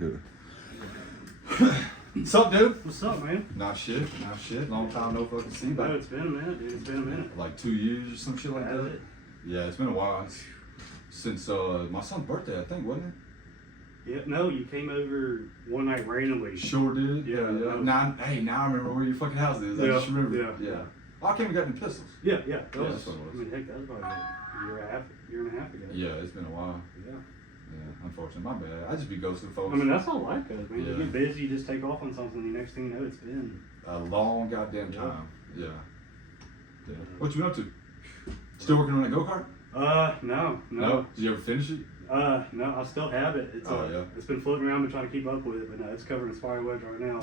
good. What's up, dude? What's up, man? Not shit. Long time no fucking see back. No, it's been a minute, dude. It's been a minute. Like 2 years or some shit like Has that. it? Yeah, it's been a while. Since my son's birthday, I think, wasn't it? Yeah, no, you came over one night randomly. Sure did. Yeah. Now I remember where your fucking house is. I just remember. Yeah. Oh, I came and got them pistols. Yeah. That Yeah, was, that's what it was. I mean, heck, that was about a year and a half ago. Yeah, it's been a while. Yeah. Yeah, unfortunately, my bad. I just be ghosting folks. I mean, that's how life goes, man. Yeah. You get busy, you just take off on something, and the next thing you know, it's been a long goddamn time. Yeah. Yeah. What you been up to? Still working on that go-kart? No. Did you ever finish it? No, I still have it. It's it's been floating around, been trying to keep up with it, but no, it's covered in spiderwebs right now.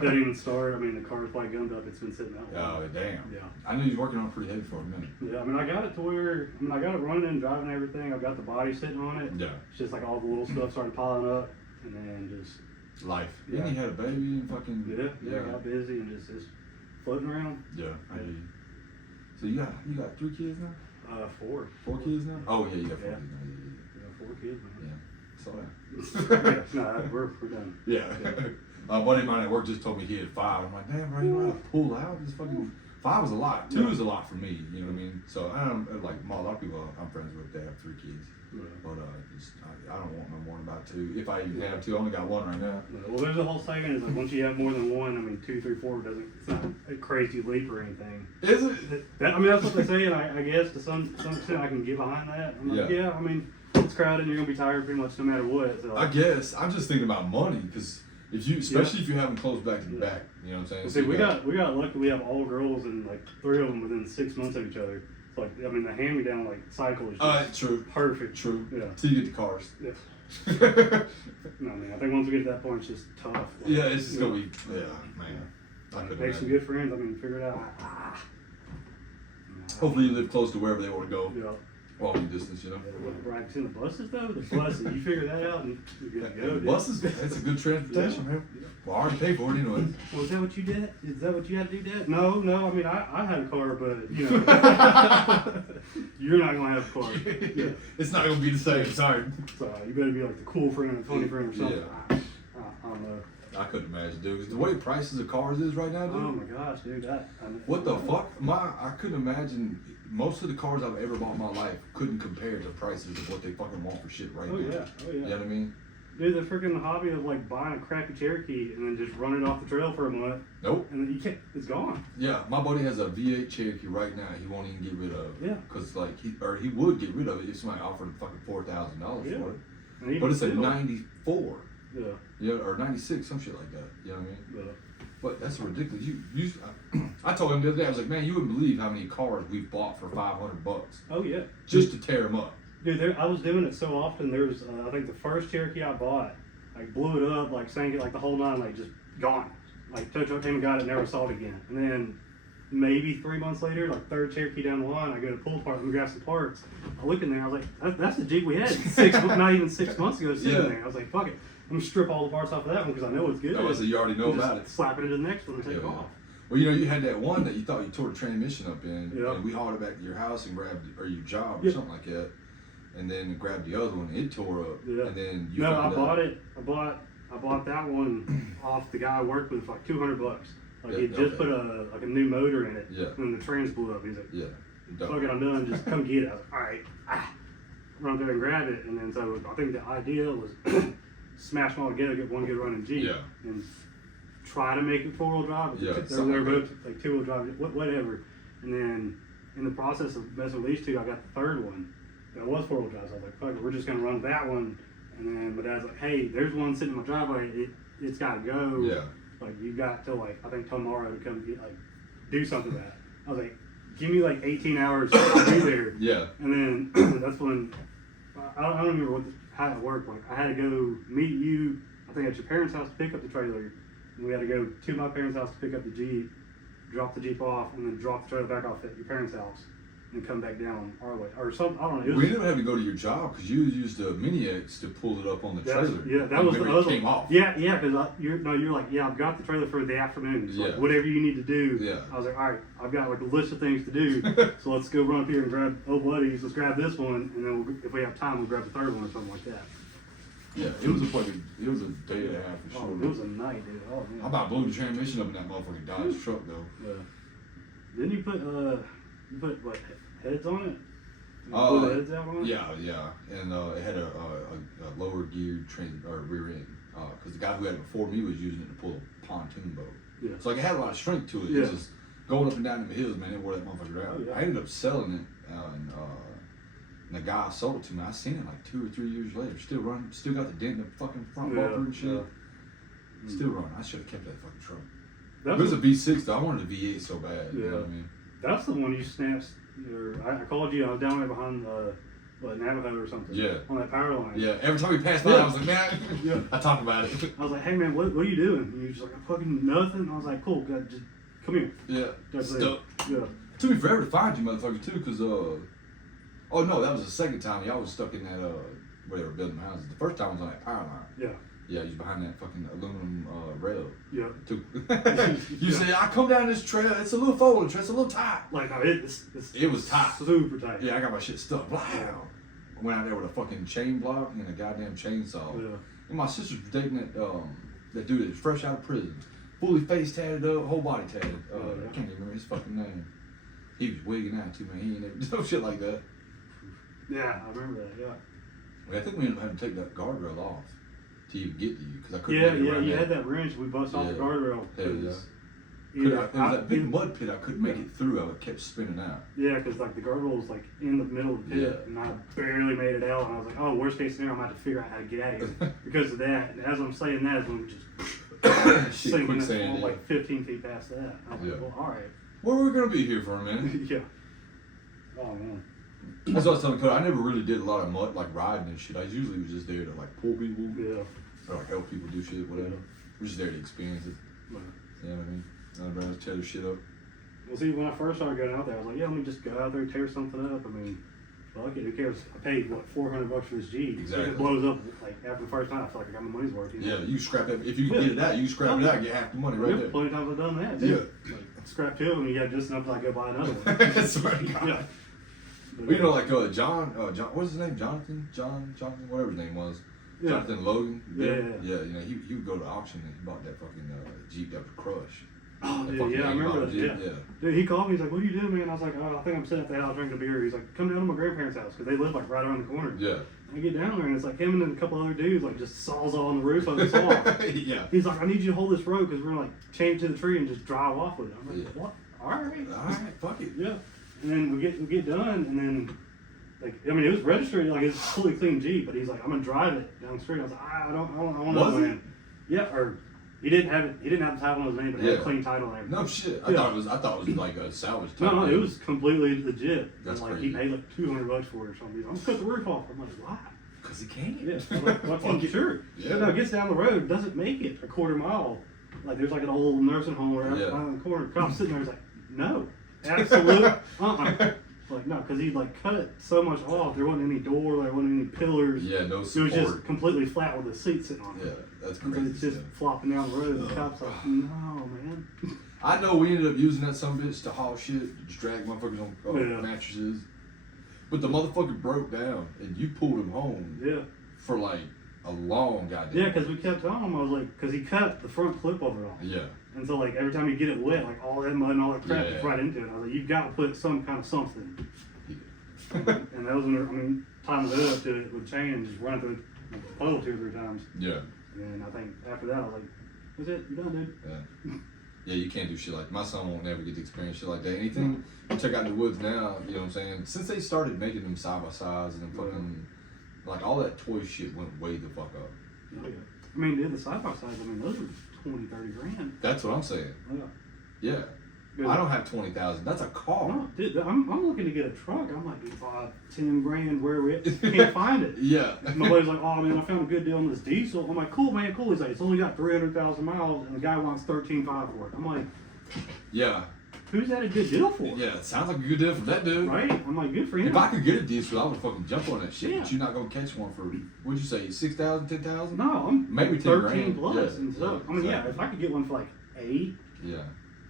Didn't even start. I mean, the car's probably gummed up. It's been sitting out. Oh, damn. Yeah. I knew you were working on it pretty heavy for a minute. Yeah, I mean, I got it to where, I got it running and driving and everything. I've got the body sitting on it. Yeah. It's just like all the little stuff started piling up, and then just Life. Yeah. Then you had a baby and fucking. yeah, got busy and just floating around. Yeah, I hear you. So you got 3 kids now? 4. 4 kids now? Oh yeah, you got 4 Yeah. kids now. Yeah, 4 kids, man. Yeah. Saw that. Yeah, no, we're done. Yeah. A buddy of mine at work just told me he had 5. I'm like, damn, bro, you know how to pull out? This fucking 5 is a lot. 2 is a lot for me. You know what I mean? So I don't like a lot of people I'm friends with. They have 3 kids, but I don't want no more than about 2. If I even have 2, I only got 1 right now. Well, there's a whole saying is like once you have more than 1, I mean 2, 3, 4 it's not a crazy leap or anything. Is it? I mean that's what they say, and I guess to some extent I can get behind that. I'm like, I mean it's crowded, and you're gonna be tired pretty much no matter what. So I guess I'm just thinking about money because especially if you have them close back to back, you know what I'm saying? Well, see, we got lucky. We have all girls, and like 3 of them within 6 months of each other. So like, I mean, the hand-me-down like cycle is just true, perfect. True. Yeah. Till you get the cars. Yeah. No, man. I think once we get to that point, it's just tough. Like, Yeah, it's just gonna be. Yeah, man. I couldn't Make some imagine. good friends. I mean, figure it out. Hopefully you live close to wherever they want to go. Yeah. Walking distance, you know. Right, you seen the buses though? The buses, you figure that out and you're good to go. The buses, that's a good transportation, man. Well, I already paid for it anyway. Well, is that what you did? Is that what you had to do, Dad? No. I mean, I had a car, but you know, you're not gonna have a car. Yeah. It's not gonna be the same. Sorry. So you better be like the cool friend or funny friend or something. Yeah. I don't know. I couldn't imagine, dude. 'Cause the way prices of cars is right now, dude. Oh my gosh, dude. What the fuck? I couldn't imagine. Most of the cars I've ever bought in my life couldn't compare to prices of what they fucking want for shit right now. Oh yeah. You know what I mean? Dude, the freaking hobby of like buying a crappy Cherokee and then just running it off the trail for a month. Nope. And then you can't. It's gone. Yeah, my buddy has a V8 Cherokee right now. He won't even get rid of. Yeah. Cause like he would get rid of it if somebody offered him fucking $4,000 Yeah. for it. And even But it's a still- 94. Yeah. Yeah, or 96, some shit like that. You know what I mean? Yeah. But that's ridiculous. I told him the other day, I was like, man, you wouldn't believe how many cars we've bought for $500 Oh yeah. just to tear them up. Dude, I was doing it so often. There's, I think the first Cherokee I bought, like blew it up, like sank it, like the whole 9, like just gone. Like tow truck came and got it, never saw it again. And then maybe 3 months later, like 3rd Cherokee down the line, I go to pull apart and grab some parts. I look in there, I was like, that's the Jeep we had not even 6 months ago sitting there. I was like, fuck it. I'm gonna strip all the parts off of that one because I know it's good. Oh, so you already know and about it. Slap it into the next one and take it Yeah. off. Well, you know, you had that one that you thought you tore the transmission up in, Yeah. and we hauled it back to your house and grabbed, or your job or Yeah. something like that, and then grabbed the other one, and it tore up, Yeah. and then you No, found I out. bought it. I bought that one off the guy I worked with for like $200. Like he just put a new motor in it, Yeah. and the trans blew up. He's like, Yeah. fuck it, I'm done. Just come get it. I was like, all right, run there and grab it. And then so I think the idea was smash them all together, get one good running Jeep, Yeah. and try to make it 4-wheel drive. Yeah, They're something like both like 2-wheel drive, whatever. And then in the process of messing with these 2, I got the 3rd one that was 4-wheel drive. So I was like, fuck it, we're just gonna run that one. And then my dad's like, hey, there's one sitting in my driveway. It's got to go. Yeah. Like you got till like I think tomorrow to come get do something with that. I was like, give me like 18 hours, I'll be there. Yeah. And then that's when I don't remember how it worked. Like I had to go meet you, I think at your parents' house to pick up the trailer. And we had to go to my parents' house to pick up the Jeep, drop the Jeep off, and then drop the trailer back off at your parents' house. And come back down our way or something. I don't know. We didn't have to go to your job because you used the Mini X to pull it up on the trailer. Yeah, that was the it other came off. Yeah, because you're like, yeah, I've got the trailer for the afternoon. So like, whatever you need to do. Yeah. I was like, all right, I've got like a list of things to do. So let's go run up here and grab buddies. Let's grab this one, and then if we have time, we'll grab the 3rd one or something like that. Yeah, it was a day ride for Oh, sure. it was a night, dude. Oh man. I about blew the transmission up in that motherfucking Dodge truck though. Yeah. Didn't you put what, heads on it? You blew the heads out on it? Yeah, and it had a lower gear rear end. Because the guy who had it before me was using it to pull a pontoon boat. Yeah. So like it had a lot of strength to it. Yeah. It just going up and down the hills, man. It wore that motherfucker out. Oh, yeah. I ended up selling it, and the guy sold it to me. I seen it like 2 or 3 years later. Still running. Still got the dent in the fucking front bumper and shit. Yeah. Still running. I should have kept that fucking truck. That's It was a V6 though. I wanted a V8 so bad. Yeah. You know what I mean? That's the one you snapped. I called you. I was down there behind Navajo or something. Yeah. On that power line. Yeah. Every time we passed by, Yeah. I was like, man. Yeah. I talked about it. I was like, hey man, what are you doing? And he was like, I'm fucking nothing. I was like, cool, God, just come here. Yeah. That's Stuck. it. Yeah. It took me forever to find you, motherfucker, too, because oh no, that was the second time y'all was stuck in that where they were building houses. The first time was on that power line. Yeah. Yeah, you was behind that fucking aluminum rail. Yeah. You say, I come down this trail, it's a little folding trail, it's a little tight. Like, no, It was tight. Super tight. Yeah, I got my shit stuck. Wow. Went out there with a fucking chain block and a goddamn chainsaw. Yeah. And my sister was dating that dude that was fresh out of prison. Fully face tatted up, whole body tatted. I can't even remember his fucking name. He was wigging out too, man. He ain't never no shit like that. Yeah, I remember that, yeah. I think we ended up having to take that guardrail off to even get to you because I couldn't Yeah, make it around you that. had that wrench, we bust off the guardrail. Hell yeah. Either There was that big mud pit I couldn't make it through. I kept spinning out. Yeah, because like the guardrail was like in the middle of the pit, Yeah. and I barely made it out. And I was like, oh, worst case scenario, I'm gonna have to figure out how to get out of here because of that. And as I'm saying that, when we just Shit, sinking quicksand, it like 15 feet past that. I was like, well, all right. Well, we're gonna be here for a minute. Yeah. Oh man. That's what I was telling Cody. I never really did a lot of mud, like riding and shit. I usually was just there to like pull people, Yeah. or like help people do shit, whatever. We're just there to experience it. Well, You know what I mean? Not around to tear their shit up. well, see, when I first started going out there, I was like, yeah, let me just go out there and tear something up. I mean, fuck it, who cares? I paid what, $400 for this Jeep. Exactly. If it blows up like after the first time, I feel like I got my money's worth. You know? Yeah, you scrap it. If you can get it out, you scrap it out and get half the money right there. Plenty of times I've done that. Yeah. Too. Like, scrap two of them, you got just enough to like go buy another one. That's right. Yeah. Well, you know, like John, what's his name? Jonathan, whatever his name was. Yeah. Jonathan Logan. Yeah. You know, he would go to auction and he bought that fucking Jeep that was crushed. Oh, That dude, fucking yeah, I remember that. Jeep, Yeah. Dude, he called me. He's like, "What are you doing, man?" I was like, "Oh, I think I'm sitting at the house drinking a beer." He's like, "Come down to my grandparents' house because they live like right around the corner." Yeah. I get down there and it's like him and a couple other dudes like just saws on the roof of the saw. Yeah. He's like, "I need you to hold this rope because we're gonna like chain it to the tree and just drive off with it." I'm like, Yeah. "What? All right." All right, fuck it. Yeah. And then we get done and then. Like, I mean, it was registered, like, it's a fully clean Jeep, but he's like, I'm gonna drive it down the street. I was like, I don't know, Was man. Yeah, or he didn't have the title on his name, but it had Yeah. a clean title and everything. No shit. I Yeah. thought it was like a salvage type. No, it deal. was completely legit. That's and, like, crazy. he paid like $200 for it or something. He's like, I'm gonna cut the roof off. I'm like, why? Cause he can't. Yeah, I'm like, well, sure. Yeah. But no, it gets down the road, doesn't make it a quarter mile. Like, there's like an old nursing home right Yeah. around the corner. Cop's sitting there, he's like, no, absolute, Like, no, because he like cut so much off. There wasn't any door, there wasn't any pillars. Yeah, no It support. was just completely flat with the seat sitting on it. Yeah, that's And so crazy. it's just stuff. flopping down the road, and the cop's like, no, man. I know we ended up using that some bitch to haul shit, just drag motherfuckers on Yeah. mattresses. But the motherfucker broke down and you pulled him home Yeah. for like a long goddamn. Yeah, because we kept on him. I was like, because he cut the front clip over off. Yeah. And so, like, every time you get it wet, like, all that mud and all that crap Yeah. is right into it. I was like, you've got to put some kind of something. And that was when, I mean, tying the hood up to it with a chain and just run through the puddle 2 or 3 times. Yeah. And I think after that, I was like, that's it, you're done, dude. Yeah. Yeah, you can't do shit like my son won't never get to experience shit like that. Anything you check out in the woods now, you know what I'm saying? Since they started making them side by sides and then fucking like all that toy shit went way the fuck up. Oh, yeah. I mean, dude, the side by sides, I mean, those are 20, 30 grand. That's what I'm saying. Yeah. Yeah. I don't have 20,000. That's a car. No, dude, I'm looking to get a truck. I'm like, 5, 10 grand, where we at? Can't find it. Yeah. My buddy's like, oh man, I found a good deal on this diesel. I'm like, cool, man, cool. He's like, it's only got 300,000 miles, and the guy wants 13.5 for it. I'm like, Yeah. who's that a good deal for? Yeah. It sounds like a good deal for that dude. Right? I'm like, good for him. If I could get a diesel, I would fucking jump on that shit. Yeah. But you're not gonna catch one for what'd you say, 6,000, 10,000? No, I'm Maybe 10 13 grand. plus Yeah, and stuff. yeah, I mean, yeah, exactly. if I could get one for like 8, Yeah.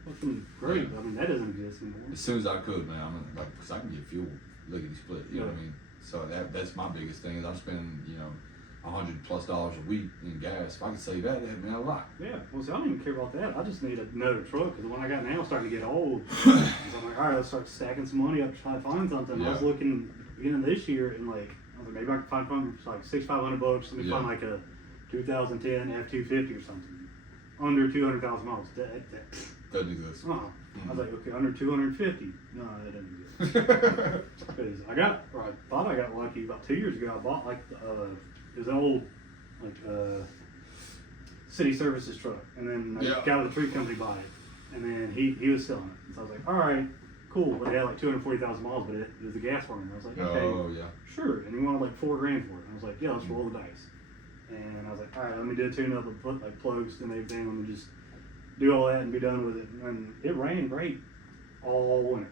fucking great. I mean, that doesn't exist anymore. As soon as I could, man. I'm like, cause I can get fuel lickety split. You know what I Yeah. mean? So that's my biggest thing is I'm spending, you know, $100+ a week in gas. If I could save that, it'd help me out a lot. Yeah, well, see, I don't even care about that. I just need another truck because the one I got now is starting to get old. So I'm like, all right, let's start stacking some money up to try to find something. Yeah. I was looking beginning of this year and like, I was like, maybe I can find something for like $600-500. Let me find like a 2010 F-250 or something under 200,000 miles. Doesn't exist. I was like, okay, under 250. No, that doesn't exist. Because I thought I got lucky about 2 years ago. I bought like it was an old like city services truck, and then a guy with a tree company bought it, and then he was selling it. And so I was like, all right, cool. But it had like 240,000 miles, but it was a gas burner. I was like, okay, oh yeah, sure. And he wanted like $4 grand for it. And I was like, yeah, let's roll the dice. And I was like, all right, let me do a tune up and put like plugs and everything. Let me just do all that and be done with it. And it ran great all winter.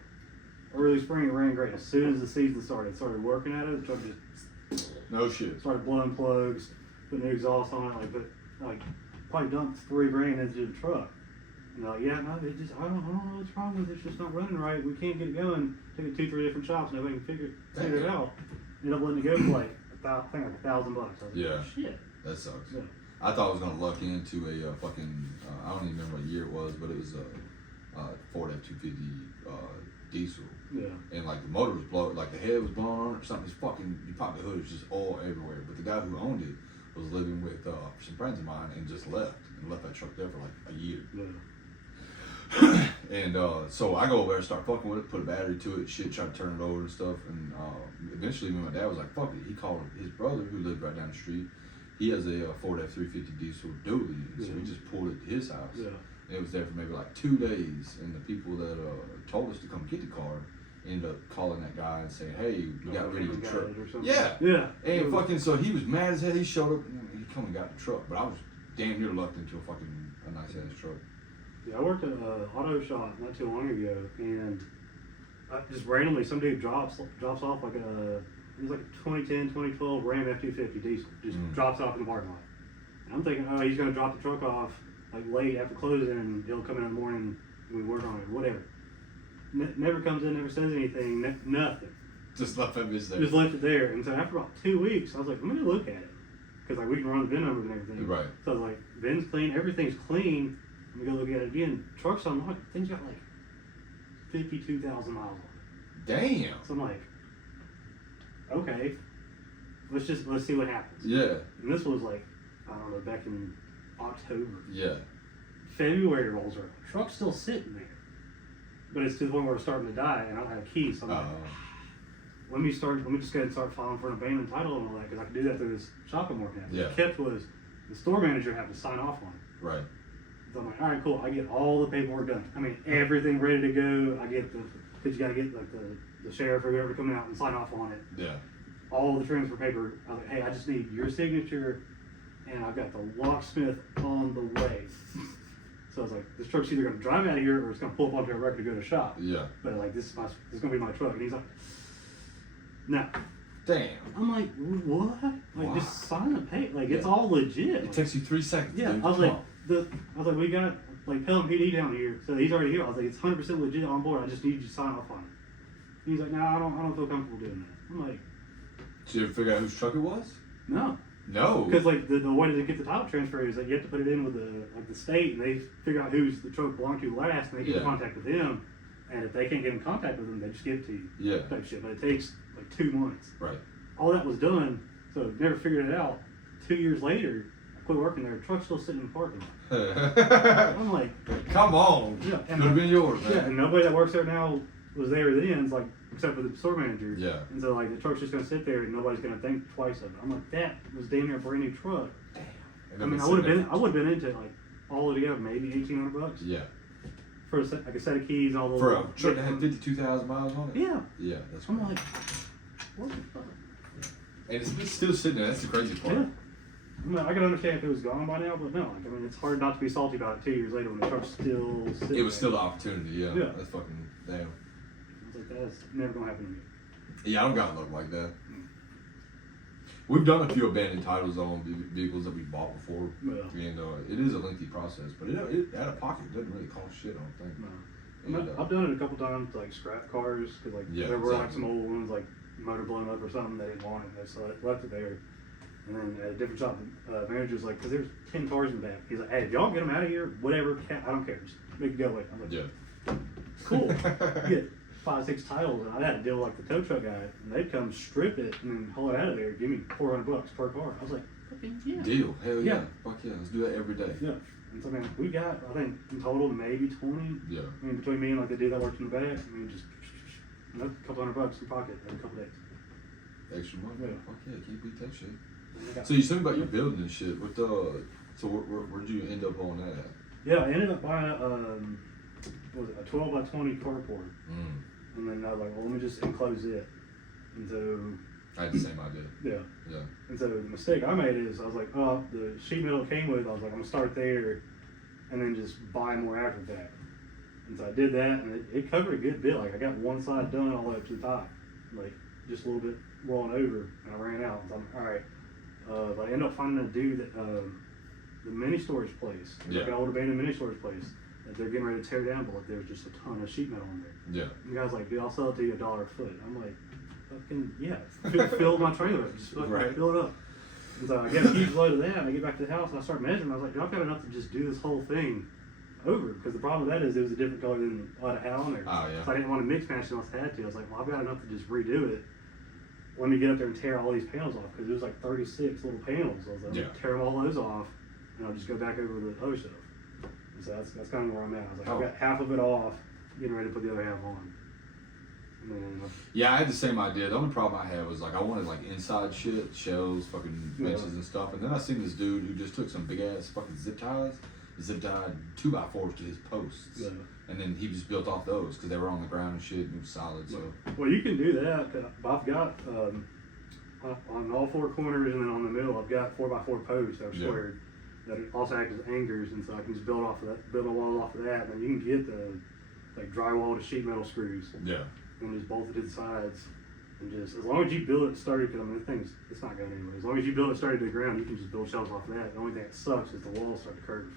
Early spring, it ran great. As soon as the season started, working at it. The truck just no shit. Started blowing plugs, put new exhaust on it, probably dumped $3 grand into the truck. And they're like, yeah, no, it just I don't know what's wrong with it. It's just not running right. We can't get it going. Took it 2-3 different shops, nobody can figure it out. Ended up letting it go for like I think like $1,000. I was like, yeah. Oh, shit. That sucks. Yeah. I thought I was gonna luck into a fucking I don't even remember what year it was, but it was a Ford F-250 diesel. Yeah. And like the motor was blown, like the head was blown on it or something. It's fucking, you pop the hood, it was just all everywhere. But the guy who owned it was living with some friends of mine and just left that truck there for like a year. Yeah. And so I go over there and start fucking with it, put a battery to it, shit, try to turn it over and stuff. And eventually, when my dad was like, fuck it, he called his brother who lived right down the street. He has a Ford F-350 diesel dually, so we just pulled it to his house. Yeah. And it was there for maybe like 2 days. And the people that told us to come get the car ended up calling that guy and saying, hey, we got rid of your truck. Yeah. Yeah. And fucking, so he was mad as hell. He showed up and he come and got the truck. But I was damn near lucked into a nice ass truck. Yeah, I worked at an auto shop not too long ago, and just randomly some dude drops off like it was like a 2010, 2012 Ram F-250 diesel. Just drops off in the parking lot. And I'm thinking, oh, he's gonna drop the truck off like late after closing, and he'll come in the morning and we work on it, whatever. Never comes in, never says anything, nothing. Just left that bitch there. Just left it there. And so after about 2 weeks, I was like, I'm gonna look at it. Because like we can run the VIN numbers and everything. Right. So I was like, VIN's clean, everything's clean. Let me go look at it again. Truck's unlocked, thing's got like 52,000 miles on it. Damn. So I'm like, okay, let's see what happens. Yeah. And this was like, I don't know, back in October. Yeah. February rolls around. Truck's still sitting there. But it's to the point where it's starting to die, and I don't have keys. So I'm like, let me just go ahead and start filing for an abandoned title and all that, because I can do that through this shop I'm working at. Yeah. The catch was the store manager had to sign off on it. Right. So I'm like, all right, cool. I get all the paperwork done. I mean, everything ready to go. I get because you got to get like the sheriff or whoever coming out and sign off on it. Yeah. All the transfer paper. I was like, hey, I just need your signature, and I've got the locksmith on the way. So I was like, this truck's either going to drive out of here or it's going to pull up onto a record to go to shop. Yeah. But like, this is going to be my truck. And he's like, no. Damn. I'm like, what? Like, wow. Just sign the paper. Like, it's all legit. It takes you 3 seconds. Yeah. Dude. I was like, we got like Pelham PD down here, so he's already here. I was like, it's 100% legit on board. I just need you to sign off on it. He's like, no, I don't feel comfortable doing that. I'm like, did you ever figure out whose truck it was? no. No. Because like the way to get the title transfer is that you have to put it in with the state, and they figure out who's the truck belonged to last, and they get in contact with him. And if they can't get in contact with them, they just give it to you. Yeah. Type shit. But it takes like 2 months. Right. All that was done, so never figured it out. 2 years later, I quit working there. The truck's still sitting in the parking lot. I'm like, come on. Yeah. Could have been yours, man. Yeah, and nobody that works there now was there then, like, except for the store manager. Yeah. And so, like, the truck's just going to sit there and nobody's going to think twice of it. I'm like, that was damn near a brand new truck. Damn. I mean, I would have been into it, like, all together, maybe $1,800. Yeah. For a set of keys, all those. For a truck that had 52,000 miles on it? Yeah. Yeah, that's I'm crazy. like, what the fuck? And it's still sitting there. That's the crazy part. Yeah. I mean, I could understand if it was gone by now, but no. Like, I mean, it's hard not to be salty about it 2 years later when the truck's still sitting It was there. still the opportunity, yeah. Yeah. That's fucking damn. I was like, that's never going to happen to me. Yeah, I don't got luck like that. We've done a few abandoned titles on vehicles that we bought before, Yeah. and it is a lengthy process. But it out of pocket doesn't really cost shit, I don't think. No. And, I've done it a couple times, like scrap cars, because like there were like some old ones, like motor blown up or something. They didn't want it, and they so left it there. And then at a different shop, the manager's like, because there's 10 cars in the back. He's like, hey, if y'all get them out of here, whatever, I don't care. Just make it go away. I'm like, Yeah. Cool. You get 5, 6 titles, and I had to deal with like the tow truck guy, and they'd come strip it and then haul it out of there. Give me $400 per car. I was like, fucking yeah. Deal. Hell yeah. Fuck yeah. Let's do that every day. Yeah. And so, man, we got, I think, in total, maybe 20. Yeah. I mean, between me and like the dude that works in the back, I mean, just a couple $100 in pocket every couple days. Extra money. Yeah. Fuck yeah. Can't beat that shit. Yeah. So you said about your building and shit. What so where'd you end up on that at? Yeah, I ended up buying what was it, a 12 by 20 carport. And then I was like, well, let me just enclose it. And so I had the same idea. yeah. Yeah. And so the mistake I made is I was like, oh, the sheet metal it came with, I was like, I'm gonna start there and then just buy more after that. And so I did that, and it covered a good bit. Like I got one side done all the way up to the top, like just a little bit rolling over, and I ran out. So I'm like, all right. But I ended up finding a dude that the mini storage place, like an old abandoned mini storage place, that they're getting ready to tear down, but like there's just a ton of sheet metal in there. Yeah. And the guy's like, dude, I'll sell it to you $1 a foot. I'm like, fucking yeah, fill my trailer up, just fucking fill it up. And so I get a huge load of that, and I get back to the house and I start measuring. I was like, y'all got enough to just do this whole thing over, because the problem with that is it was a different color than what I had on there. Oh yeah. So I didn't want to mix match unless I had to. I was like, well, I've got enough to just redo it. Let me get up there and tear all these panels off, because it was like 36 little panels. I was like, tear all those off, and I'll just go back over the other stuff. And so that's kind of where I'm at. I was like, I've got half of it off, getting ready to put the other half on. And then, yeah, I had the same idea. The only problem I had was like I wanted like inside shit, shelves, fucking benches and stuff. And then I seen this dude who just took some big ass fucking zip tied 2x4s to his posts, and then he just built off those because they were on the ground and shit and it was solid. So well, you can do that. I've got on all 4 corners and then on the middle, I've got 4x4 posts that are squared that also act as anchors, and so I can just build off of that, build a wall off of that. And then you can get the like drywall to sheet metal screws. Yeah. And just bolt it to the sides, and just as long as you build it sturdy, because I mean the thing's it's not going anywhere. As long as you build it sturdy to the ground, you can just build shelves off of that. The only thing that sucks is the walls start to curve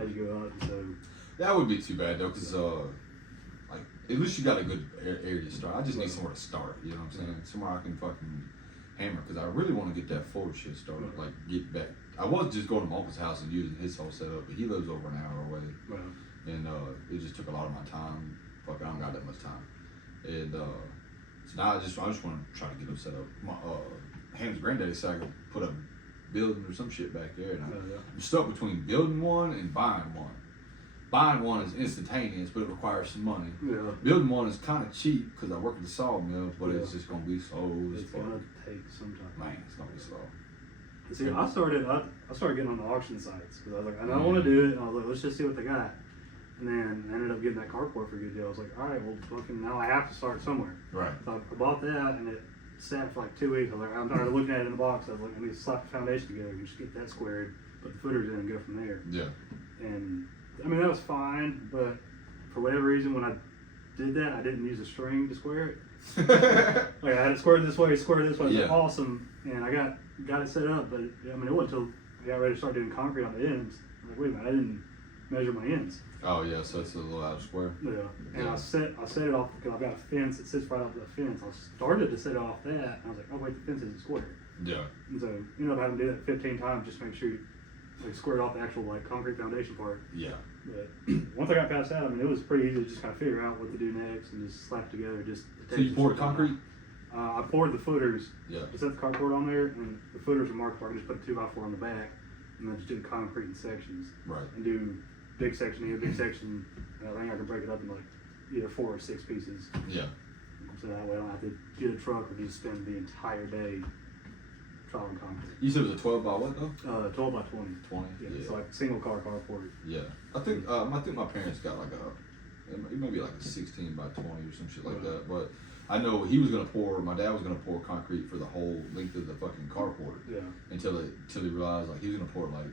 as you go up. And so that would be too bad though, because like at least you got a good area to start. I just need somewhere to start. You know what I'm saying? Somewhere I can fucking hammer, because I really want to get that forward shit started. Like get back. I was just going to my uncle's house and using his whole setup, but he lives over an hour away, and it just took a lot of my time. Fuck, I don't got that much time. And so now I just want to try to get them set up. My Ham's granddaddy said I could put a building or some shit back there, and I'm stuck between building one and buying one. Buying one is instantaneous, but it requires some money. Building one is kind of cheap because I work at the sawmill, but it's just gonna be slow as fuck. It's gonna take some time. Man, it's gonna be slow. See, I started getting on the auction sites because I was like, I don't want to do it. And I was like, let's just see what they got. And then I ended up getting that carport for a good deal. I was like, all right, well, fucking now I have to start somewhere. Right. So I bought that, and it sat for like 2 weeks. I was like, I'm tired of looking at it in the box. I was like, I need to slap the foundation together and just get that squared, put the footers in, and go from there. Yeah. And I mean, that was fine, but for whatever reason, when I did that, I didn't use a string to square it. Like I had it squared this way, squared this way. It was awesome, and I got it set up. But I mean, it wasn't until I got ready to start doing concrete on the ends. I'm like, wait a minute, I didn't measure my ends. Oh yeah, so it's a little out of square. Yeah, and I set it off because I've got a fence that sits right off the fence. I started to set it off that, and I was like, oh wait, the fence isn't square. Yeah. And so you know, having to do that 15 times just to make sure you like squared off the actual like concrete foundation part. Yeah. But once I got past that, I mean, it was pretty easy to just kind of figure out what to do next and just slap together. So you poured concrete? I poured the footers. Yeah. I set the carport on there, and the footers are marked where I can just put a 2x4 on the back, and then just do the concrete in sections. Right. And do big section here, big section. I think I can break it up in like either 4 or 6 pieces. Yeah. So that way I don't have to get a truck or just spend the entire day trawling concrete. You said it was a 12 by what though? 12 by 20. 20. Yeah. It's like single car carport. Yeah. I think my parents got like it may be like a 16 by 20 or some shit like that. But I know my dad was gonna pour concrete for the whole length of the fucking carport. Yeah. Until he realized like he was gonna pour like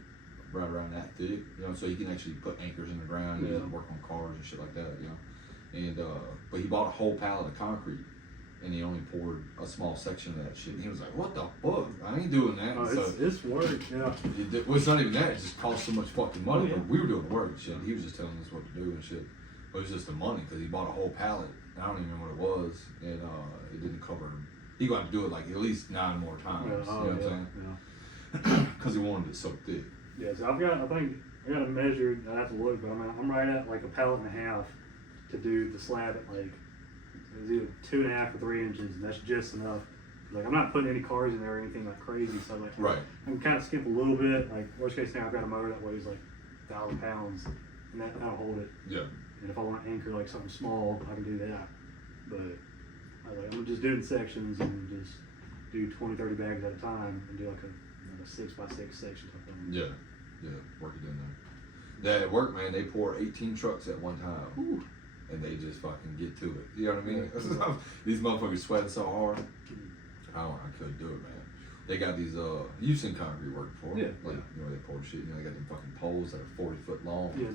right around that thick, you know, so he can actually put anchors in the ground and work on cars and shit like that, you know. And but he bought a whole pallet of concrete, and he only poured a small section of that shit. And he was like, "What the fuck? I ain't doing that." It's work, yeah. Well, it's not even that. It just cost so much fucking money. But we were doing the work and shit. He was just telling us what to do and shit. But it was just the money because he bought a whole pallet. And I don't even remember what it was, and it didn't cover him. He gonna have to do it like at least 9 more times. You know what I'm saying? Yeah. because he wanted it so thick. Yeah, so I got it measured. I have to look, but I'm right at like a pallet and a half to do the slab at like it was either 2.5 or 3 inches, and that's just enough. Like I'm not putting any cars in there or anything like crazy, so like Right. I can kind of skimp a little bit. Like worst case scenario, I've got a motor that weighs like 1,000 pounds, and that'll hold it. Yeah. And if I want to anchor like something small, I can do that. But I'm gonna just do it in sections and just do 20, 30 bags at a time and do like a 6x6 section type thing. Yeah. Yeah. Work it in there. That at work, man, they pour 18 trucks at one time. Ooh. And they just fucking get to it. You know what I mean? These motherfuckers sweating so hard. I couldn't do it, man. They got these, you've seen concrete work before. Yeah. Like, you know, they pour shit, you know, they got them fucking poles that are 40 foot long. Yeah.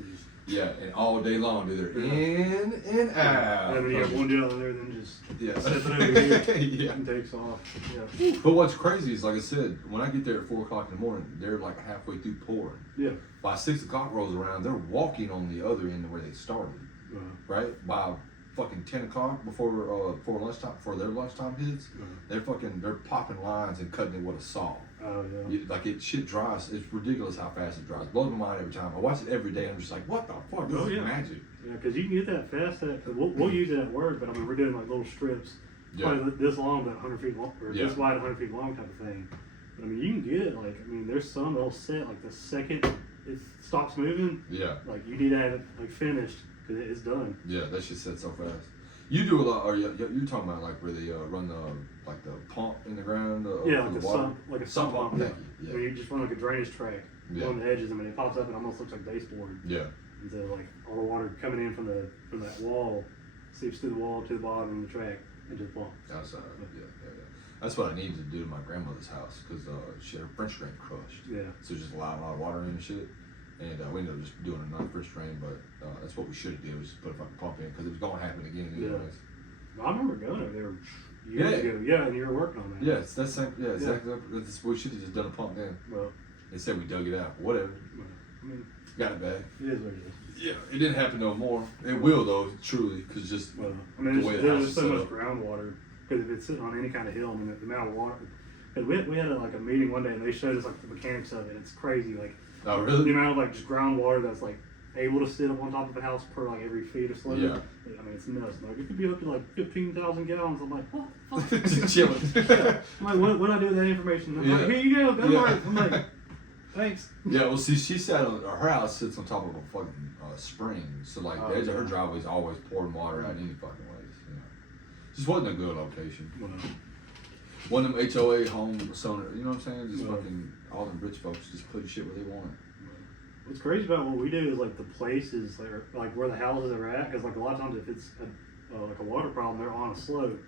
Yeah, and all day long, dude, they're in and out. And then you have one deal in there, then just Yeah. step it over here Yeah. and takes off. Yeah. But what's crazy is, like I said, when I get there at 4 o'clock in the morning, they're like halfway through pouring. Yeah. By 6 o'clock rolls around, they're walking on the other end of where they started. Right? By fucking 10 o'clock before lunchtime, before their lunchtime hits, they're popping lines and cutting it with a saw. Oh yeah. Like shit dries. It's ridiculous how fast it dries. Blows my mind every time. I watch it every day and I'm just like, what the fuck? This is magic. Yeah, because you can get that fast. We'll use it at work, but I mean we're doing like little strips, probably this long, but 100 feet long, or this wide, 100 feet long type of thing. But I mean you can get it like there's some that'll set like the second it stops moving. Yeah. Like you need to have it like finished because it's done. Yeah, that shit sets so fast. You do a lot, or you're talking about like where they run the pump in the ground. Yeah, like a sump pump. Thank you. Yeah. Where you just run like a drainage track on the edges. I mean, it pops up and almost looks like baseboard. Yeah. And so like all the water coming in from that wall seeps through the wall to the bottom of the track and just pumps. Outside. Yeah. That's what I needed to do to my grandmother's house because her French drain crushed. Yeah. So just a lot of water in and shit. And we ended up just doing another French drain, but that's what we should have did was put a fucking pump in because it was going to happen again anyways. Well, I remember going over there years ago. Yeah, and you were working on that. Yeah, it's that same. Yeah, exactly. We should have just done a pump then. Well, instead we dug it out. Whatever. Well, I mean, got it back. It is what it is. Yeah, it didn't happen no more. It will though, truly, because just I mean, there's so much groundwater because if it's sitting on any kind of hill, I mean, the amount of water. Cause we had a meeting one day and they showed us like the mechanics of it. It's crazy, like. Oh really? The amount of like just groundwater that's like able to sit up on top of a house per like every feet or so. Yeah. I mean, it's nuts. Like it could be up to like 15,000 gallons. I'm like, what? Just chilling. I'm like, what do I do with that information? I'm like, here you go. Go for it. I'm like, thanks. Yeah. Well, see, she sat on her house sits on top of a fucking spring, so like the edge of her driveway is always pouring water out any fucking ways. You know, just wasn't a good location. One of them HOA home owner, you know what I'm saying? Just fucking all them rich folks just putting shit where they want it. What's crazy about what we do is like the places like where the houses are at, because like a lot of times if it's like a water problem, they're on a slope.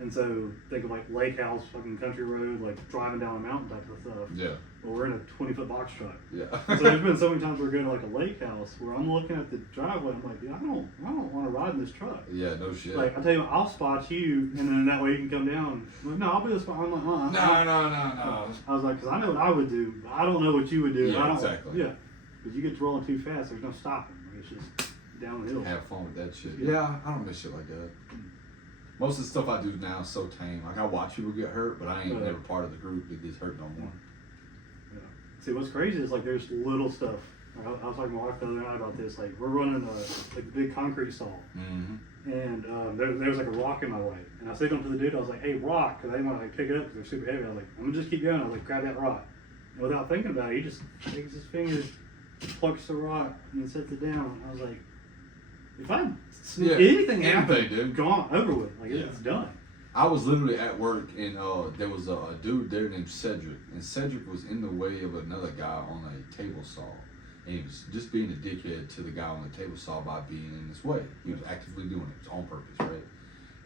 And so think of like lake house, fucking country road, like driving down a mountain type of stuff. Yeah. Well, we're in a 20-foot box truck. Yeah. So there's been so many times we're going to like a lake house where I'm looking at the driveway. I'm like, dude, I don't want to ride in this truck. Yeah, no shit. Like I tell you, what, I'll spot you, and then that way you can come down. I'm like, no, I'll be the spot. I'm like, no. I was like, because I know what I would do, but I don't know what you would do. Yeah, exactly. Yeah, because you get to rolling too fast. There's no stopping. Like, it's just downhill. Have fun with that shit. Yeah, I don't miss shit like that. Most of the stuff I do now is so tame. Like I watch people get hurt, but I ain't never part of the group that gets hurt no more. Yeah. See, what's crazy is like there's little stuff. Like, I was talking to my wife the other night about this. Like we're running a big concrete saw, and there's like a rock in my way. And I signaled to the dude. I was like, "Hey, rock!" Because I didn't want to like pick it up because they're super heavy. I was like, "I'm gonna just keep going." I was like, "Grab that rock." And without thinking about it, he just takes his fingers, plucks the rock, and then sets it down. And I was like, if I anything happened, dude, gone over with. Like it's done. I was literally at work and there was a dude there named Cedric, and Cedric was in the way of another guy on a table saw, and he was just being a dickhead to the guy on the table saw by being in his way. He was actively doing it on purpose, right?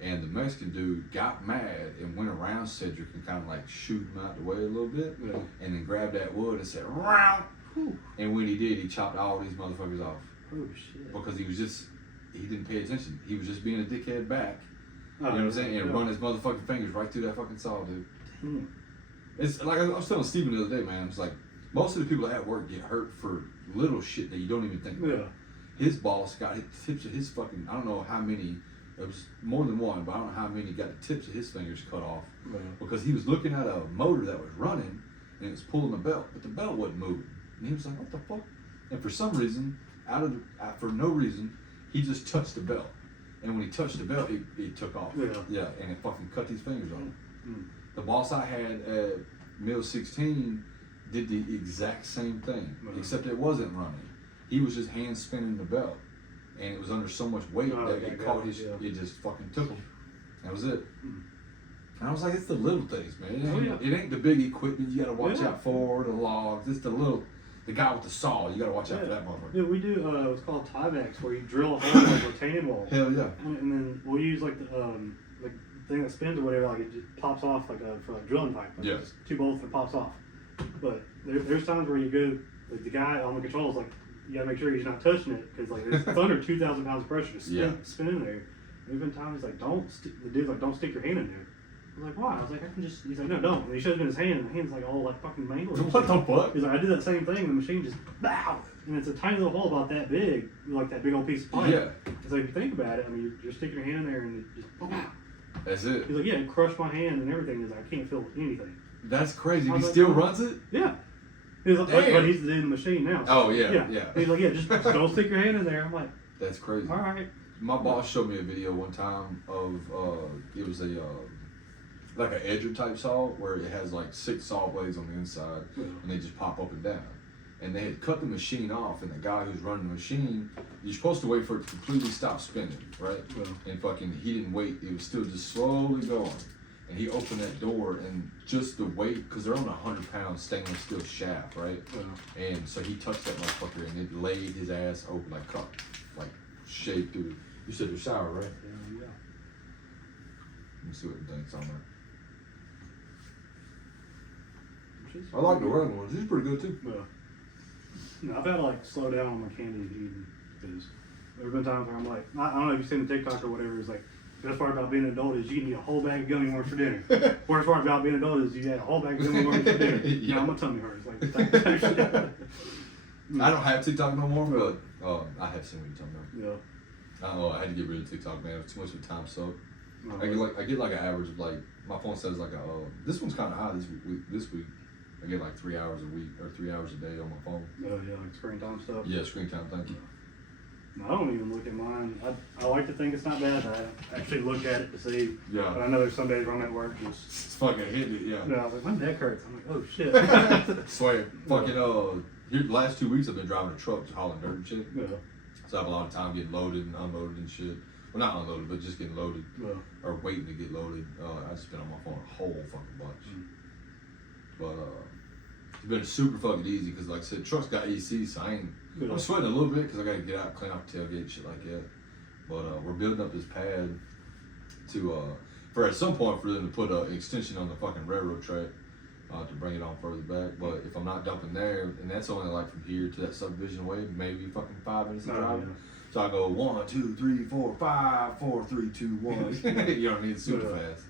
And the Mexican dude got mad and went around Cedric and kind of like shoot him out the way a little bit, and then grabbed that wood and said, "Round!" And when he did, he chopped all these motherfuckers off. Oh shit! Because he didn't pay attention. He was just being a dickhead back. You know what I'm saying? And run his motherfucking fingers right through that fucking saw, dude. It's like I was telling Steven the other day, man. It's like most of the people at work get hurt for little shit that you don't even think about. Yeah. His boss got the tips of his fucking, I don't know how many, it was more than one, but I don't know how many got the tips of his fingers cut off because he was looking at a motor that was running and it was pulling the belt, but the belt wasn't moving. And he was like, what the fuck? And for some reason, for no reason, he just touched the belt. And when he touched the belt, it took off. Yeah, and it fucking cut his fingers off. The boss I had at Mill 16 did the exact same thing, except it wasn't running. He was just hand spinning the belt, and it was under so much weight that it caught his. It just fucking took him. That was it. And I was like, it's the little things, man. It ain't the big equipment you gotta watch out for, the logs. It's the guy with the saw. You gotta watch out for that motherfucker. Yeah, we do what's called Tyvek, where you drill a hole like retaining wall. Hell yeah. And then we'll use like the thing that spins or whatever, like it just pops off for like drilling pipe. Like Yes. 2 bolts and it pops off. But there's times where you go, like the guy on the controls, like you gotta make sure he's not touching it because like it's under 2,000 pounds of pressure to spin in there. There's been times like the dude's like, don't stick your hand in there. I was like, why? I was like, I can just. He's like, no, don't. And he shows me his hand, and the hand's like all like fucking mangled. What the fuck? He's like, I did that same thing, and the machine just bow, and it's a tiny little hole about that big, like that big old piece of pipe. Yeah. So if you think about it, I mean, you're sticking your hand in there, and it just bow. That's it. He's like, yeah, it crushed my hand and everything. He's like, I can't feel anything. That's crazy. He like, still runs it? Yeah. He's like, but he's in the machine now. So. Oh yeah. He's like, yeah, just don't stick your hand in there. I'm like, that's crazy. All right. My boss showed me a video one time of it was a like an edger type saw where it has like 6 saw blades on the inside and they just pop up and down. And they had cut the machine off, and the guy who's running the machine, you're supposed to wait for it to completely stop spinning, right? And fucking he didn't wait. It was still just slowly going. And he opened that door, and just the weight, because they're on a 100-pound stainless steel shaft, right? And so he touched that motherfucker, and it laid his ass open, like cut, like shaved through. You said they're sour, right? Yeah. Let me see what the thing's on there. I like the running ones. These are pretty good too. No, I've had to like slow down on my candy eating because there's been times where I'm like, I don't know if you've seen the TikTok or whatever. It's like the best part about being an adult is you can eat a whole bag of gummy worms for dinner. Worst part about being an adult is you get a whole bag of gummy worms for dinner. Yeah, my tummy hurts. Like, I don't have TikTok no more, but I have seen what you're talking about. Yeah. I had to get rid of TikTok, man. It was too much of a time suck. I get like an average of like, my phone says like this one's kind of high this week. I get like 3 hours a week or 3 hours a day on my phone. Oh yeah, like screen time stuff. Yeah, screen time. Thank you. I don't even look at mine. I like to think it's not bad. I actually look at it to see. Yeah. But I know there's some days where I'm at work just. It's fucking hitting it. Yeah. I was like, my neck hurts. I'm like, oh shit. Swear. Fucking here the last 2 weeks I've been driving a truck hauling dirt and shit. Yeah. So I have a lot of time getting loaded and unloaded and shit. Well, not unloaded, but just getting loaded. Or waiting to get loaded. I just been on my phone a whole fucking bunch. But it's been super fucking easy because, like I said, truck's got EC, so I'm sweating a little bit because I got to get out, clean out the tailgate, shit like that. But we're building up this pad for at some point for them to put an extension on the fucking railroad track to bring it on further back. But if I'm not dumping there, and that's only like from here to that subdivision way, maybe fucking 5 minutes of driving. Yeah. So I go 1, 2, 3, 4, 5, 4, 3, 2, 1. You know what I mean? It's super fast.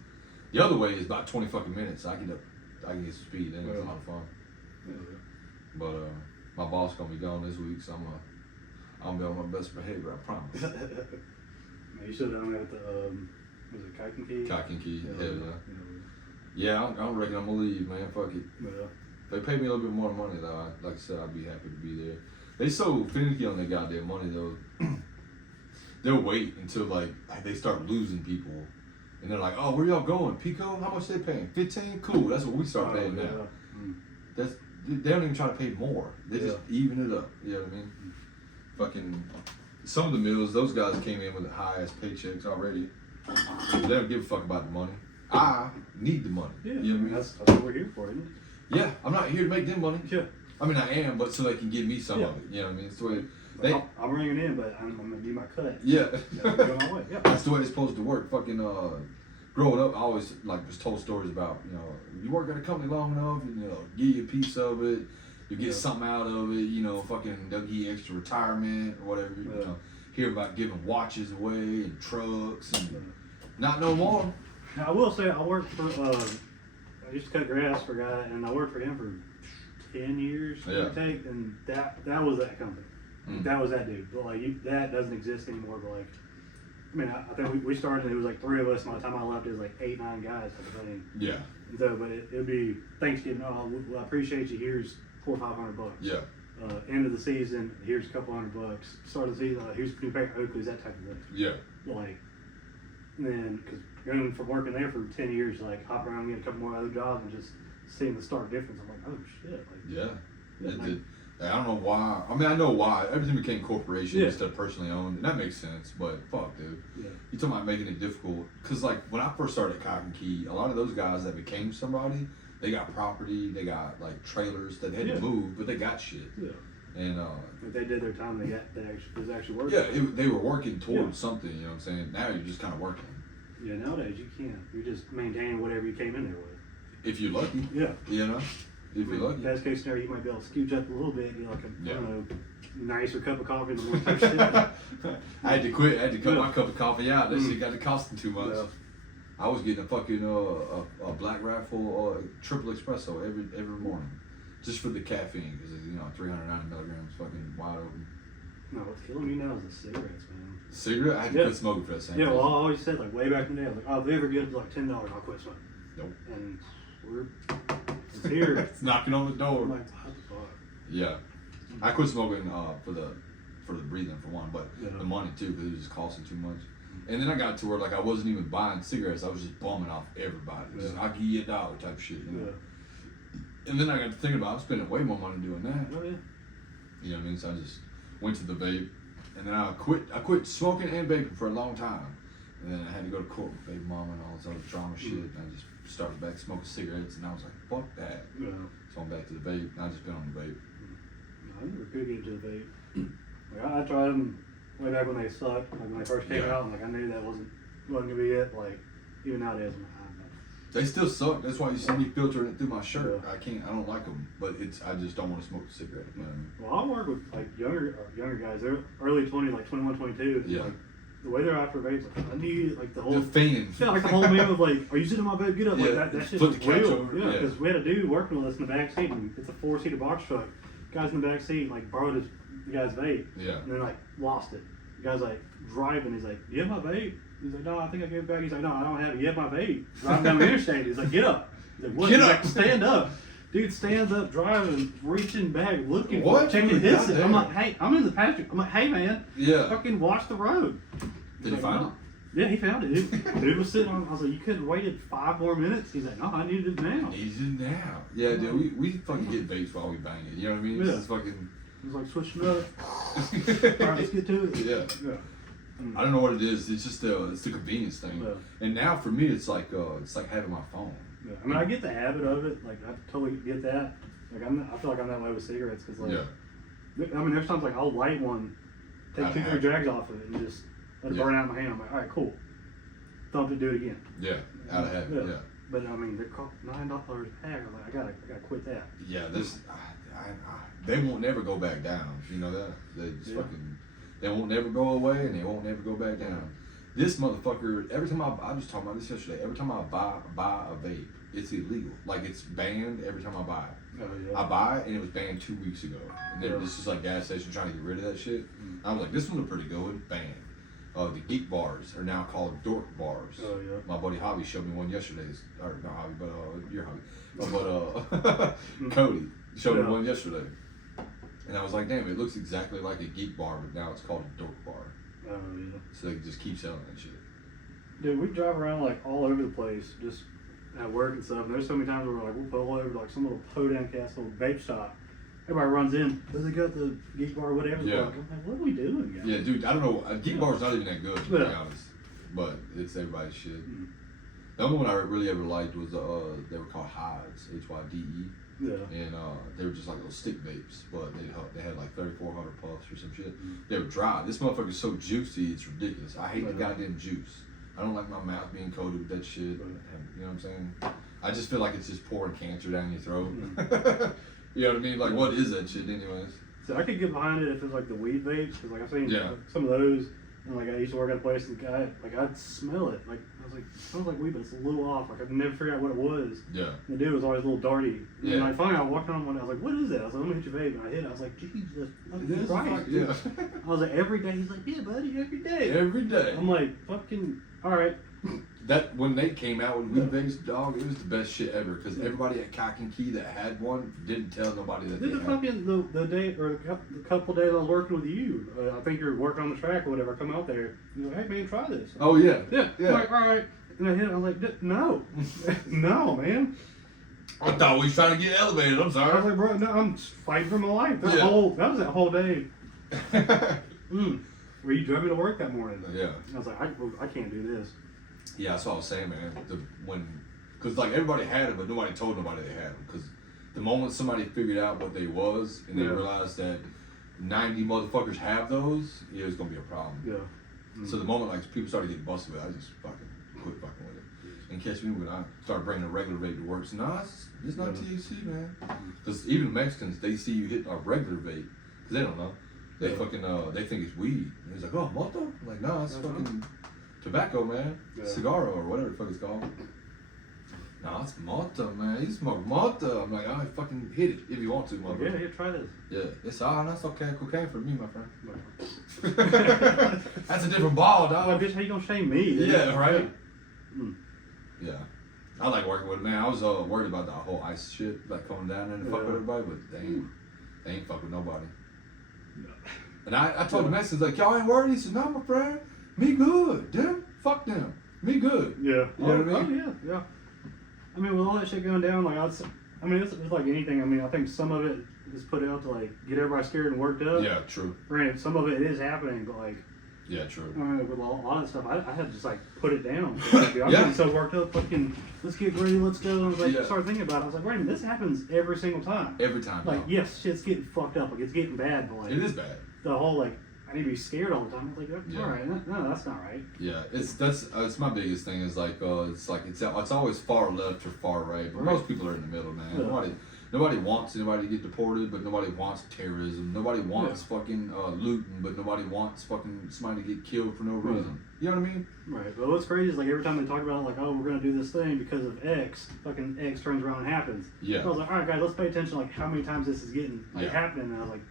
The other way is about 20 fucking minutes. So I can get some speed, and it's a lot of fun. But my boss gonna be gone this week, so I'm be on my best behavior. I promise. You should have done that at the was it Kakinki? Hell yeah. Yeah, I don't reckon I'm gonna leave, man. Fuck it. If they pay me a little bit more money though, like I said, I'd be happy to be there. They so finicky on their goddamn money though. They'll wait until like they start losing people, and they're like, "Oh, where y'all going? Pico? How much they paying? 15? Cool. That's what we start paying now." They don't even try to pay more. They just even it up. You know what I mean? Fucking some of the mills, those guys came in with the high-ass paychecks already. They don't give a fuck about the money. I need the money. Yeah, you know what I mean? That's what we're here for, isn't it? Yeah, I'm not here to make them money. Yeah. I mean, I am, but so they can give me some of it. You know what I mean? It's the way I'm bringing it in, but I'm gonna do my cut. Yeah. Go my way. Yeah. That's the way it's supposed to work. Fucking growing up, I always like was told stories about, you work at a company long enough, and give you a piece of it, you get something out of it, fucking they'll give you extra retirement or whatever. Hear about giving watches away and trucks and not no more. Now I will say I worked for I used to cut grass for a guy, and I worked for him for 10 years, and that was that company. That was that dude. But like that doesn't exist anymore. But like I mean, I think we started, it was like 3 of us, and by the time I left, it was like 8, 9 guys type of thing. Yeah. So, but it'd be Thanksgiving, oh, well, I appreciate you, here's $400 or $500. Yeah. End of the season, here's a couple $100. Start of the season, here's a new pair of Oakleys, that type of thing. Yeah. Like, then, because going from working there for 10 years, like, hop around and get a couple more other jobs and just seeing the stark difference, I'm like, oh shit. Like, Yeah. like, I don't know why. I mean, I know why. Everything became corporation Yeah. instead of personally owned, and that makes sense. But fuck, dude. Yeah. You talking about making it difficult? Because like when I first started at Cotton Key, a lot of those guys that became somebody, they got property, they got like trailers that they had Yeah. to move, but they got shit. Yeah. And If they did their time, they was actually working. yeah, they were working towards Yeah. something. You know what I'm saying? Now you're just kind of working. Yeah, nowadays you can't. You're just maintaining whatever you came in there with. If you're lucky. Yeah. You know. If you're lucky. Best case scenario, you might be able to scooch up a little bit, get like a Yeah. I don't know, nicer cup of coffee in the morning type shit. I had to quit. I had to cut Yeah. my cup of coffee out. That shit got to costing too much. Yeah. I was getting a fucking a black rifle triple espresso every morning, just for the caffeine because you know 390 milligrams, fucking wide open. No, what's killing me now is the cigarettes, man. Cigarette? I had to Yeah. quit smoking for that same. Yeah, well, I reason. always said like way back in the day, I was like, oh, if they ever get to like $10, I'll quit smoking. Nope. And it's here. It's knocking on the door. I'm like, what the fuck? Yeah, I quit smoking for the breathing for one, but Yeah. the money too because it was just costing too much. And then I got to where like I wasn't even buying cigarettes; I was just bumming off everybody. Just, Yeah. I'll give you $1 type shit, you know. Yeah. And then I got to thinking about I'm spending way more money doing that. Oh yeah. You know what I mean? So I just went to the vape, and then I quit smoking and vaping for a long time. And then I had to go to court with baby mama and all this other drama shit. And I just started back smoking cigarettes, and I was like, fuck that. Yeah. So I'm back to the vape, and I just been on the vape. I never could get into the vape. Like I tried them way back when they sucked, like when they first came Yeah. out, and like I knew that wasn't gonna be it. Like even nowadays, I'm like, They still suck. That's why you see me filtering it through my shirt. Yeah. I don't like them, but I just don't want to smoke a cigarette. You know what I mean? well, I work with like younger guys. They're early 20s, like 21, 22. Yeah. Like, the way they're out for vapes, like I need like the whole. The fiend. Yeah, like the whole meal of like, are you sitting in my bed? Get up, Yeah, like that shit flip was the couch real. over, Yeah, yeah. because we had a dude working with us in the back seat, and it's a 4-seater box truck. Guys in the back seat like borrowed the guy's vape, Yeah. and then like lost it. The guy's like driving, he's like, "Do you have my vape?" He's like, "No, I think I gave it back." He's like, "No, I don't have it. You have my vape." Driving down the interstate, he's like, "Get up." He's like, "What?" Get He's up. like, "Stand up." Dude stands up, driving, reaching back, looking, What? checking his. Goddamn. I'm like, "Hey, I'm in the passenger." I'm like, "Hey, man, Yeah. fucking watch the road." Did he find it? Yeah, he found it. Dude was sitting on. I was like, "You could have waited 5 more minutes." He's like, "No, I needed it now." Needs it now. Yeah, dude. We fucking get vapes while we bang it. You know what I mean? Yeah. It's fucking. He was like, "Switching up." All right, let's get to it. Yeah. Yeah. I don't know what it is. It's just it's the convenience thing. Yeah. And now for me, it's like having my phone. Yeah. I mean, I get the habit of it. Like, I totally get that. Like, I feel like I'm that way with cigarettes because, like, I mean, there's times like I'll light one, take Out of 2, 3 habit. drags off of it, and just let it Yeah. burn out in my hand. I'm like, all right, cool. Thump it, do it again. Yeah, out of habit. Yeah. But I mean, they're called $9 a pack. I'm like, I gotta quit that. Yeah, they won't never go back down. You know that? They just Yeah. fucking, they won't never go away and they won't never go back down. This motherfucker, every time I was talking about this yesterday, every time I buy a vape, it's illegal. Like it's banned every time I buy it. Oh yeah. I buy it and it was banned 2 weeks ago. And then Yeah. this is like gas station trying to get rid of that shit. I was like, this one's a pretty good one, banned. The geek bars are now called dork bars. Oh yeah. My buddy Javy showed me one yesterday. Or not Javy, but your Javy. But Kody showed me Yeah. one yesterday. And I was like, damn, it looks exactly like a geek bar, but now it's called a dork bar. Oh yeah. So they just keep selling that shit. Dude, we drive around like all over the place, just at work and stuff. And there's so many times where like we'll pull over to like some little podunk ass little vape shop. Everybody runs in. Does it got the geek bar, whatever? Yeah. I'm like, what are we doing, guys? Yeah, dude, I don't know. A geek bar's not even that good, to be Yeah. honest. But it's everybody's shit. Mm. The only one I really ever liked was they were called Hydes, HYDE. Yeah. And they were just like little stick vapes, but they had like 3,400 puffs or some shit. Mm. They were dry. This motherfucker's so juicy, it's ridiculous. I hate the Right. goddamn juice. I don't like my mouth being coated with that shit. Right. And, you know what I'm saying? I just feel like it's just pouring cancer down your throat. Mm. You know what I mean? Like, what is that shit anyways? So I could get behind it if it's like the weed vapes, because like I've seen Yeah. some of those. And like I used to work at a place, and the guy, like I'd smell it. Like I was like, it smells like weed, but it's a little off. Like I'd never figured out what it was. Yeah. And the dude was always a little darty. Yeah. And like finally I walked on one, I was like, what is that? I was like, let me hit your vape. And I hit it. I was like, Jesus Christ. Yeah. I was like, every day. He's like, yeah, buddy, every day. Every day. I'm like, fucking, all right. That when they came out with weed vapes, dog, it was the best shit ever because everybody at Cock and Key that had one didn't tell nobody that Did they the had. fucking the day or the couple days I was working with you, I think you're working on the track or whatever. I come out there, you're like, hey man, try this. Oh yeah. Yeah. Yeah. I'm like, all right. And I hit it. I was like, no, no, man. I thought we was trying to get elevated. I'm I was sorry. like, bro, no, I'm fighting for my life. That was that whole day. Where you drove me to work that morning. Yeah. I was like, I can't do this. Yeah, that's what I was saying, man. Because like everybody had it, but nobody told nobody they had them. Because the moment somebody figured out what they was and they realized that 90 motherfuckers have those, yeah, it's gonna be a problem. Yeah. So the moment like people started getting busted with it, I just fucking quit fucking with it. And catch me when I started bringing a regular vape to work. So nah, it's not THC, man. Because even Mexicans, they see you hit a regular vape, because they don't know. They fucking they think it's weed. And it's like, oh, moto? I'm like, nah, it's fucking tobacco, man. Cigarro or whatever the fuck it's called. Nah, it's moto, man. You smoke moto. I'm like, I fucking hit it if you want to, motherfucker. Yeah, here, try this. Yeah, it's that's okay. Cocaine for me, my friend. That's a different ball, dog. Well, bitch, how you gonna shame me? Dude? Yeah, right. Yeah, I like working with it, man. I was worried about the whole ice shit, like coming down there and fuck with everybody, but they ain't fuck with nobody. And I told the Mexicans, like, y'all ain't worried? He said, no, my friend, me good. Them, fuck them. Me good. Yeah. You know what I mean? Yeah. I mean, with all that shit going down, like, it's like anything. I mean, I think some of it is put out to, like, get everybody scared and worked up. Yeah, true. Granted, some of it is happening, but, like, yeah, true. I mean, with a lot of stuff, I had to just, like, put it down. Like, I'm getting so worked up, fucking, let's get ready, let's go. And I was like, started thinking about it. I was like, wait a minute, this happens every single time. Every time. Like, yes, shit's getting fucked up. Like, it's getting bad, but, like, it is bad. The whole, like, I need to be scared all the time. I was like, all right, no, that's not right. Yeah, it's my biggest thing is like it's always far left or far right, but most people are in the middle, man. Yeah. Nobody wants anybody to get deported, but nobody wants terrorism. Nobody wants fucking looting, but nobody wants fucking somebody to get killed for no reason. You know what I mean? Right. But what's crazy is like every time they talk about it, like, oh, we're gonna do this thing because of X, fucking X turns around and happens. Yeah. So I was like, all right, guys, let's pay attention. Like how many times this is getting happening. And I was like,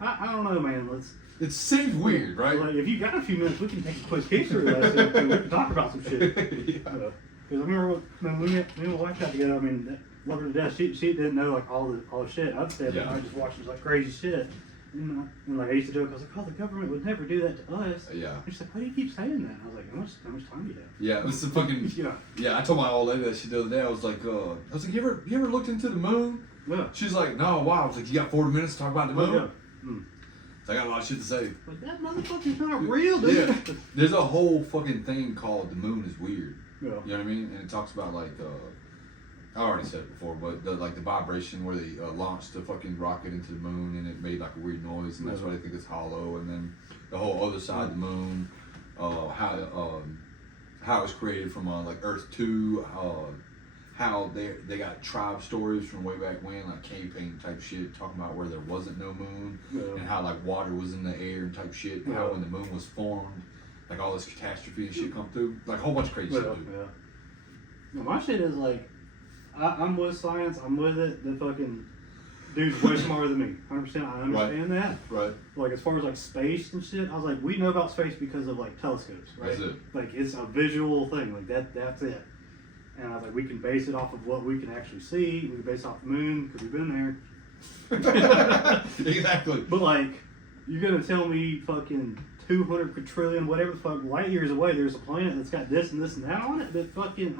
I don't know, man. It seems weird, right? Like, if you got a few minutes, we can take a quick picture of that shit and we can talk about some shit. Because I remember when me and my wife got together, I mean, love her to death. She didn't know like all the shit. I'd say I just watched this like crazy shit. And like I used to joke, I was like, oh, the government would never do that to us. Yeah. And she's like, why do you keep saying that? And I was like, how much time do you have? Yeah, it was the fucking yeah. I told my old lady that shit the other day. I was like, you ever looked into the moon? Yeah. She's like, no, why? I was like, you got 40 minutes to talk about the moon? Yeah. So I got a lot of shit to say. But that motherfucker's not real, dude. Yeah. There's a whole fucking thing called the moon is weird. Yeah. You know what I mean? And it talks about like, I already said it before, but the vibration where they launched the fucking rocket into the moon and it made like a weird noise, and that's why they think it's hollow. And then the whole other side of the moon, how it was created from like Earth 2, how they got tribe stories from way back when, like cave painting type shit, talking about where there wasn't no moon, and how like water was in the air and type shit, and how when the moon was formed, like all this catastrophe and shit come through, like a whole bunch of crazy shit. Yeah. No, my shit is like, I'm with science, I'm with it. The fucking dude's way smarter than me. 100%. I understand that. Right. Like as far as like space and shit, I was like, we know about space because of like telescopes, right? That's it. Like it's a visual thing. Like that's it. And I was like, we can base it off of what we can actually see. We can base it off the moon because we've been there. Exactly. But like, you're gonna tell me fucking 200 quadrillion, whatever the fuck, light years away, there's a planet that's got this and this and that on it? That fucking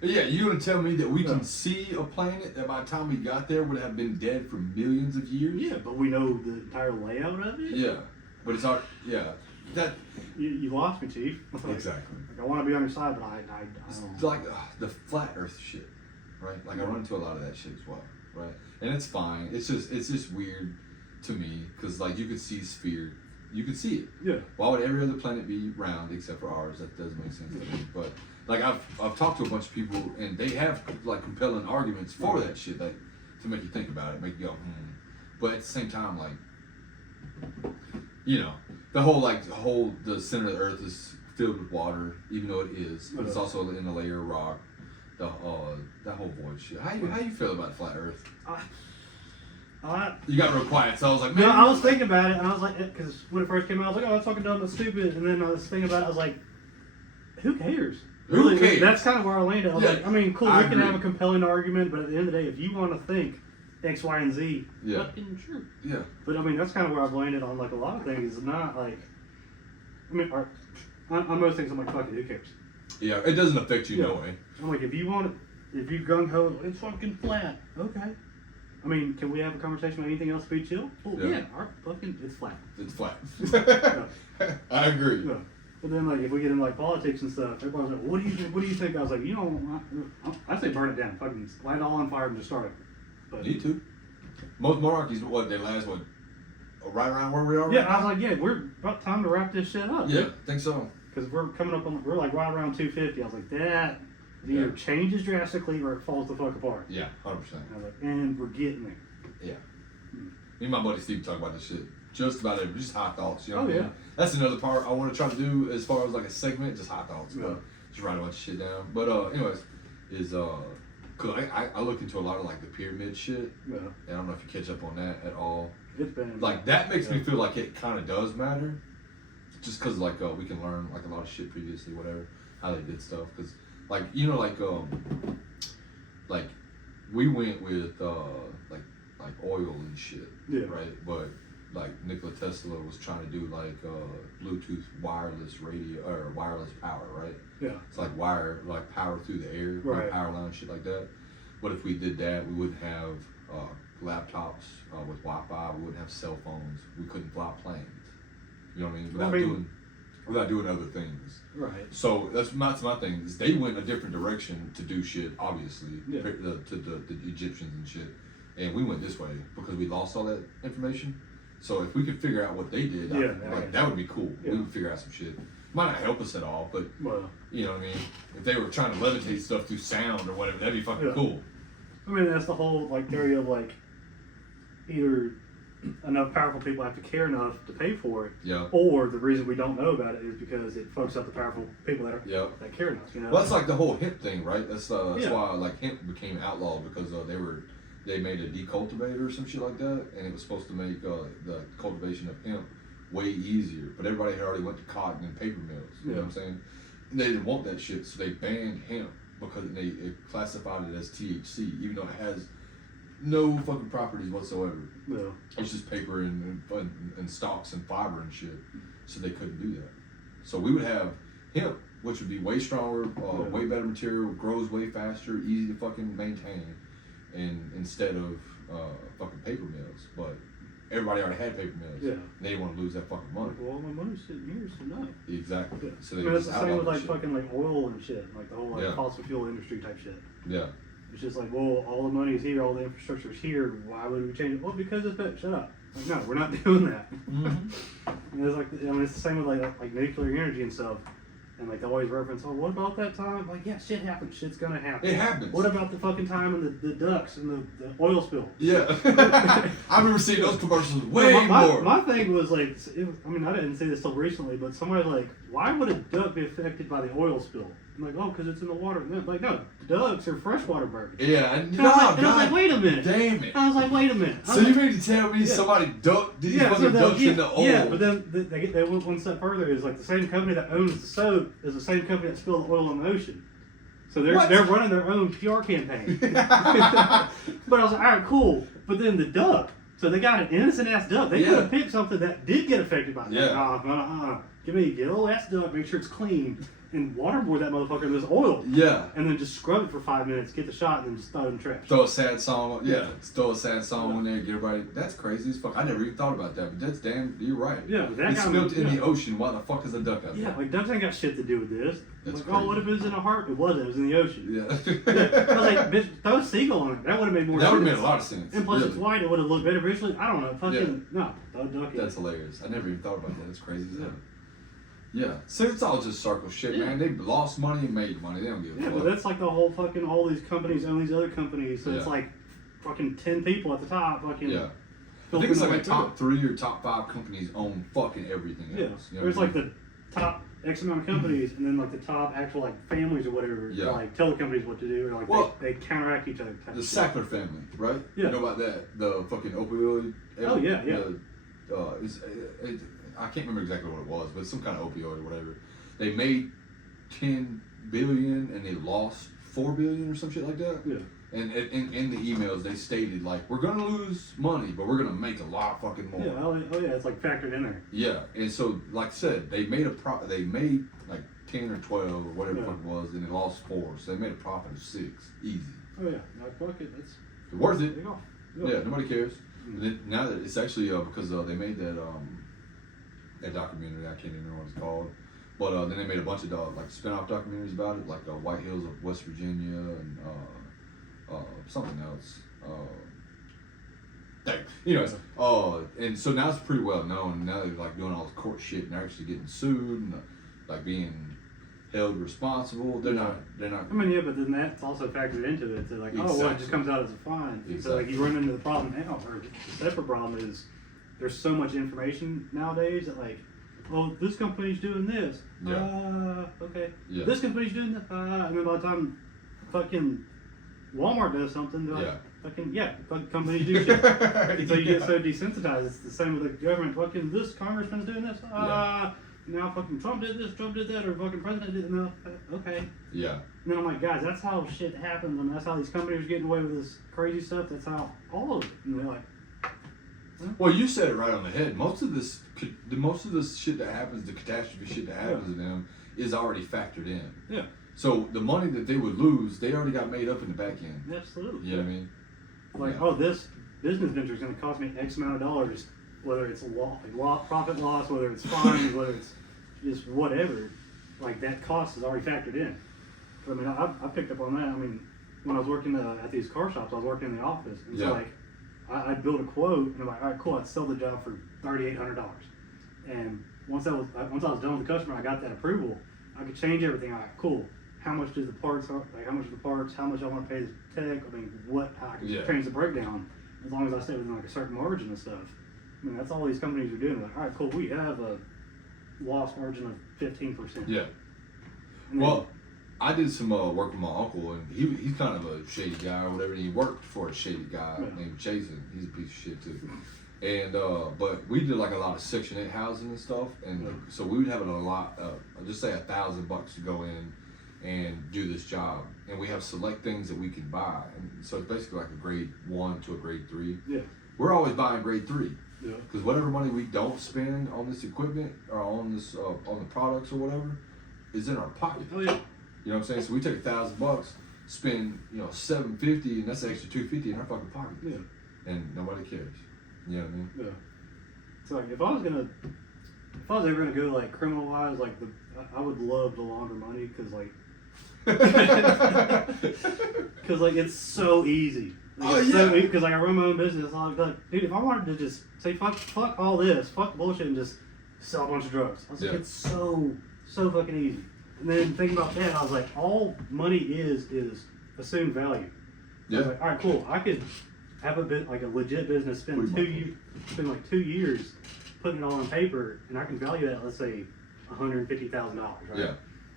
Yeah, you're gonna tell me that we can see a planet that by the time we got there would have been dead for millions of years? Yeah, but we know the entire layout of it. Yeah, but it's hard. Yeah, that. You lost me, Chief. Exactly. Like, I want to be on your side, but I It's don't. like the flat Earth shit, right? Like I run into a lot of that shit as well, right? And it's fine. It's just weird to me because like you could see sphere, you could see it. Yeah. Why would every other planet be round except for ours? That doesn't make sense to me. But like I've talked to a bunch of people and they have like compelling arguments for that shit, like to make you think about it, make you go, But at the same time, like, you know, the center of the earth is filled with water, even though it is. But it's also in a layer of rock. That whole void shit. How you feel about flat Earth? You got real quiet, so I was like, man. No, I was thinking about it, and I was like, because when it first came out, I was like, oh, that's fucking dumb, that's stupid. And then I was thinking about it, I was like, who cares? Who cares? That's kind of where I landed. I was like, I mean, cool, we can agree. have a compelling argument, but at the end of the day, if you want to think X, Y, and Z, fucking sure. Yeah. But I mean, that's kind of where I've landed on like a lot of things. It's not like, I mean, on most things, I'm like, fuck it, who cares? Yeah, it doesn't affect you no way. I'm like, if you gung ho, it's fucking flat. Okay. I mean, can we have a conversation about anything else be chill? Well, yeah, it's flat. It's flat. I agree. Yeah. But then, like, if we get into like politics and stuff, everybody's like, what do you think? What do you think? I was like, I say burn it down. Fucking light it all on fire and just start it. But need to. Most monarchies, they last right around where we are. Yeah, right I was like, yeah, we're about time to wrap this shit up. Yeah, think so. Because we're coming up on, we're like right around 250. I was like, that either changes drastically or it falls the fuck apart. Yeah, 100%. And I was like, and we're getting there. Yeah. Me and my buddy Steve talk about this shit just about it. Just hot thoughts. You know what I yeah. mean? That's another part I want to try to do as far as like a segment, just hot thoughts. Yeah. But just write a bunch of shit down. But anyways, cause I look into a lot of like the pyramid shit. Yeah. And I don't know if you catch up on that at all. It's been Like that makes me feel like it kind of does matter. Just cause like we can learn like a lot of shit previously, whatever, how they did stuff. Cause like like we went with like oil and shit, right? But like Nikola Tesla was trying to do like Bluetooth wireless radio or wireless power, right? Yeah. It's like power through the air, right? Power line, shit like that. But if we did that, we wouldn't have laptops with Wi-Fi. We wouldn't have cell phones. We couldn't fly planes. You know what I mean? Without doing other things. Right. So that's my thing. Is they went a different direction to do shit, obviously, yeah. to the Egyptians and shit. And we went this way because we lost all that information. So if we could figure out what they did, that would be cool. Yeah. We would figure out some shit. Might not help us at all, but you know what I mean? If they were trying to levitate stuff through sound or whatever, that'd be fucking cool. I mean, that's the whole like theory of like either enough powerful people have to care enough to pay for it, or the reason we don't know about it is because it fucks up the powerful people that that care enough. You know? Well, that's like the whole hemp thing, right? That's why like hemp became outlawed because they made a decultivator or some shit like that, and it was supposed to make the cultivation of hemp way easier. But everybody had already went to cotton and paper mills. You know what I'm saying? And they didn't want that shit, so they banned hemp because it classified it as THC, even though it has no fucking properties whatsoever. No. It's just paper and stalks and fiber and shit. So they couldn't do that. So we would have hemp, which would be way stronger, way better material, grows way faster, easy to fucking maintain, and instead of fucking paper mills. But everybody already had paper mills. Yeah. They didn't want to lose that fucking money. Well, all my money's sitting here, so no. Exactly. Yeah. So they that's the same with like shit. fucking like oil and shit, like the whole like fossil fuel industry type shit. Yeah. It's just like, well, all the money's here, all the infrastructure's here. Why would we change it? Well, because it's better. Shut up. Like, no, we're not doing that. And it's like, I mean, it's the same with like nuclear energy and stuff. And like they always reference, oh, what about that time? Like, yeah, shit happens. Shit's gonna happen. It happens. What about the fucking time and the ducks and the oil spill? Yeah. I remember seeing those commercials way more. My thing was like, I mean, I didn't see this till recently, but somebody like, why would a duck be affected by the oil spill? I'm like, oh, because it's in the water. And like, no, ducks are freshwater birds. Yeah, and I was like, wait a minute. Damn it. I was like, wait a minute. So you mean to tell me somebody ducked these fucking ducks in the oil? Yeah, but then they went one step further. Is like the same company that owns the soap is the same company that spilled the oil in the ocean. So they're running their own PR campaign. But I was like, all right, cool. But then the duck. So they got an innocent ass duck. They could have picked something that did get affected by that. Yeah. Give me a little ass duck, make sure it's clean, and waterboard that motherfucker in this oil. Yeah. And then just scrub it for 5 minutes, get the shot, and then just throw it in the trash. Throw a sad song. Throw a sad song in there, get everybody. That's crazy as fuck. I never even thought about that, but that's you're right. Yeah, but that spilled in the ocean. Why the fuck is a duck out there? Yeah, like ducks ain't got shit to do with this. That's like, crazy. oh, what if it was in a heart? It wasn't. It was in the ocean. Yeah. I was like, bitch, throw a seagull on it. That would have made more sense. That would have made a lot of sense. And plus, it's white. It would have looked better visually. I don't know. Fucking no. Throw a duck in. That's hilarious. I never even thought about that. That's crazy as hell. Yeah, so it's all just circle shit, man. They lost money and made money. They don't give a fuck. Yeah, but that's like the whole fucking, all these companies own these other companies. So it's like fucking 10 people at the top. Fucking. Yeah. I think it's like top 3 or top 5 companies own fucking everything else. Yeah. There's like the top X amount of companies, and then like the top actual like families or whatever. Yeah. Like tell the companies what to do, or like they counteract each other. The Sackler family, right? Yeah. You know about that? The fucking opioid. Oh yeah, yeah. I can't remember exactly what it was, but it's some kind of opioid or whatever. They made 10 billion and they lost 4 billion or some shit like that. Yeah. And in the emails they stated like, we're gonna lose money, but we're gonna make a lot fucking more. Yeah. Oh yeah, it's like factored in there. Yeah, and so like I said, they made they made like 10 or 12 or whatever the fuck it was, and they lost 4, so they made a profit of 6, easy. Oh yeah, like fuck it, that's worth it. Yeah. Yeah, nobody cares. And then, now that it's actually because they made that documentary, I can't even remember what it's called, but then they made a bunch of like spin-off documentaries about it, like White Hills of West Virginia and something else. Anyways, and so now it's pretty well known. Now they're like doing all this court shit and they're actually getting sued and like being held responsible. They're not. I mean, yeah, but then that's also factored into it. They're like, Exactly. oh, well, it just comes out as a fine. Exactly. So like you run into the problem now, or the separate problem is there's so much information nowadays that like, oh, this company's doing this. Yeah. Okay. Yeah. This company's doing that. And then by the time fucking Walmart does something, they're like, fucking companies do shit. So you get so desensitized. It's the same with the government. Fucking this congressman's doing this. Now fucking Trump did this, Trump did that, or fucking president did it. No, okay. Yeah. And then I'm like, guys, that's how shit happens, and that's how these companies are getting away with this crazy stuff. That's how all of it. And they're like, huh? Well, you said it right on the head. Most of this shit that happens, the catastrophe shit that happens to them, is already factored in. Yeah. So the money that they would lose, they already got made up in the back end. Absolutely. You know what I mean? Like, oh, this business venture is going to cost me X amount of dollars, whether it's profit loss, whether it's fines, whether it's just whatever. Like, that cost is already factored in. I mean, I picked up on that. I mean, when I was working at these car shops, I was working in the office. And so, like, I'd build a quote, and I'm like, all right, cool, I'd sell the job for $3,800. And once I was done with the customer, I got that approval. I could change everything. All right, cool. How much do the parts, like, how much are the parts, how much I want to pay the tech, I mean, how I can change the breakdown, as long as I stay within, like, a certain margin and stuff. I mean, that's all these companies are doing. Like, all right, cool, we have a loss margin of 15%. Yeah. Well, I did some work with my uncle, and he's kind of a shady guy or whatever, and he worked for a shady guy named Jason. He's a piece of shit, too. And, but we did, like, a lot of Section 8 housing and stuff, and so we would have a lot, just say $1,000 to go in and do this job, and we have select things that we can buy, and so it's basically like a grade 1 to a grade 3. Yeah. We're always buying grade 3. Yeah. Because whatever money we don't spend on this equipment or on this on the products or whatever is in our pocket. Oh yeah. You know what I'm saying? So we take $1,000, spend $750, and that's an extra $250 in our fucking pocket. Yeah. And nobody cares. You know what I mean? Yeah. So like, if I was ever gonna go like criminal wise, like I would love to launder money because like. Because like it's so easy. Like, because like I run my own business. I'm like, dude, if I wanted to just say fuck all this, fuck bullshit, and just sell a bunch of drugs, I was like, it's so fucking easy. And then thinking about that, I was like, all money is assumed value. Yeah. I was like, all right, cool. I could have a bit like a legit business, spend 2 years putting it all on paper, and I can value that, let's say, $150,000, right? Yeah.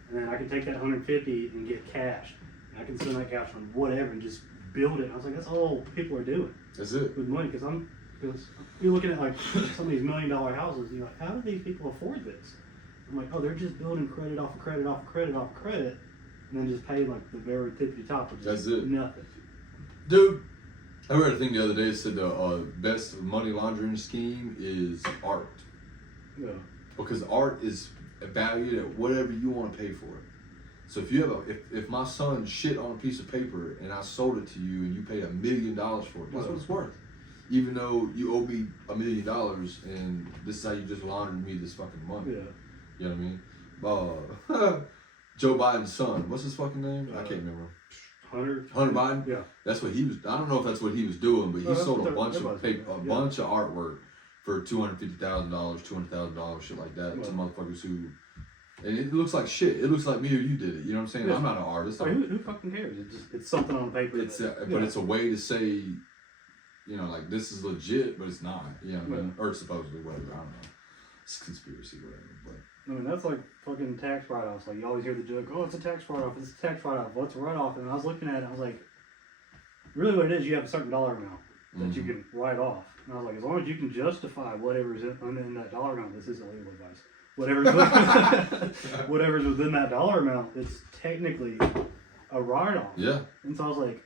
And then I can take that 150 and get cash. And I can spend that cash on whatever and just build it. I was like, that's all people are doing. That's it. With money, because you're looking at like some of these $1 million houses, and you're like, how do these people afford this? I'm like, oh, they're just building credit off of credit off of credit off of credit, and then just pay like the very tippity top, which is nothing. Dude, I read a thing the other day that said the best money laundering scheme is art. Yeah. Because art is valued at whatever you want to pay for it. So if you have if my son shit on a piece of paper and I sold it to you and you paid $1 million for it, that's what it's worth. Even though you owe me $1 million and this is how you just laundered me this fucking money. Yeah. You know what I mean? Joe Biden's son, what's his fucking name? I can't remember. Hunter Biden? Yeah. That's what he was, I don't know if that's what he was doing, but he sold a bunch of paper, bunch of artwork for $250,000, $200,000, shit like that, to motherfuckers who, and it looks like shit. It looks like me or you did it. You know what I'm saying? Yeah. I'm not an artist. Who fucking cares? It's something on paper. But it's a way to say you know, like this is legit, but it's not, you know, or supposedly, whatever, I don't know. It's conspiracy, whatever, but. I mean, that's like fucking tax write-offs. Like, you always hear the joke, oh, it's a tax write-off, it's a tax write-off, what's a write-off? And I was looking at it, I was like, really what it is, you have a certain dollar amount that you can write off. And I was like, as long as you can justify whatever's in that dollar amount, this isn't legal advice, whatever's within that dollar amount, it's technically a write-off. Yeah. And so I was like,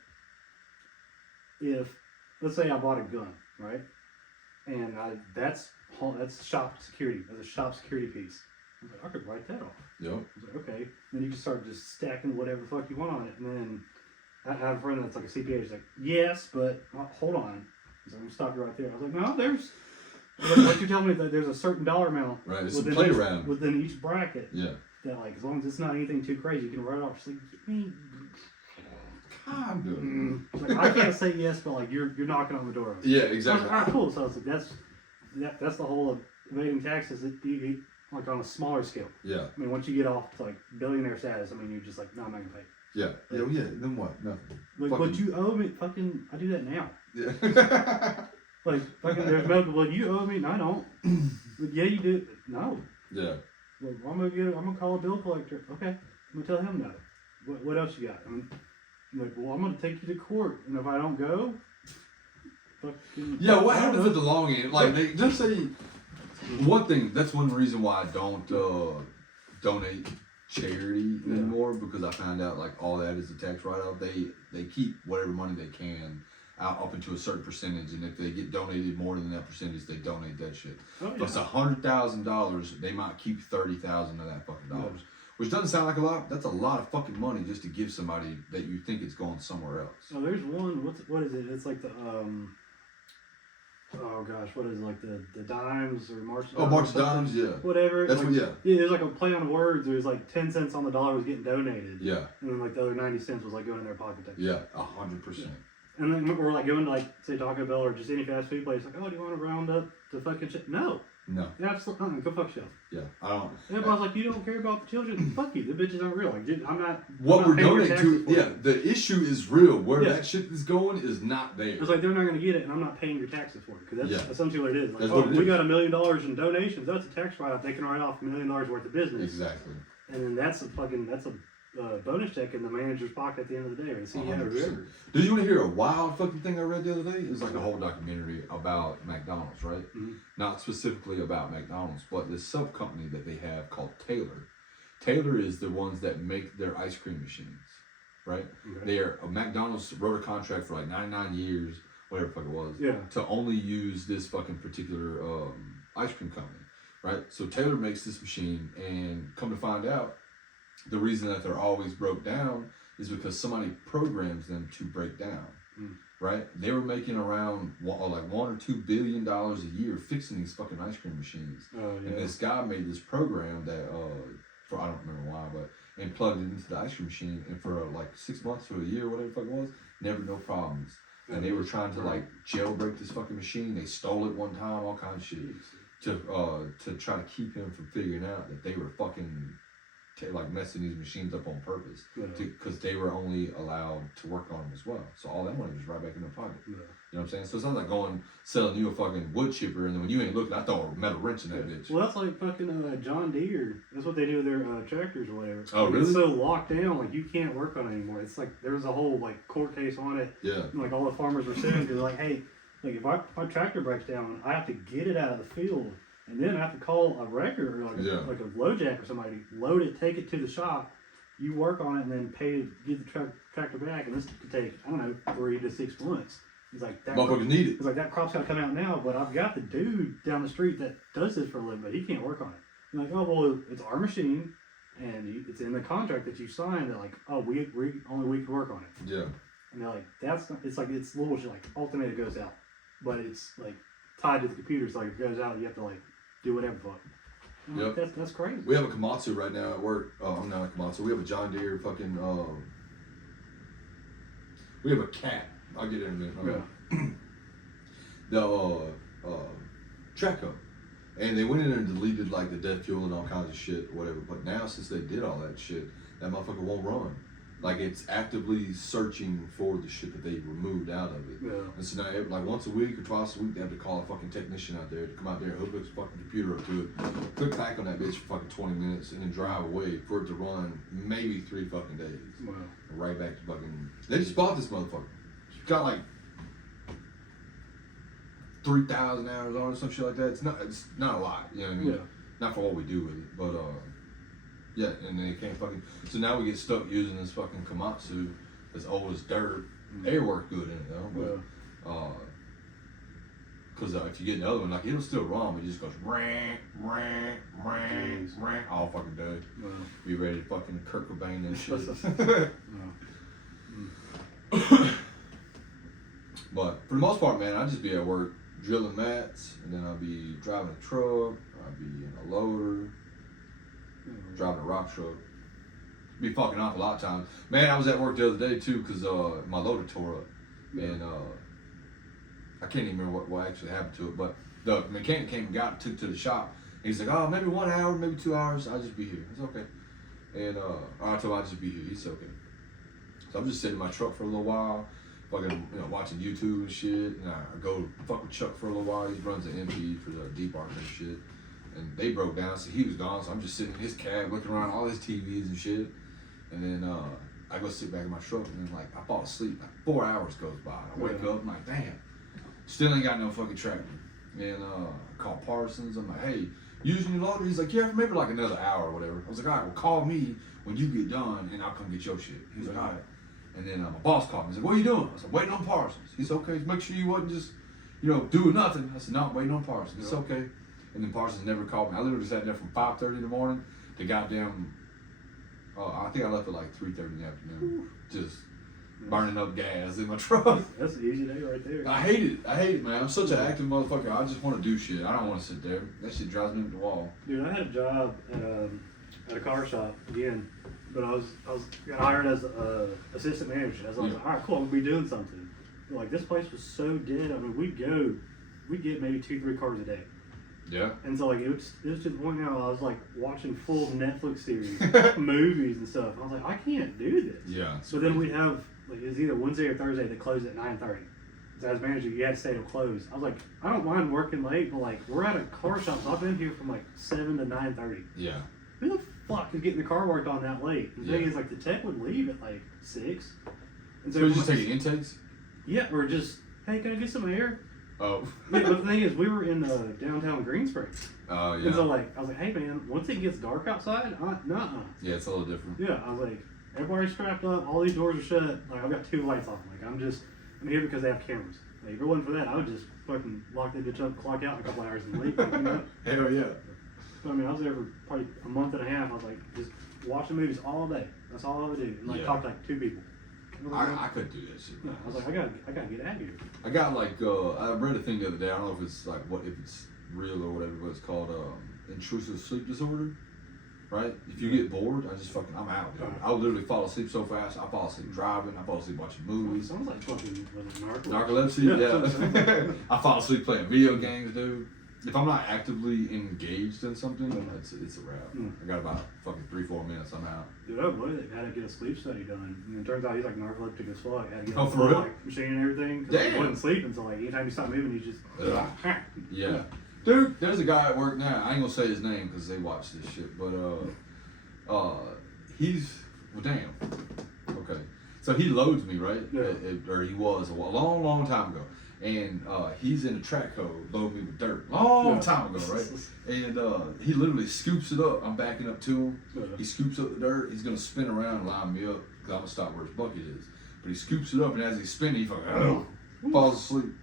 let's say I bought a gun, right? And that's shop security, that's a shop security piece. I was like, I could write that off. Yep. I was like, okay. Then you can start just stacking whatever the fuck you want on it. And then I have a friend that's like a CPA. He's like, yes, but hold on. He's like, I'm gonna stop you right there. I was like, no, there's what you're telling me that there's a certain dollar amount it's a play around within each bracket. Yeah. That like as long as it's not anything too crazy, you can write it off. She's like, give me kind of. Like, I can't say yes, but like you're knocking on the door. Yeah, exactly. Like, all right, cool. So it's like that's the whole of evading taxes. You like on a smaller scale. Yeah. I mean, once you get off to like billionaire status, I mean, you're just like, no, I'm not gonna pay. Yeah. Yeah. Yeah. Then what? Nothing. Like, fucking... but you owe me. Fucking, I do that now. Yeah. Like, fucking, there's no. Well, you owe me. No, I don't. But yeah, you do. No. Yeah. Like, I'm gonna call a bill collector. Okay. I'm gonna tell him no. What else you got? I'm like, well, I'm gonna take you to court, and if I don't go, fucking. Yeah. What happens with the long end? Like, they just say. One thing, that's one reason why I don't donate charity anymore, because I found out like all that is a tax write-off. They keep whatever money they can out up into a certain percentage, and if they get donated more than that percentage, they donate that shit. Oh, If it's $100,000, they might keep 30,000 of that fucking dollars, which doesn't sound like a lot. That's a lot of fucking money just to give somebody that you think it's going somewhere else. Oh, there's one. What is it? It's like the oh gosh, what is it, like the dimes or March? Oh, March dimes, yeah. Whatever. That's like, what, yeah. Yeah, there's like a play on words. There's like 10 cents on the dollar was getting donated. Yeah. And then like the other 90 cents was like going in their pocket. Yeah, 100%. And then we're like going to like say Taco Bell or just any fast food place. Like, oh, do you want to round up the fucking shit? No. No. Absolutely. Go fuck yourself. Yeah, I don't. Everybody's like, you don't care about the children? Fuck you. The bitches aren't real. Like, I'm not. What I'm we're not paying your donating to, taxes for yeah, it. the issue is real. Where that shit is going is not there. It's like they're not going to get it, and I'm not paying your taxes for it, because that's essentially what it is. Like, that's oh, what it we is. got $1 million in donations. That's a tax write-off. They can write off $1 million worth of business. Exactly. And then that's a bonus check in the manager's pocket at the end of the day, or the CEO, or whoever. Did you want to hear a wild fucking thing I read the other day? It was like a whole documentary about McDonald's, right? Mm-hmm. Not specifically about McDonald's, but this sub company that they have called Taylor. Taylor is the ones that make their ice cream machines, right? Okay. McDonald's wrote a contract for like 99 years, whatever the fuck it was, to only use this fucking particular ice cream company, right? So Taylor makes this machine, and come to find out, the reason that they're always broke down is because somebody programs them to break down, right? They were making around like $1 or $2 billion a year fixing these fucking ice cream machines. And this guy made this program that, for I don't remember why, and plugged it into the ice cream machine, and for like 6 months or a year, whatever the fuck it was, never no problems. And they were trying to like jailbreak this fucking machine. They stole it one time, all kinds of shit, to try to keep him from figuring out that they were fucking like messing these machines up on purpose, because they were only allowed to work on them as well. So all that money was right back in their pocket. You know what I'm saying? So it's not like selling you a fucking wood chipper, and then when you ain't looking, I throw a metal wrench in that bitch. Well, that's like fucking John Deere. That's what they do with their tractors or whatever. Oh, really? It's so locked down, like you can't work on it anymore. It's like there was a whole like court case on it. Yeah. And, like all the farmers were suing because like, hey, like if my tractor breaks down, I have to get it out of the field. And then I have to call a wrecker or like a load jack or somebody, load it, take it to the shop. You work on it and then pay to get the tractor back. And this could take, I don't know, 3 to 6 months. He's like, that motherfuckers need it. He's like, that crop's got to come out now, but I've got the dude down the street that does this for a living, but he can't work on it. I'm like, oh, well, it's our machine, and it's in the contract that you signed that like, oh, we can work on it. Yeah. And they're like, that's not, it's like, it's little shit, like alternator goes out, but it's like tied to the computer, so like if it goes out, you have to like do whatever fuck. Yep. Like, that's crazy. We have a Komatsu right now at work. I'm not a Komatsu. We have a John Deere fucking. We have a cat. I'll get it in a minute. The Treco, and they went in there and deleted like the dead fuel and all kinds of shit, whatever. But now since they did all that shit, that motherfucker won't run. Like it's actively searching for the shit that they removed out of it. Yeah. And so now, like once a week or twice a week, they have to call a fucking technician out there to come out there, hook his fucking computer up to it, click back on that bitch for fucking 20 minutes, and then drive away for it to run maybe 3 fucking days. Wow. And right back to fucking. They just bought this motherfucker. Got like 3,000 hours on it, some shit like that. It's not a lot, you know what I mean? Yeah. Not for what we do with it, but yeah, and then it can't fucking. So now we get stuck using this fucking Komatsu that's old as dirt. They work good in it though, but because if you get another one, like it'll still run, but it just goes rang, rang, rang, rang all fucking day. Wow. Be ready to fucking Kurt Cobain and shit. But for the most part, man, I'd just be at work drilling mats, and then I'll be driving a truck, I'll be in a loader, driving a rock truck. Be fucking off a lot of times. Man, I was at work the other day too, because my loader tore up. And I can't even remember what actually happened to it, but the mechanic came and took it to the shop. And he's like, oh, maybe 1 hour, maybe 2 hours, I'll just be here. It's okay. And I told him I'll just be here. He said, okay. So I'm just sitting in my truck for a little while, fucking, watching YouTube and shit. And I go fuck with Chuck for a little while. He runs an MP for the Deep Arc and shit. And they broke down, so he was gone. So I'm just sitting in his cab, looking around all his TVs and shit. And then I go sit back in my truck, and then like I fall asleep. Like 4 hours goes by. I wake up, I'm like, damn, still ain't got no fucking tractor. And I call Parsons. I'm like, hey, using your loader? He's like, yeah, maybe like another hour or whatever. I was like, all right, well, call me when you get done, and I'll come get your shit. He's like, all right. And then my boss called me. He's like, what are you doing? I said, waiting on Parsons. He said, okay, make sure you wasn't just, doing nothing. I said, no, I'm waiting on Parsons. It's okay. And then Parsons never called me. I literally sat there from 5:30 in the morning to goddamn. I think I left at like 3:30 in the afternoon, just burning up gas in my truck. That's an easy day right there. I hate it, man. I'm such an active motherfucker. I just want to do shit. I don't want to sit there. That shit drives me up the wall. Dude, I had a job at a car shop again, but I got hired as assistant manager. I was like, all right, cool, I'm gonna be doing something. But, like, this place was so dead. I mean, we'd get maybe 2-3 cars a day. Yeah. And so like it was to the point now I was like watching full Netflix series, movies and stuff. I was like, I can't do this. Yeah. So then we'd have like it was either Wednesday or Thursday that closed at 9:30. So as manager, you had to stay till close. I was like, I don't mind working late, but like we're at a car shop, so I've been here from like 7 to 9:30. Yeah. Who the fuck is getting the car worked on that late? The thing is, like the tech would leave at like 6. And so you just taking intakes? Yeah, or just, hey, can I get some air? Oh. Yeah, but the thing is, we were in downtown Green Springs. Oh, yeah. And so, like, I was like, hey, man, once it gets dark outside, nuh-uh. Yeah, it's a little different. Yeah, I was like, everybody's strapped up, all these doors are shut. Like, I've got 2 lights off. Like, I'm here because they have cameras. Like, if it wasn't for that, I would just fucking lock that bitch up, clock out in a couple hours and leave. Hell yeah. So, I mean, I was there for probably a month and a half. I was like, just watching movies all day. That's all I would do. And, like, talk to, like, 2 people. I could do that shit. Yeah, I was like, I gotta get out of here. I got like I read a thing the other day. I don't know if it's like if it's real or whatever, but it's called intrusive sleep disorder. Right? If you get bored, I'm out, dude. I'll literally fall asleep so fast. I fall asleep driving. I fall asleep watching movies. Sounds like fucking Narcolepsy. Yeah. I fall asleep playing video games, dude. If I'm not actively engaged in something, then it's a wrap. I got about fucking 3-4 minutes. I'm out. Dude, I really had to get a sleep study done. And it turns out he's like narcoleptic as fuck. Had to get Oh, for real? like, machine and everything. Damn. He wasn't sleeping, so like anytime you stop moving, he just. Yeah. Dude, there's a guy at work now. I ain't gonna say his name because they watch this shit, but he's damn. Okay. So he loads me, right? Yeah. Or he was a long time ago. And he's in a track hoe loading me with dirt. Long time ago, right? And he literally scoops it up. I'm backing up to him. He scoops up the dirt. He's gonna spin around and line me up because I'm gonna stop where his bucket is. But he scoops it up, and as he's spinning, he fucking falls asleep.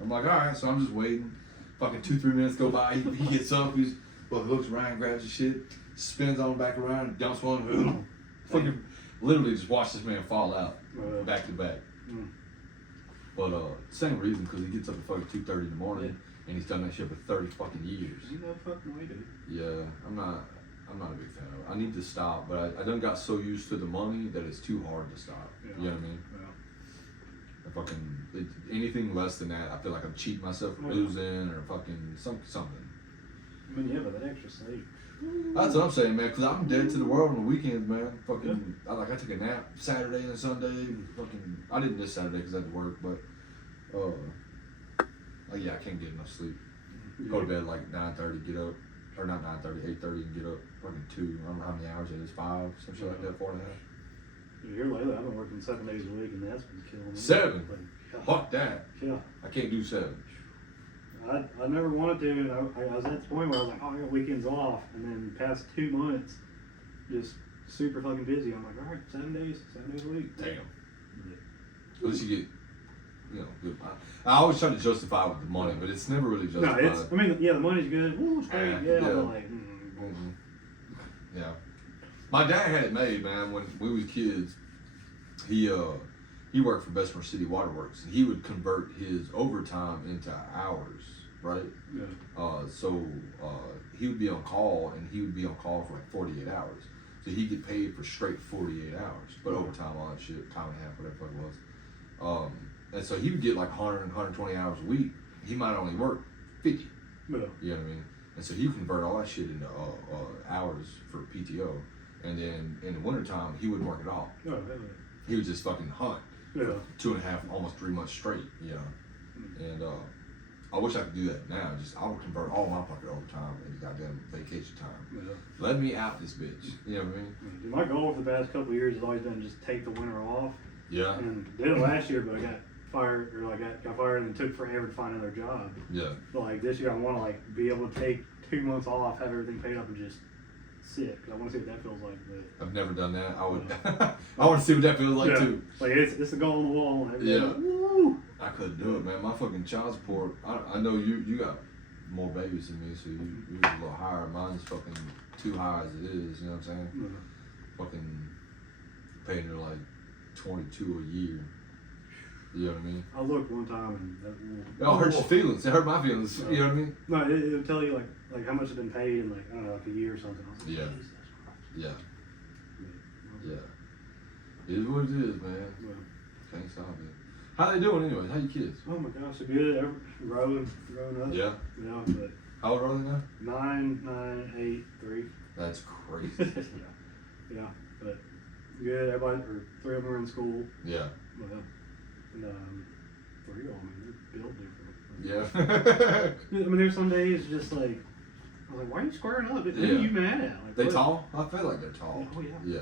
I'm like, all right, so I'm just waiting. Fucking 2-3 minutes go by. He gets up. He looks around, grabs his shit, spins on back around, dumps one. Fucking literally just watch this man fall out back to back. But same reason, because he gets up at fucking 2:30 in the morning, and he's done that shit for 30 fucking years. You know fucking way, dude. Yeah, I'm not a big fan of it. I need to stop, but I done got so used to the money that it's too hard to stop. Yeah. You know what I mean? Yeah. I fucking anything less than that, I feel like I'm cheating myself for losing or fucking something. I mean, yeah, but that extra sleep. That's what I'm saying, man. Cause I'm dead to the world on the weekends, man. Fucking, I took a nap Saturday and Sunday. Fucking, I didn't this Saturday because I had to work, but yeah, I can't get enough sleep. Go to bed like 9:30, get up, or not 9:30, 8:30, and get up fucking 2. I don't know how many hours it is, 5, some shit like that, 4.5. Here lately, I've been working 7 days a week, and that's been killing me. 7? Like, yeah. Fuck that. Yeah. I can't do 7. I never wanted to, and I was at the point where I was like, oh, I got weekends off, and then the past 2 months, just super fucking busy. I'm like, all right, 7 days a week. Damn. At least you get, you know, good. I always try to justify with the money, but it's never really justified. No, it's, I mean, yeah, the money's good. Ooh, it's great. Yeah, yeah. but like, Yeah. My dad had it made, man, when we was kids. He worked for Bessemer City Waterworks, and he would convert his overtime into hours, right? Yeah. So he would be on call, and he would be on call for like 48 hours. So he'd get paid for straight 48 hours, but overtime, all that shit, time and a half, whatever the fuck it was. And so he would get like 100, 120 hours a week. He might only work 50. Yeah. You know what I mean? And so he would convert all that shit into hours for PTO. And then in the wintertime, he wouldn't work at all. Oh, He would just fucking hunt. yeah. 2.5, almost 3 months straight, you know. And I wish I could do that now. I would convert all my pocket overtime into goddamn vacation time. Yeah. Let me out this bitch. You know what I mean? Dude, my goal for the past couple of years has always been just take the winter off. Yeah. And did it last year, but I got fired, or like got fired, and it took forever to find another job. Yeah. But like this year, I want to like be able to take 2 months off, have everything paid up, and just sit. Cause I want to see what that feels like. But I've never done that. I would. I want to see what that feels like too. Like it's a goal on the wall. And Yeah. like, woo! I couldn't do it, man. My fucking child support. I know you got more babies than me, so you're a little higher. Mine's fucking too high as it is. You know what I'm saying? Yeah. Fucking paying her like 22 a year. You know what I mean? I looked one time and It all hurts your feelings. It hurt my feelings. You know what I mean? No, it'll tell you like how much has been paid in like I don't know, like a year or something. I was like, Yeah. Jesus Christ. Yeah. Yeah. Yeah. It is what it is, man. Yeah. Can't stop it. How they doing anyways? How you kids? Oh my gosh, they're good. They're growing up. Yeah. Yeah, but How old are they now? 9, 8, 3. That's crazy. Yeah, but good. Everybody, or 3 of them are in school. Yeah. Well, and 3 of them, I mean, they're built different. Yeah. I mean, there's some days just like, I was like, why are you squaring up? What are you mad at? Like, They what? tall? I feel like they're tall. Oh, yeah. Yeah.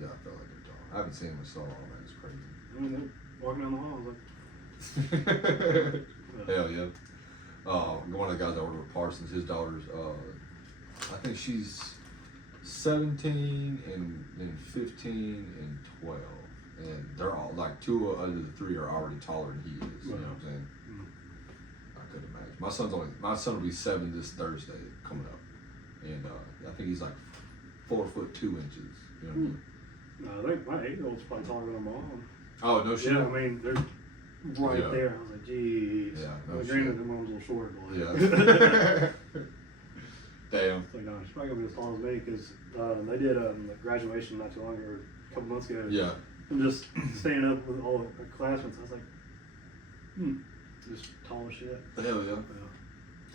Yeah, I feel like they're tall. I haven't seen them in so long, man. It's crazy. I mean, they're walking down the hall. I was like, Hell yeah. One of the guys I worked with, Parsons, his daughter's, I think she's 17 and then 15 and 12. And they're all, like, 2 out of the 3 are already taller than he is. You know what I'm saying? I couldn't imagine. My son will be 7 this Thursday coming up. And I think he's like 4'2". You know what I mean? no, I think my 8-year-old's probably taller than my mom. Oh, no shit. Yeah, I mean, they're right Yeah. there. I was like, geez. Yeah, no well, shit. granted, their mom's a little short, but Yeah. Damn. it's like, no, she's probably gonna be as tall as me because they did like graduation not too long ago, a couple months ago. Yeah. I'm just staying up with all the classmates. I was like, just tall as shit. Hell yeah.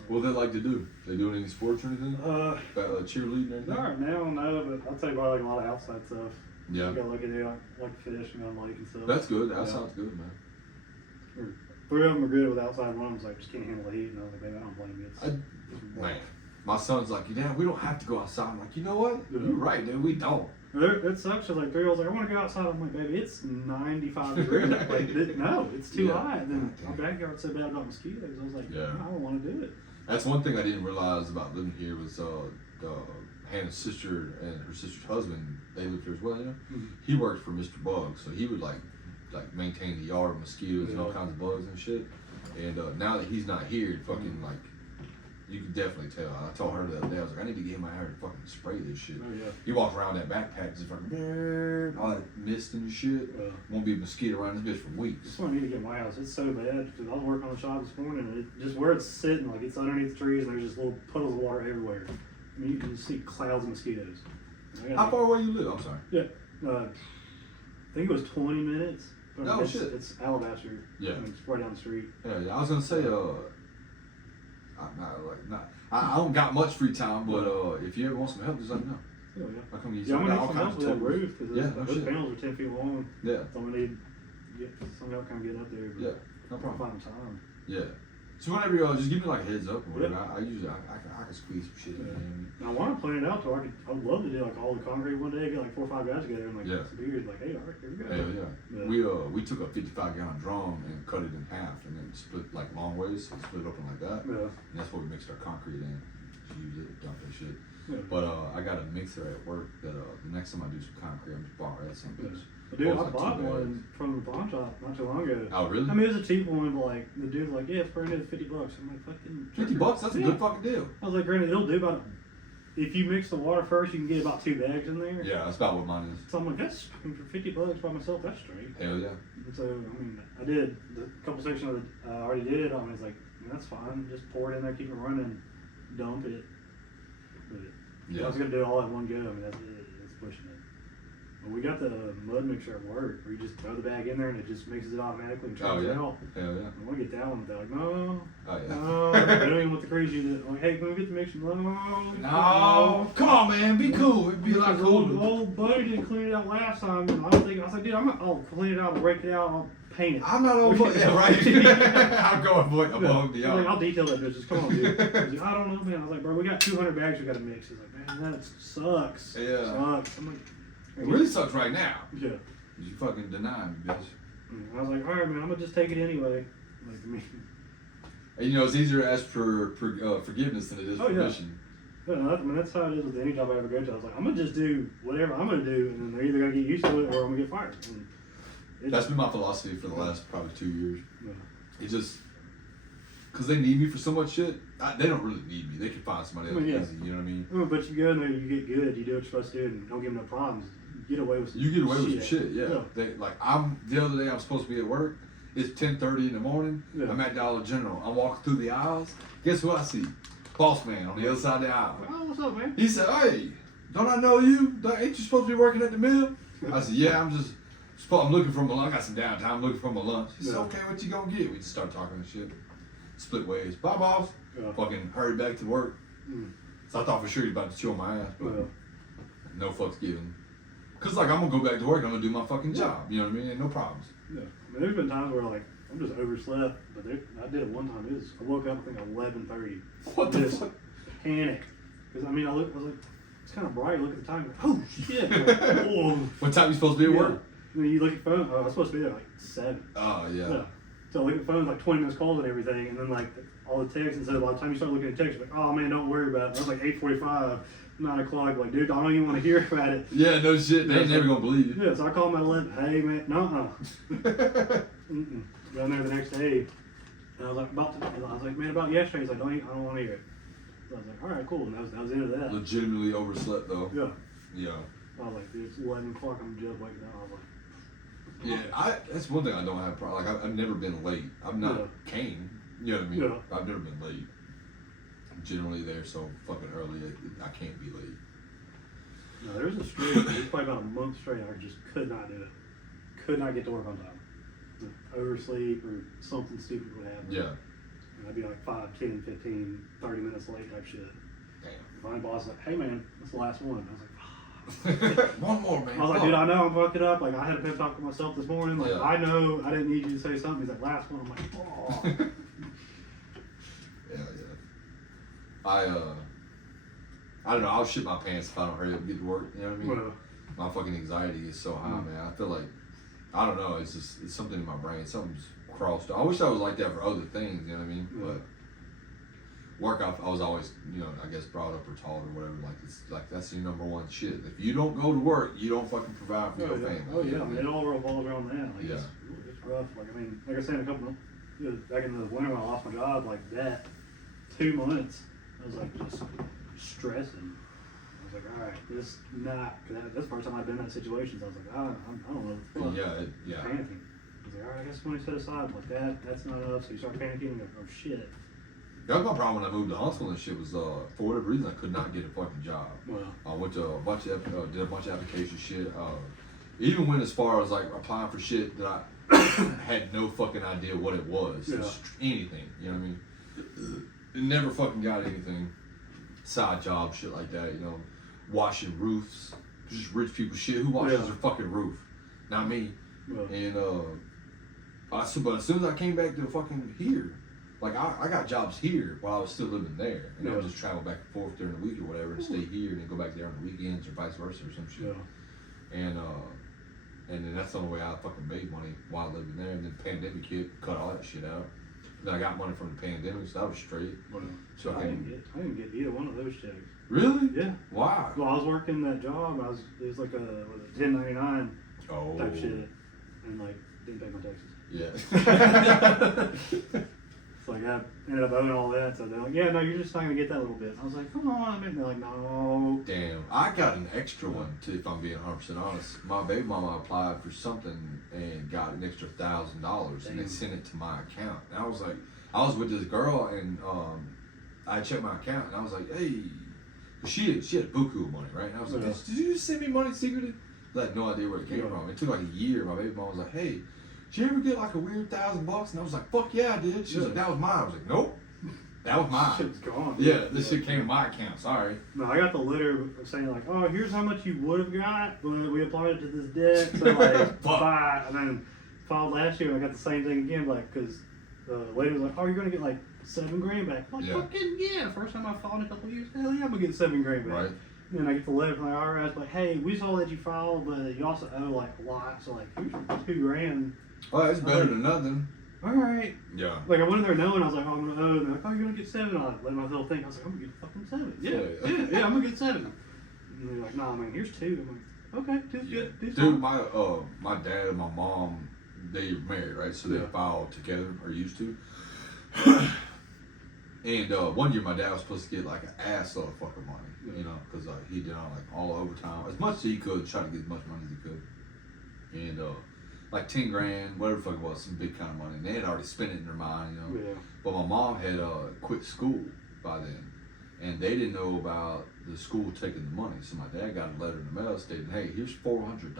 What do they like to do? They doing any sports or anything? Cheerleading or anything? Not right now, no, but I'll tell you about like a lot of outside stuff. Yeah. You gotta look at it, like fish and on lake and stuff. That's good. That Yeah. sounds good, man. 3 of them are good with outside. One of them's like, just can't handle the heat. And I was like, baby, I don't blame you. Man, my son's like, Dad, we don't have to go outside. I'm like, you know what? Yeah. You're right, dude. We don't. It sucks. She's like 3-year-olds like, I want to go outside. I'm like, baby, it's 95 degrees. Like, no, it's too Yeah. hot. And then my backyard's so bad about mosquitoes. I was like, Yeah. I don't want to do it. That's one thing I didn't realize about living here was Hannah's sister and her sister's husband. They lived here as well. You know, he worked for Mr. Bug, so he would like maintain the yard, mosquitoes and all kinds of bugs and shit. And now that he's not here, fucking like, you can definitely tell. I told her the other day, I was like, I need to get him out here to fucking spray this shit. Oh, yeah. He walks around that backpack just fucking all that mist and shit. Yeah. Won't be a mosquito around this bitch for weeks. That's what I need to get in my house. It's so bad because I was working on the shop this morning and it, just where it's sitting, like it's underneath the trees and there's just little puddles of water everywhere. I mean, you can just see clouds of mosquitoes. How far away you live? I'm sorry. Yeah, I think it was 20 minutes. But Oh, it's, shit. It's Alabaster. Yeah. I mean, it's right down the street. Yeah, I was gonna say, I don't got much free time, but if you ever want some help, just let me know. Oh, yeah. I'll come use Yeah, I'm gonna all need some help kinds with of that tools. roof because Yeah, no those shit. panels are 10 feet long. Yeah, So I'm gonna need to get some help kind of get up there. But yeah, no I'll problem. find time. Yeah. So whenever you just give me like a heads up or whatever, I usually I can squeeze some shit in. And I want to plan it out so I would love to do like all the concrete one day, get like 4 or 5 guys together and like Yeah. some beers, like, hey, all right, here we go. Hell yeah. We took a 55-gallon drum and cut it in half and then split like long ways, so split it open like that. Yeah. And that's what we mixed our concrete in. Just use it, dump that shit. Yeah. But I got a mixer at work that the next time I do some concrete, I'm just borrow that something. Yeah. But dude, I bought one from the pawn shop not too long ago. Oh really? I mean, it was a cheap one, but like the dude's like, yeah, it's brand new, $50. I'm like, fucking $50? That's a yeah. good fucking deal. I was like, granted, it'll do about. If you mix the water first, you can get about 2 bags in there. Yeah, that's about what mine is. So I'm like, that's I mean, for $50 by myself, that's straight. Hell yeah. And so I mean, I did the couple sections of it. I already did. I mean, it's like that's fine. Just pour it in there, keep it running, dump it. But Yeah. I was gonna do it all in one go. I mean, that's pushing it. But we got the mud mixer at work where you just throw the bag in there and it just mixes it automatically and turns Oh, yeah. it out. Hell yeah. I want to get that one. They're like, no. Oh yeah. No, they don't even want the crazy. I'm like, hey, can we get the mixer? No. No, come on, man, be cool. It'd be a lot Because old, cooler. old buddy didn't clean it out last time. And I was like, dude, I'll clean it out, break it out, I'll paint it. I'm not over. Yeah, right. I'll go above and Like, beyond. I'll detail that bitch. Just come on, dude. He's like, I don't know, man. I was like, bro, we got 200 bags we got to mix. He's like, man, that sucks. Yeah. Sucks. I'm like, It really sucks right now. yeah. You fucking deny me, bitch. And I was like, all right, man, I'm gonna just take it anyway. Like, I mean, And you know, it's easier to ask for forgiveness than it is Oh, yeah. permission. I mean, that's how it is with any job I ever go to. I was like, I'm gonna just do whatever I'm gonna do, and then they're either gonna get used to it or I'm gonna get fired. And That's been my philosophy for the last probably 2 years. yeah. It just, cause they need me for so much shit. They don't really need me. They can find somebody else Yeah. easy. You know what I mean? I mean, but you go in there, you get good, you do what you're supposed to do, and don't give them no problems. You get away with some You get away with some shit, yeah. Yeah. They, like the other day I'm supposed to be at work. It's 10:30 in the morning. Yeah. I'm at Dollar General. I'm walking through the aisles. Guess who I see? Boss man on the other side of the aisle. Oh, what's up, man? He said, "Hey, don't I know you? Ain't you supposed to be working at the mill?" I said, "Yeah, I'm looking for my lunch. I got some downtime. I'm looking for my lunch." He said, Yeah. "Okay, what you gonna get?" We just started talking and shit. Split ways. Bye, boss. Yeah. Fucking hurried back to work. Mm. So I thought for sure he was about to chill my ass, but Well, no fucks given. Cause like I'm gonna go back to work. I'm gonna do my fucking job. You know what I mean? And no problems. yeah. I mean, there's been times where like I'm just overslept, but I did it one time. I woke up I think 11:30. What the Just fuck? panic. Because I mean, I was like, it's kind of bright. I look at the time. Like, oh shit! Like, whoa. What time you supposed to be at Yeah. work? And then you look at your phone. Oh, I was supposed to be there like 7. Oh yeah. Yeah. So I look at the phone, like 20 minutes calls and everything, and then like all the texts. And so by the time you start looking at text, you're like, oh man, don't worry about it. I was like 8:45, 9 o'clock. Like, dude, I don't even want to hear about it. Yeah, no shit. They ain't never gonna believe you. Yeah. So I called him at 11. Hey man, no. Go in there the next day. And I was like, man, about yesterday. He's like, I don't want to hear it. So I was like, all right, cool. And that was the end of that. Legitimately overslept though. Yeah. Yeah. I was like, dude, it's 11 o'clock. I'm just waking up. I was like, Yeah, that's one thing I don't have a problem. Like I've never been late. I'm not Kane. You know what I mean? Yeah. I've never been late. I'm generally there so fucking early. I can't be late. no, there was a streak. It was probably about a month straight. I just could not do it. Could not get to work on time. Oversleep or something stupid would happen. Yeah. And I'd be like 5, 10, 15, 30 minutes late type shit. Damn. My boss was like, hey man, that's the last one. I was like, One more, man. I was like, dude, I know I'm fucking up. Like, I had a pep talk with myself this morning. Like, Yeah. I know I didn't need you to say something. He's like, last one. I'm like, oh. Yeah. I don't know. I'll shit my pants if I don't hurry up and get to work. You know what I mean? Well, My fucking anxiety is so high, man. I feel like I don't know. It's something in my brain. Something's crossed. I wish I was like that for other things. You know what I mean? Yeah. But work, I was always, I guess brought up or taught or whatever. Like it's like that's your number one shit. If you don't go to work, you don't fucking provide for your family. Oh you yeah, know I what mean, it all revolves around that. Like, Yeah. it's rough. Like, I mean, like I said, back in the winter when I lost my job, like that 2 months, I was like just stressing. I was like, all right, this not, cause that's the first time I've been in that situation. So I was like, I don't know what the fuck. Yeah. Panicking. I was like, all right, I guess money set aside like that's not enough. So you start panicking. Like, oh shit. That was my problem when I moved to Huntsville and shit. Was for whatever reason I could not get a fucking job. Well, I went to did a bunch of application shit. Even went as far as like applying for shit that I had no fucking idea what it was. Yeah. Just anything, you know what I mean? never fucking got anything. Side job, shit like that, you know, washing roofs. Just rich people shit. Who washes their fucking roof? Not me. Yeah. And but as soon as I came back to fucking here, like I got jobs here while I was still living there, and I would just travel back and forth during the week or whatever, and stay here and then go back there on the weekends or vice versa or some shit. Yeah. And then that's the only way I fucking made money while living there. And then the pandemic hit, cut all that shit out. Then I got money from the pandemic, so that was straight. So I didn't get either one of those checks. Really? Yeah. Why? Well, I was working that job. It was like a 1099 type shit, and like didn't pay my taxes. Yeah. So like I ended up owing all that. So they're like, yeah, no, you're just not gonna get that little bit. I was like, come on, and they're like, no. Damn, I got an extra one too. If I'm being 100% honest, my baby mama applied for something and got an extra $1,000, and they sent it to my account. And I was like, I was with this girl, and I checked my account, and I was like, hey. She had buku of money, right? And I was like, did you just send me money secretly? I had no idea where it came from. It took like a year. My baby mom was like, hey, did you ever get like a weird $1,000? And I was like, fuck yeah, I did. She was like, that was mine. I was like, nope, that was mine. Shit's gone. Yeah, this shit came to my account. Sorry. No, I got the letter saying like, oh, here's how much you would have got, but we applied it to this debt. So like, bye. And then filed last year, and I got the same thing again, like, because the lady was like, oh, you're gonna get like $7,000 back. I'm like, fucking yeah. First time I filed in a couple of years, hell yeah, I'm gonna get $7,000 back. Right. And then I get the letter from the IRS like, hey, we saw that you filed, but you also owe like a lot, so like here's $2,000. Oh, it's better than nothing. All right. Yeah. Like I went in there knowing I was like, oh, I'm gonna owe. And they're like, oh, you're gonna get 7 on it. Let myself think. I was like, I'm gonna get fucking 7. Yeah, I'm gonna get 7. And they're like, nah, man, here's 2. I'm like, okay, 2's good. 2's Dude, fine. my dad and my mom, they married, right? So they filed together, or used to. And one year my dad was supposed to get like an ass load of fucking money, you know, because he did on like all overtime, as much as he could, try to get as much money as he could. And like 10 grand, whatever the fuck it was, some big kind of money. And they had already spent it in their mind, you know. Yeah. But my mom had quit school by then, and they didn't know about the school taking the money. So my dad got a letter in the mail stating, hey, here's $400.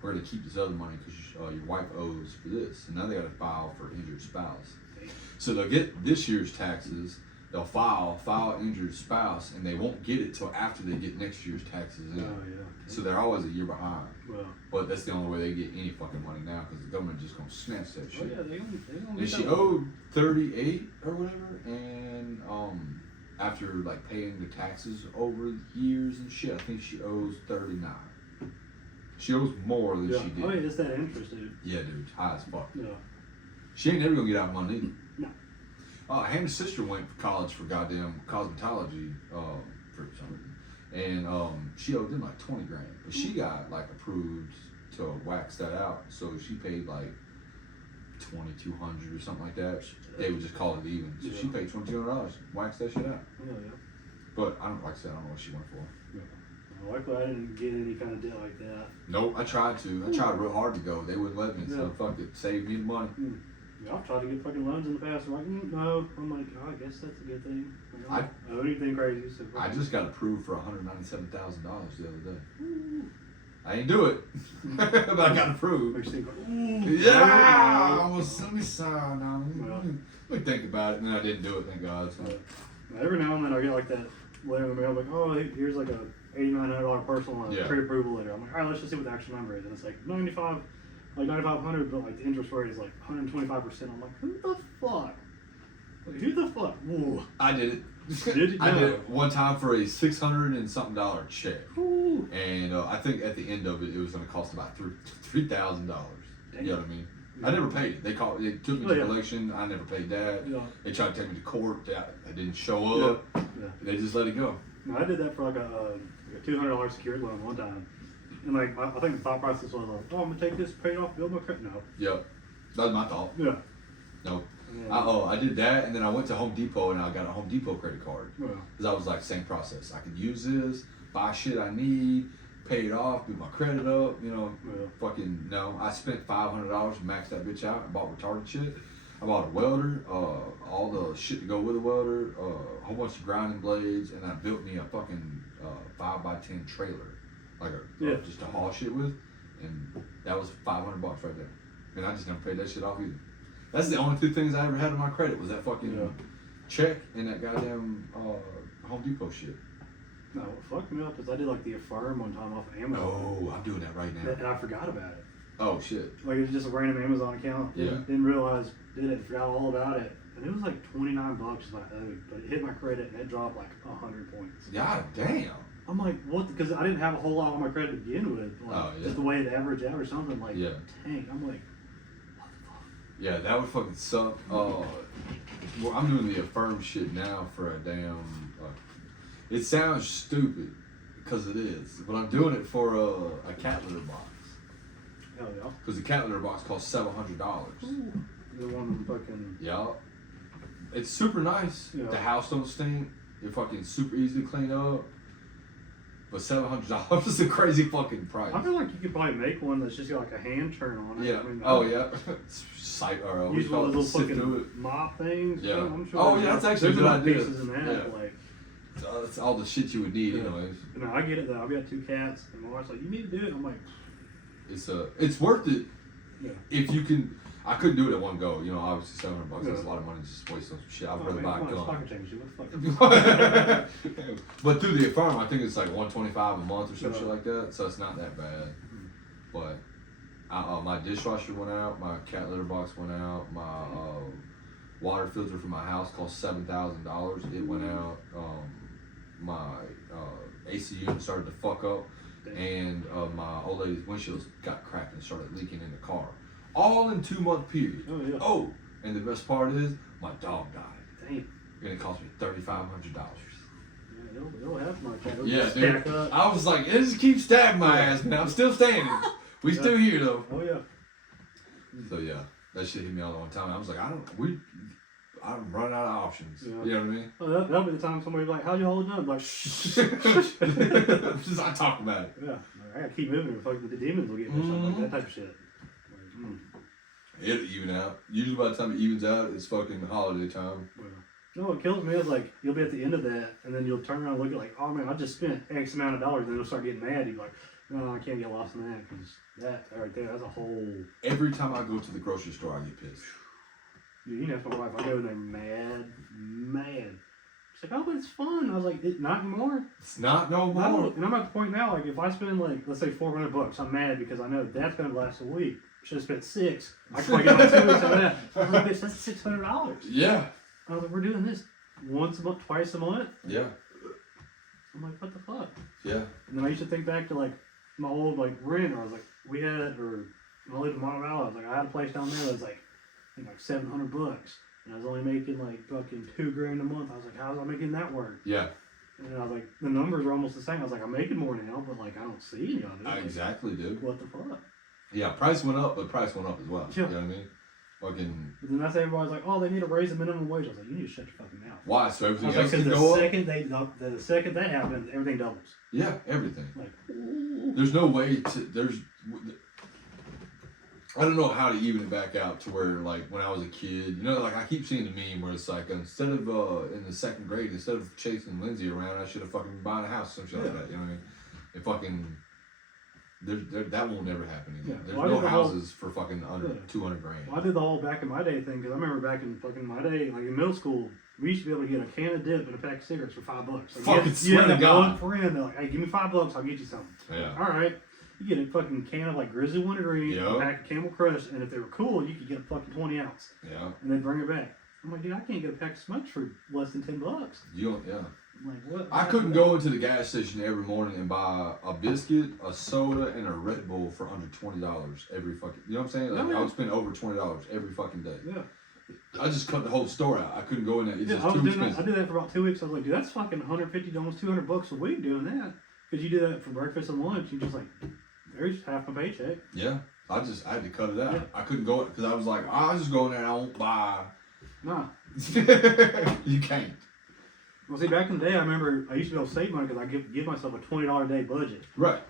We're going to keep this other money because your wife owes for this. And now they got to file for injured spouse. So they'll get this year's taxes, they'll file injured spouse, and they won't get it till after they get next year's taxes in. Oh, yeah. So they're always a year behind. Well, but that's the only way they get any fucking money now, because the government just gonna snatch that shit. Oh yeah, they don't and she owed 38 or whatever, and after like paying the taxes over years and shit, I think she owes 39. She owes more than she did. Oh yeah, it's that interest, dude. Yeah, dude, high as fuck. Yeah. She ain't never gonna get out of money either. No. Hannah's sister went to college for goddamn cosmetology for something, and she owed them like 20 grand, but she got like approved to wax that out, so she paid like 2,200 or something like that. They would just call it even, so she paid $2,200, wax that shit out. Yeah, yeah. But I don't, like I said, I don't know what she went for. Yeah. Luckily, I didn't get any kind of debt like that. Nope, I tried to. I tried real hard to go. They wouldn't let me, so fuck it, save me the money. Yeah, I've tried to get fucking loans in the past. I'm like, no. I'm like, oh, I guess that's a good thing. I don't owe anything crazy. So I just got approved for $197,000 the other day. I ain't do it, but I got approved. Makes you think, yeah, let me sign now. Let me think about it, and then I didn't do it. Thank God. So. Every now and then I get like that letter in the mail, like, oh, here's like a $8,900 personal loan, pre-approval letter. I'm like, all right, let's just see what the actual number is, and it's like 9,500, but like the interest rate is like 125%. I'm like, who the fuck? Like, who the fuck? Ooh. I did it. Did you? I did it one time for a $600 and something check. Ooh. And I think at the end of it, it was going to cost about $3,000. You know what I mean? I never paid it. They took me to collection. I never paid that. Yeah. They tried to take me to court. I didn't show up. Yeah. They just let it go. No, I did that for like a $200 secured loan one time. And like, I think the thought process was like, oh, I'm gonna take this, pay it off, build my credit. No. Yep. That was my thought. Yeah. No. I did that, and then I went to Home Depot, and I got a Home Depot credit card. Because I was like, same process. I can use this, buy shit I need, pay it off, build my credit up, you know. Fucking, no. I spent $500 to max that bitch out. I bought retarded shit. I bought a welder, all the shit to go with a welder, a whole bunch of grinding blades, and I built me a fucking 5x10 trailer. Like just to haul shit with, and that was $500 right there. And I just never paid that shit off either. That's the only 2 things I ever had on my credit was that fucking check in that goddamn Home Depot shit. No, what fucked me up is I did like the Affirm one time off of Amazon. Oh, I'm doing that right now. And I forgot about it. Oh shit. Like it was just a random Amazon account. Yeah. Didn't realize, did it, forgot all about it. And it was like $29 is what I owed, but it hit my credit and it dropped like 100 points. God damn. I'm like, what? Because I didn't have a whole lot on my credit to begin with. Like, Oh, yeah. just the way it averaged out or something. Like, Yeah. tank. I'm like, what the fuck? Yeah, that would fucking suck. Well, I'm doing the Affirm shit now for a damn. It sounds stupid because it is, but I'm doing it for a cat litter box. Hell yeah. Because the cat litter box costs $700. The one fucking. Yeah, it's super nice. Yeah. The house don't stink. It's fucking super easy to clean up. But $700 is a crazy fucking price. I feel like you could probably make one that's just got like a hand turn on it. Yeah. I mean, Oh yeah. Sight or use one of those little sift through it. fucking mop things. Yeah. I'm sure Oh, yeah, that's actually a good there's idea. pieces in that. Yeah. Like, It's all the shit you would need, Yeah. anyways. no, I get it though. I've got 2 cats, and my wife's like, "You need to do it." I'm like, It's worth it "Yeah." if you can. I couldn't do it at one go. You know, obviously $700 that's a Yeah. lot of money just waste on some shit. I'd Oh, rather man, buy come a on, it's gun. pocket change. What the fuck? But through the Affirm, I think it's like $125 a month or some Yeah. shit like that. So it's not that bad. But my dishwasher went out. My cat litter box went out. My water filter for my house cost $7,000. It went out. My AC unit started to fuck up, and my old lady's windshields got cracked and started leaking in the car. All in 2-month period. Oh yeah. Oh, and the best part is my dog died, Damn. and it cost me $3,500. Yeah, it'll happen like that. It'll Yeah, just dude. stack up. I was like, it just keeps stabbing my ass, man. I'm still standing. We still here though. Oh yeah. So yeah, that shit hit me all the one time. I was like, I'm running out of options. Yeah. You know what I mean? Oh, that'll be the time somebody's like, "How'd you hold it up?" Like, Just I talk about it. yeah, I gotta keep moving. Or fuck, the demons will get me or something like that type of shit. Like, It'll even out. Usually by the time it evens out, it's fucking holiday time. well. You know what kills me is like you'll be at the end of that, and then you'll turn around and look at like, "Oh man, I just spent X amount of dollars," and then you'll start getting mad. You're like, "No, I can't get lost in that because that right there, that's a whole." Every time I go to the grocery store, I get pissed. Dude, you know, my wife, I go in there mad. She's like, "Oh, but it's fun." I was like, "Not anymore." It's not no No, more. and I'm at the point now, like, if I spend, like, let's say $400, I'm mad because I know that's going to last a week. Should have spent $600. I could probably get like 2 weeks out of that. I was like, "Bitch, that's $600. Yeah. I was like, "We're doing this once a month, twice a month." Yeah. I'm like, "What the fuck?" Yeah. And then I used to think back to, like, my old, like, rent, or I was like, when I lived in Monterey, I was like, I had a place down there that was, like, I think, like $700. And I was only making, like, fucking $2,000 a month. I was like, how was I making that work? Yeah. And I was like, the numbers are almost the same. I was like, I'm making more now, but like I don't see any of it. Like, Exactly, dude. what the fuck? Yeah, price went up, but price went up as well. Yeah. You know what I mean? Fucking. But then that's everybody's like, oh, they need to raise the minimum wage. I was like, you need to shut your fucking mouth. Why? So I everything was like, else can because go up? the second that happens, everything doubles. Yeah, everything. Like, There's no way to. I don't know how to even it back out to where, like, when I was a kid, you know, like, I keep seeing the meme where it's like, instead of, in the 2nd grade, instead of chasing Lindsay around, I should have fucking been buying a house or some shit like that, you know what I mean? It fucking, that won't never happen again. Yeah. There's Well, I no did the whole- houses for fucking under Yeah. 200 grand. well, I did the whole back in my day thing because I remember back in fucking my day, like in middle school, we used to be able to get a can of dip and a pack of cigarettes for $5. Like, Fucking you swear had to that God. one friend, they're like, hey, give me $5, I'll get you something. Yeah. All right. You get a fucking can of like Grizzly Wintergreen, Yep. a pack of Camel Crush, and if they were cool, you could get a fucking 20 ounce, Yeah. and they'd bring it back. I'm like, dude, I can't get a pack of smokes for less than $10. You don't, yeah. I'm like, what? I couldn't go into the gas station every morning and buy a biscuit, a soda, and a Red Bull for under $20 every fucking. You know what I'm saying? Like, No, yeah. I would spend over $20 every fucking day. Yeah. I just cut the whole store out. I couldn't go in there. It's Yeah, just I was too doing that. I expensive. did that for about 2 weeks. I was like, dude, that's fucking $150, almost $200 a week doing that. Because you do that for breakfast and lunch. You just like, there's half my paycheck. Yeah, I had to cut it out. Yeah. I couldn't go because I was like, I'll just go in there and I won't buy. Nah. You can't. Well, see, back in the day, I remember I used to be able to save money because I give myself a $20 a day budget. Right.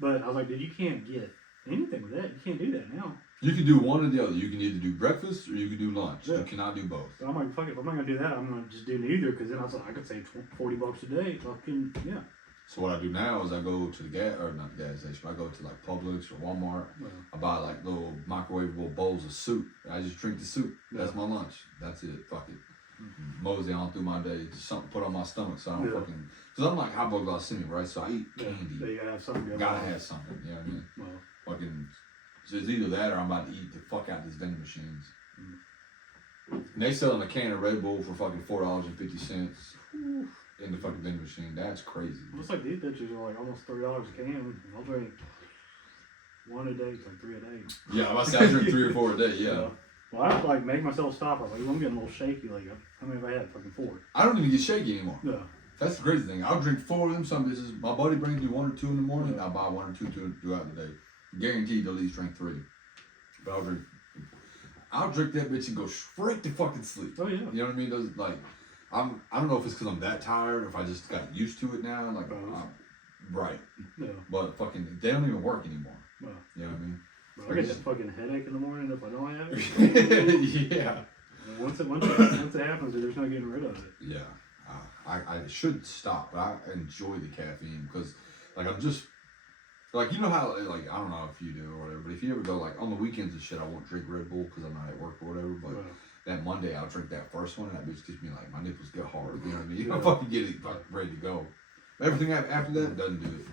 But I was like, dude, you can't get anything with that. You can't do that now. You can do one or the other. You can either do breakfast or you can do lunch. Yeah. You cannot do both. So I'm like, fuck it, if I'm not gonna do that, I'm gonna just do neither. Because then I was like, I could save $40 a day. Fucking yeah. So what I do now is I go to the not the gas station. I go to like Publix or Walmart. Well, I buy like little microwavable bowls of soup. I just drink the soup. That's my lunch. That's it. Fuck it. mosey on through my day, just something to put on my stomach so I don't Yeah. fucking, because I'm like hypoglycemic, right? So I eat candy. Yeah, you gotta have something. Gotta have something, you know what I mean? Well, Fucking, so it's either that or I'm about to eat the fuck out of these vending machines. And they selling a can of Red Bull for fucking $4.50 in the fucking vending machine. That's crazy. looks like these bitches are like almost $3 a can. I'll drink one a day, it's like 3 a day. Yeah, I say I drink 3 or 4 a day, yeah. Well, I have to like make myself stop. I'm like, I'm getting a little shaky. Like, how many have I had? Fucking 4. I don't even get shaky anymore. Yeah. That's the crazy thing. I'll drink 4 of them some days. My buddy brings me 1 or 2 in the morning. Yeah. I'll buy 1 or 2 throughout the day. Guaranteed to at least drink 3. But I'll drink that bitch and go straight to fucking sleep. Oh, yeah. You know what I mean? Those, like, I don't know if it's because I'm that tired or if I just got used to it now. Like, right. Yeah. But fucking, they don't even work anymore. Well, You know what I mean? I get that fucking headache in the morning if I don't have it. Yeah. And once it happens, there's no getting rid of it. Yeah. I should stop, but I enjoy the caffeine because, like, I'm just, like, you know how, like, I don't know if you do or whatever, but if you ever go, like, on the weekends and shit, I won't drink Red Bull because I'm not at work or whatever, but that Monday I'll drink that first one and that bitch gets me, like, my nipples get hard, you know what I mean? Yeah. I fucking get it, like, ready to go. Everything after that doesn't do it.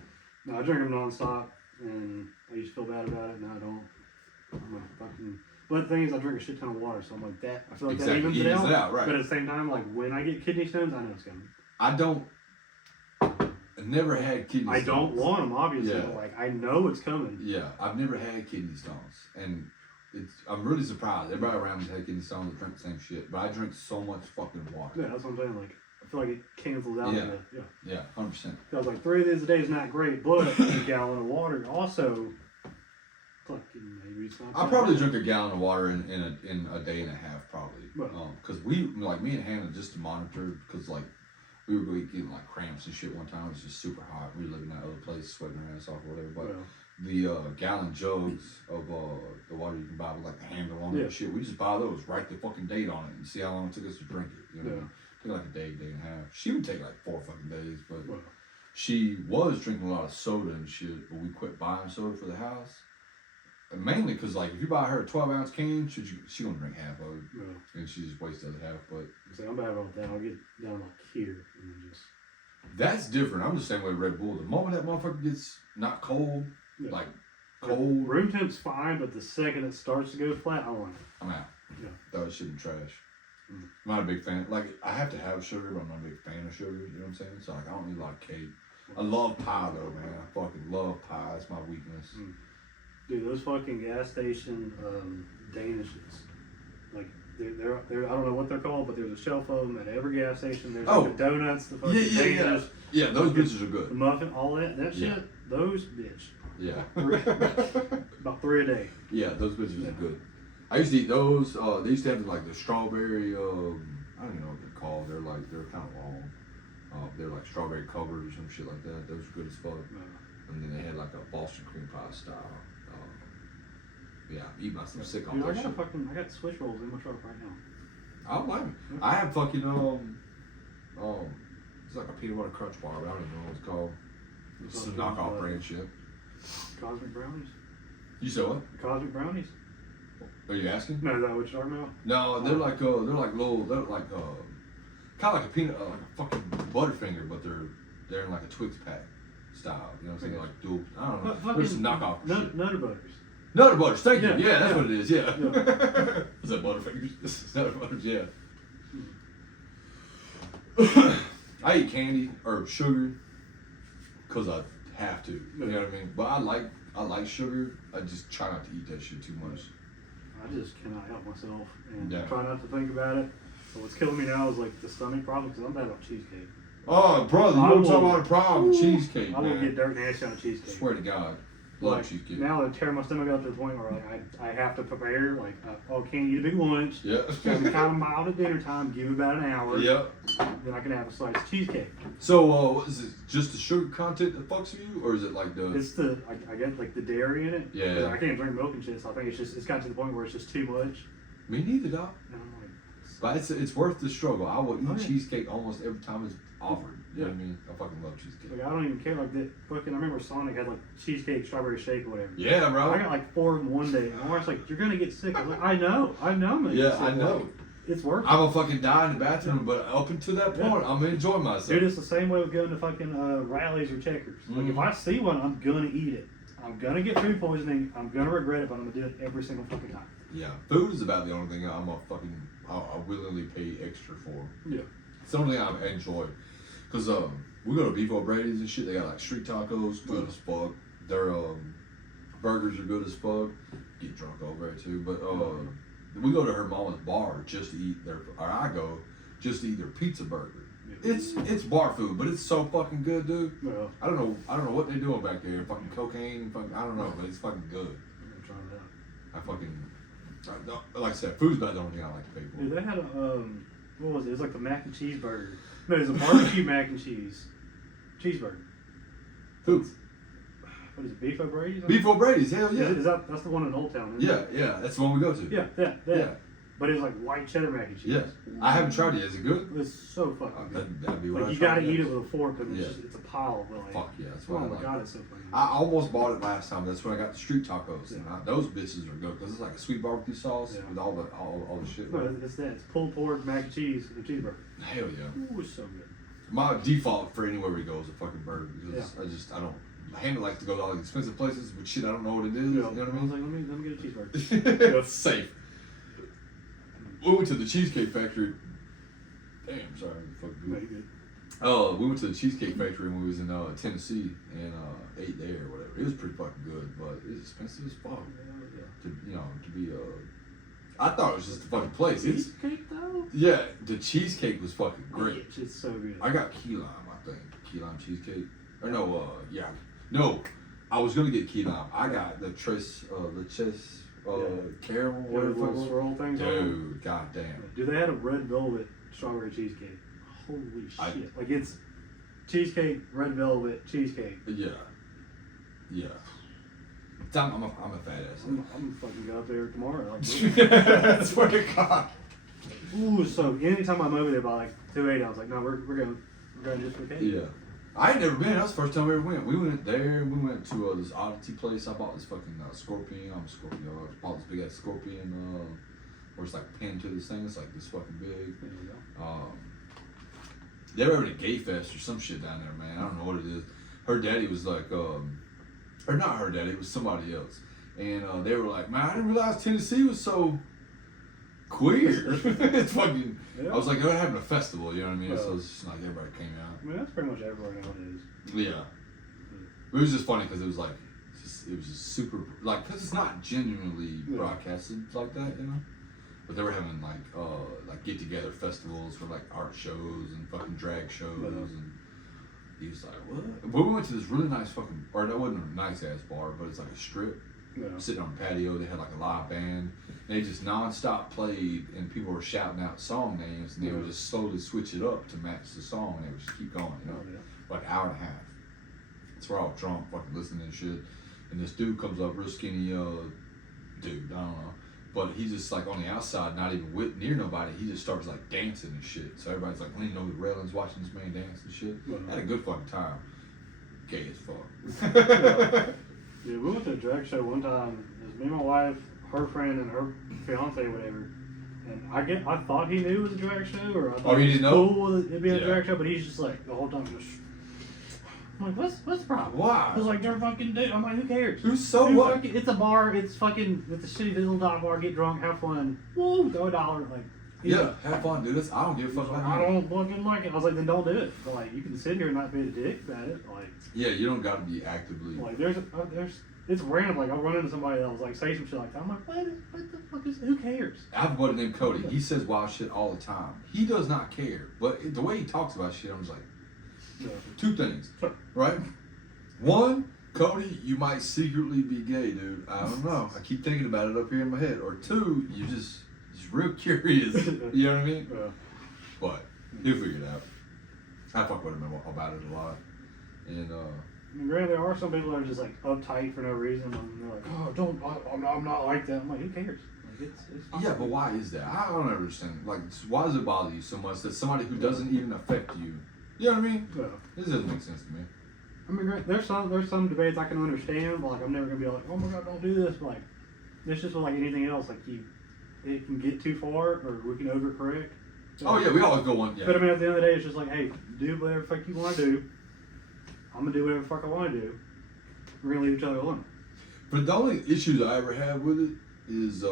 No, I drink them nonstop, and I used to feel bad about it. Now I don't. I'm like fucking. But the thing is, I drink a shit ton of water, so I'm like that. I feel like that evens it out. Right. But at the same time, like when I get kidney stones, I know it's coming. I never had kidney stones. I don't want them, obviously. Yeah. But like I know it's coming. Yeah, I've never had kidney stones, and I'm really surprised. Everybody around me had kidney stones and drink the same shit, but I drink so much fucking water. Yeah, that's what I'm saying. Like I feel like it cancels out. Yeah. Yeah. 100%. I was like 3 of these a day is not great, but a gallon of water also. Fucking maybe it's not. I'll probably drink a gallon of water in a day and a half, probably. Right. Because me and Hannah, just to monitor, because like we were getting like cramps and shit one time. It was just super hot. We were living in that other place, sweating our ass off or whatever. But the gallon jugs of the water you can buy with like the handle on it and shit, we just buy those, write the fucking date on it, and see how long it took us to drink it. You know, it took like a day and a half. She would take like 4 fucking days, but she was drinking a lot of soda and shit. But we quit buying soda for the house. And mainly because, like, if you buy her a 12-ounce can, she gonna drink half of it, and she just wastes the other half. But I'm bad about that. I'll get down like here and then just. That's different. I'm the same way with Red Bull. The moment that motherfucker gets not cold, like cold, room temp's fine, but the second it starts to go flat, I want it. I'm out. Yeah. Throw that shit in trash. I'm not a big fan. Like, I have to have sugar, but I'm not a big fan of sugar. You know what I'm saying? So like, I don't need a lot of cake. I love pie though, man. I fucking love pie. It's my weakness. Dude, those fucking gas station Danishes, like they're I don't know what they're called, but there's a shelf of them at every gas station. There's like the donuts, the fucking Danishes, yeah. Those bitches are good. the muffin, all that shit. Those bitch. Yeah. About 3 a day. Yeah, those bitches are good. I used to eat those. They used to have like the strawberry. I don't even know what they're called. They're kind of long. They're like strawberry covered or some shit like that. Those are good as fuck. And then they had like a Boston cream pie style. Yeah, I'm eating myself sick on that shit. I got Swiss rolls in my truck right now. I don't like them. I have fucking it's like a peanut butter crunch bar, but I don't even know what it's called. It's some knockoff brand shit. Cosmic brownies. You said what? Cosmic brownies. Are you asking? No, is that what you're talking about? No, they're like kind of like a peanut, like a fucking Butterfinger, but they're in like a Twix pack style. You know what I'm saying? Like dual. I don't know. There's some knockoff shit. Nutter Butters. Nutter Butters, thank you. Yeah, that's yeah. what it is. Yeah. Is that Butterfingers? This is Nutter Butters. Yeah. I eat candy or sugar because I have to. You know what I mean? But I like sugar. I just try not to eat that shit too much. I just cannot help myself and try not to think about it. So what's killing me now is like the stomach problem because I'm bad about cheesecake. Oh, brother, you don't talk about a problem with cheesecake, I man. will get dirt nasty on cheesecake. Swear to God. Love like, cheesecake. Now I tear my stomach up to the point where like I have to prepare. Like, can't eat a big lunch. Yeah. Gotta be kind of mild at dinner time. Give it about an hour. Yep. Then I can have a slice of cheesecake. So, what is it? Just the sugar content that fucks with you, or is it like the? It's I get like the dairy in it. Yeah. I can't drink milk and shit, so I think it's gotten to the point where it's just too much. Me neither, dog. And I'm like, But it's worth the struggle. I will eat cheesecake almost every time it's offered. You know what I mean? I fucking love cheesecake. Like I don't even care like that. Fucking, I remember Sonic had like cheesecake, strawberry shake, or whatever. Yeah, bro. I got like 4 in one day, and Laura's like, "You're gonna get sick." I was like, "I know, man." Yeah, I know. it's worth it. I'm gonna fucking die in the bathroom, but up until that point, I'm gonna enjoy myself. Dude, it's the same way with going to fucking rallies or checkers. Like, if I see one, I'm gonna eat it. I'm gonna get food poisoning. I'm gonna regret it, but I'm gonna do it every single fucking time. Yeah, food is about the only thing I'll willingly pay extra for. Yeah. It's the only thing I enjoy. Cause we go to Beef O'Brady's and shit. They got like street tacos, good as fuck. Their burgers are good as fuck. Get drunk over there too. But we go to her mama's bar just to eat I go just to eat their pizza burger. It's bar food, but it's so fucking good, dude. Yeah. I don't know what they're doing back there. Fucking cocaine, I don't know, but it's fucking good. I'm gonna try it out. Like I said, food's about the only thing I like to pay for. Dude, they had a what was it? It was like the mac and cheese burger. No, it was a barbecue mac and cheese cheeseburger. Food. What is it? Beef O'Brady's? Beef O'Brady's, hell yeah. Is that's the one in Old Town? Isn't it? Yeah, that's the one we go to. Yeah. But it was like white cheddar mac and cheese. Yes. I haven't tried it. Is it good? It's so fucking good. That'd be what Like, I you try gotta next. eat it with a fork because it's a pile. But like, Fuck yeah, that's oh why I my like god, it. it's so fucking good. I almost bought it last time. That's when I got the street tacos. Yeah. And those bitches are good because it's like a sweet barbecue sauce Yeah. with all the shit. No, it's that. It's pulled pork, mac and cheese, and a cheeseburger. Hell yeah. Ooh, it's so good. My default for anywhere we go is a fucking burger because I don't. Hannah likes to go to all these expensive places, but shit, I don't know what it is. You know what I I was mean? like, let me get a cheeseburger. It's safe. We went to the Cheesecake Factory. Damn, sorry, fucking No, good. you good. We went to the Cheesecake Factory when we was in Tennessee and ate there or whatever. It was pretty fucking good, but it's expensive as fuck. To be I thought it was just a fucking place. Cheesecake though? Yeah, the cheesecake was fucking great. It's so good. I got key lime, I think. Key lime cheesecake. Or no, no. I was gonna get key lime. I got the caramel, whatever the fuck it was. swirl things. Dude, goddamn. Dude, they had a red velvet strawberry cheesecake. Holy shit! Like it's cheesecake, red velvet cheesecake. Yeah. I'm a fat ass. I'm fucking go up there tomorrow. Like, I swear to God. ooh, so anytime I'm over there by like 2:80, I was like, no, we're going just for cake. Yeah. I ain't never been. That was the first time we ever went. We went there. We went to this oddity place. I bought this fucking scorpion. I'm a Scorpio. I bought this big ass scorpion where it's like pinned to this thing. It's like this fucking big. There you go. They were having a gay fest or some shit down there, man. I don't know what it is. Her daddy was like, or not her daddy, it was somebody else. And they were like, man, I didn't realize Tennessee was so queer. It's fucking, Yeah. I was like, they're having a festival, you know what I mean? So it's just like everybody came out. I mean, that's pretty much everywhere nowadays. Yeah. It was just funny because it was like, it was just super, like, because it's not genuinely broadcasted like that, you know? But they were having like get together festivals for like art shows and fucking drag shows and he was like, what? But we went to this really nice fucking, or that wasn't a nice ass bar, but it's like a strip. Yeah. Sitting on a patio, they had like a live band. And they just non-stop played and people were shouting out song names and they would just slowly switch it up to match the song and they would just keep going, you know? Like an hour and a half. So we're all drunk, fucking listening and shit. And this dude comes up, real skinny dude, I don't know. But he's just like on the outside, not even near nobody. He just starts like dancing and shit. So everybody's like leaning over the railings watching this man dance and shit. Had a good fucking time. Gay as fuck. Yeah, we went to a drag show one time. It was me and my wife, her friend, and her fiance, whatever. And I thought he knew it was a drag show, or I thought you it was didn't know? cool with it being a drag show, but he's just like the whole time just. I'm like, what's the problem? Why? I was like, they're fucking dude. I'm like, who cares? What? It's a bar. It's fucking. It's a shitty little dive bar. Get drunk, have fun. Woo, throw $1. Like. Yeah, have fun, dude. I don't give a fuck about I don't fucking like it. I was like, then don't do it. But like, you can sit here and not be a dick about it. Like. Yeah, you don't gotta be actively. Like, there's. It's random. Like, I'll run into somebody that was like, say some shit like that. I'm like, what the fuck is? Who cares? I have a buddy named Kody. He says wild shit all the time. He does not care, but the way he talks about shit, I'm just like, two things, right? One, Kody, you might secretly be gay, dude. I don't know. I keep thinking about it up here in my head. Or two, you just real curious. You know what I mean? Yeah. But he'll figure it out. I fuck with him about it a lot. And I mean, granted, there are some people that are just like uptight for no reason, and they're like, "Oh, I'm not like that." I'm like, "Who cares?" Like, it's fine. yeah, but why is that? I don't understand. Like, why does it bother you so much that somebody who doesn't even affect you? You know what I mean? Yeah. This doesn't make sense to me. I mean, there's some debates I can understand, but like, I'm never gonna be like, "Oh my god, don't do this." But like, it's just like anything else. Like it can get too far, or we can overcorrect. Oh yeah, we always go one. Yeah. But I mean, at the end of the day, it's just like, hey, do whatever the fuck you want to do. I'm gonna do whatever the fuck I want to do. We're gonna leave each other alone. But the only issues I ever have with it is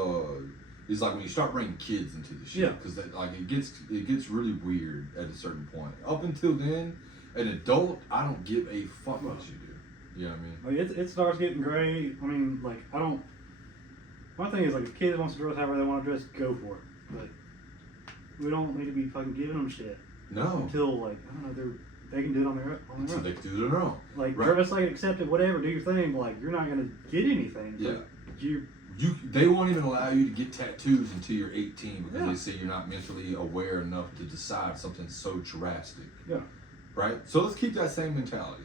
like when you start bringing kids into the shit. Yeah. Because like it gets really weird at a certain point. Up until then, an adult, I don't give a fuck what you do. You know what I mean? Like it starts getting gray. I mean, like I don't. My thing is like, if kids wants to dress however they want to dress, go for it. But we don't need to be fucking giving them shit. No. Until like I don't know, they can do it on their Until own. they can do it on their own. Like Right. dress like it, accept it, whatever, do your thing. But like you're not gonna get anything. Yeah. They They won't even allow you to get tattoos until you're 18 because Yeah. they say you're not mentally aware enough to decide something so drastic. Yeah. Right? So let's keep that same mentality.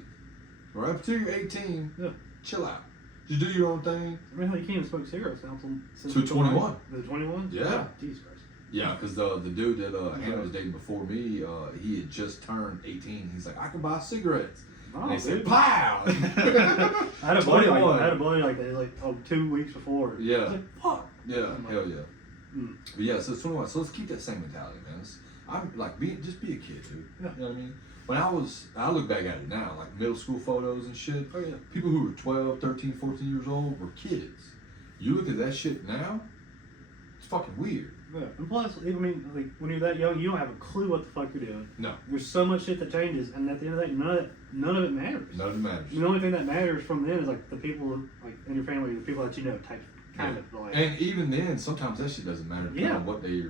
Right? Up until you're 18, Yeah. chill out. Just do your own thing. I mean, how you can't even smoke cigarettes now since To 21. Is it 21? Yeah. Jesus Christ. Yeah, because the dude that Hannah was dating before me, he had just turned 18. He's like, I can buy cigarettes. Oh, And they said, dude. pow! I had a buddy 21. like that like 2 weeks before. Yeah. I was like, fuck. Yeah, hell yeah. Mm. But yeah, so it's 21. So let's keep that same mentality, man. I'm like, just be a kid, dude. Yeah. You know what I mean? When I look back at it now, like middle school photos and shit, Oh yeah. people who were 12, 13, 14 years old were kids. You look at that shit now, it's fucking weird. Yeah. And plus, I mean, like when you're that young, you don't have a clue what the fuck you're doing. No. There's so much shit that changes, and at the end of the day, none of it matters. None of it matters. The only thing that matters from then is like the people like in your family, the people that you know, kind of like. And even then, sometimes that shit doesn't matter depending on what they.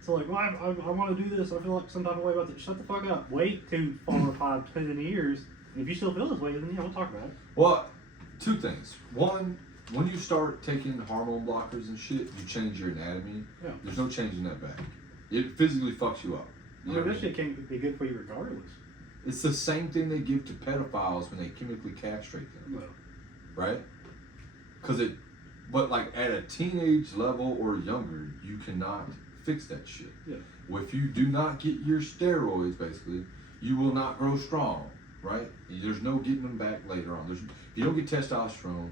So like, well, I want to do this. I feel like some type of way about this. Shut the fuck up. Wait 2, 4, 5, 10 years. And if you still feel this way, then yeah, we'll talk about it. Well, two things. One, when you start taking hormone blockers and shit, you change your anatomy. Yeah. There's no changing that back. It physically fucks you up. I mean, that shit can't be good for you regardless. It's the same thing they give to pedophiles when they chemically castrate them, Well, right? But like at a teenage level or younger, you cannot fix that shit. yeah. Well, if you do not get your steroids, basically, you will not grow strong, right? There's no getting them back later on. If you don't get testosterone,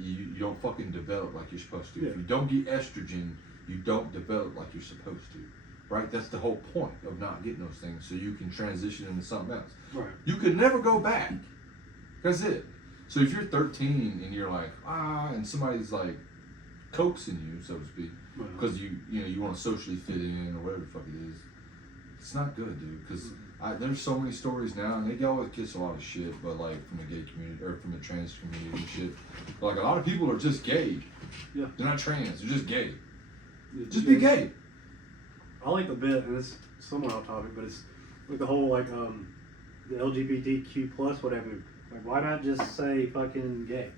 you don't fucking develop like you're supposed to. Yeah. If you don't get estrogen, you don't develop like you're supposed to, right? That's the whole point of not getting those things, so you can transition into something else. Right. You could never go back. That's it. So if you're 13 and you're like, and somebody's like coaxing you, so to speak, because you want to socially fit in or whatever the fuck it is, it's not good, dude. Because there's so many stories now, and they always kiss a lot of shit, but like from the gay community or from the trans community and shit. But like a lot of people are just gay. Yeah. They're not trans. They're just gay. Yeah. Just be gay. I like the bit, and it's somewhat off topic, but it's like the whole like the LGBTQ plus whatever. Like, why not just say fucking gay?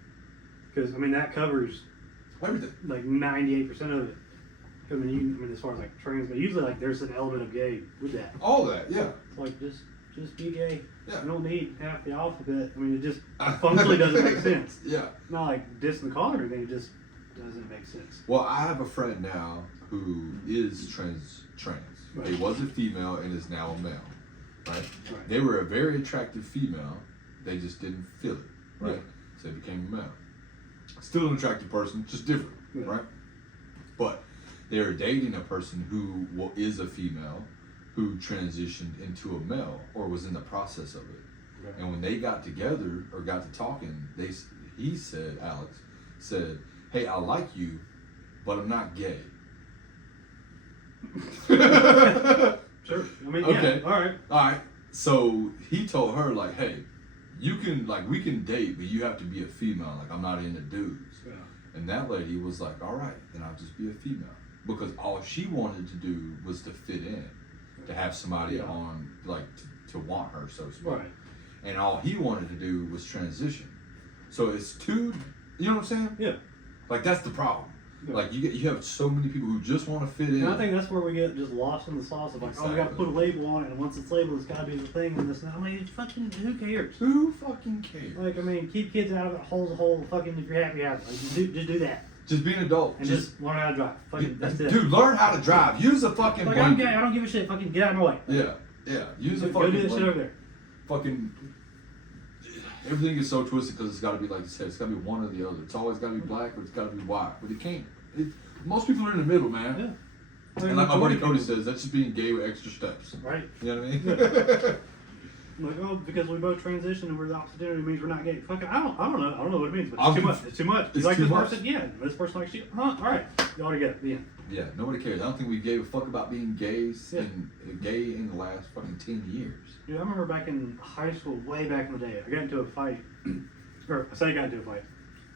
Because I mean that covers Everything. like 98% of it. I mean, as far as like trans, but usually like there's an element of gay with that. All that, yeah. It's like just be gay. Yeah. You don't need half the alphabet. I mean, it just functionally doesn't make sense. Yeah. Not like dissing the call or anything. It just doesn't make sense. Well, I have a friend now who is trans. Right. He was a female and is now a male, right? Right. They were a very attractive female. They just didn't feel it, right? Yeah. So they became a male. Still an attractive person, just different, Yeah. right? But they were dating a person who is a female who transitioned into a male or was in the process of it. Right. And when they got together or got to talking, Alex said, "Hey, I like you, but I'm not gay." Sure. I mean, Okay. yeah. All right. All right. So he told her like, "Hey, you can we can date, but you have to be a female. Like I'm not into dudes." Yeah. And that lady was like, "All right, then I'll just be a female," because all she wanted to do was to fit in, to have somebody Yeah. on like to want her, so to speak. Right. And all he wanted to do was transition. So it's two. You know what I'm saying? Yeah. Like that's the problem. Yeah. Like you have so many people who just want to fit in. And I think that's where we get just lost in the sauce of like, oh, we got to Exactly. put a label on it, and once it's labeled, it's got to be the thing, and this and that. I mean, fucking, who cares? Who fucking cares? Like, I mean, keep kids out of it, holes a hole, fucking, if you're happy, happy. Like, just do that. Just be an adult. And just learn how to drive. Fucking, that's it. Dude, learn how to drive. Use a fucking Like, I'm blinker. gay, I don't give a shit. Fucking get out of my way. Yeah, yeah. Use a Go fucking do that shit blinker. over there. Fucking everything is so twisted because it's got to be like you said. It's got to be one or the other. It's always got to be black or it's got to be white. But it can't. Most people are in the middle, man. Yeah. And like my buddy Kody says, that's just being gay with extra steps. Right. You know what I mean? Like, oh, because we both transition and we're the opposite gender, it means we're not gay. Fucking, I don't know. I don't know what it means, but it's too much. It's too much. You It's like too this much. person? Yeah. This person likes you? Huh? All right. Y'all together. The end. Yeah, nobody cares. I don't think we gave a fuck about being gays gay in the last fucking 10 years. Dude, I remember back in high school, way back in the day, I got into a fight. Or, I say I got into a fight.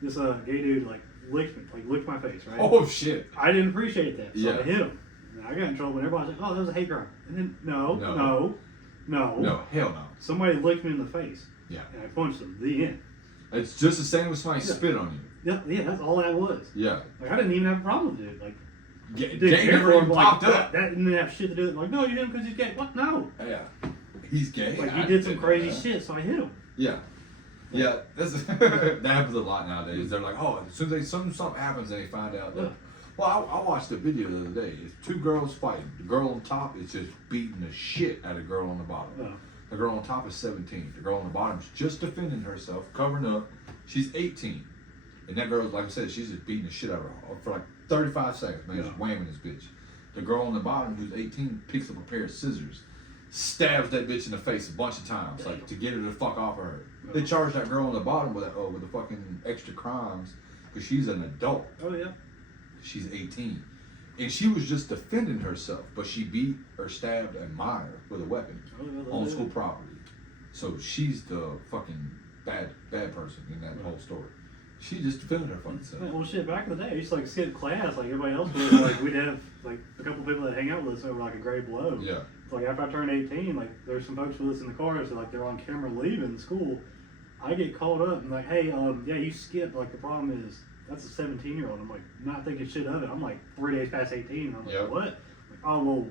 This gay dude, like, licked my face, right? Oh, shit. I didn't appreciate that, so Yeah. I hit him. And I got in trouble, and everybody was like, oh, that was a hate crime. And then, no. No, hell no. Somebody licked me in the face. Yeah. And I punched him. The end. It's just the same as somebody spit on you. Yeah, that's all that was. Yeah. Like, I didn't even have a problem with it. Like, Gay dude, never even popped up. That didn't have shit to do with it. Like, no, you hit him because he's gay. What? No. Yeah. He's gay. Like, he did some crazy shit, so I hit him. Yeah. Yeah, that happens a lot nowadays. They're like, oh, as soon as something happens and they find out that. Well, I watched a video the other day. It's two girls fighting. The girl on top is just beating the shit out of the girl on the bottom. Oh. The girl on top is 17. The girl on the bottom is just defending herself, covering up. She's 18. And that girl, like I said, she's just beating the shit out of her for like 35 seconds, man, just whamming this bitch. The girl on the bottom, who's 18, picks up a pair of scissors, stabs that bitch in the face a bunch of times, like to get her to fuck off of her. They charged that girl on the bottom with the fucking extra crimes because she's an adult. Oh, yeah. She's 18. And she was just defending herself, but she beat or stabbed a minor with a weapon on school property. So she's the fucking bad person in that whole story. She just defended her fucking self. Well, shit, back in the day, I used to like skip class like everybody else would. Like, we'd have like a couple people that hang out with us over like a grade below. Yeah. Like, after I turned 18, like, there's some folks with us in the car, so like they're on camera leaving school. I get called up and like, hey, yeah, you skipped. Like, the problem is, that's a 17-year-old. I'm like, not thinking shit of it. I'm like 3 days past 18. And I'm like, what? Like, oh, well,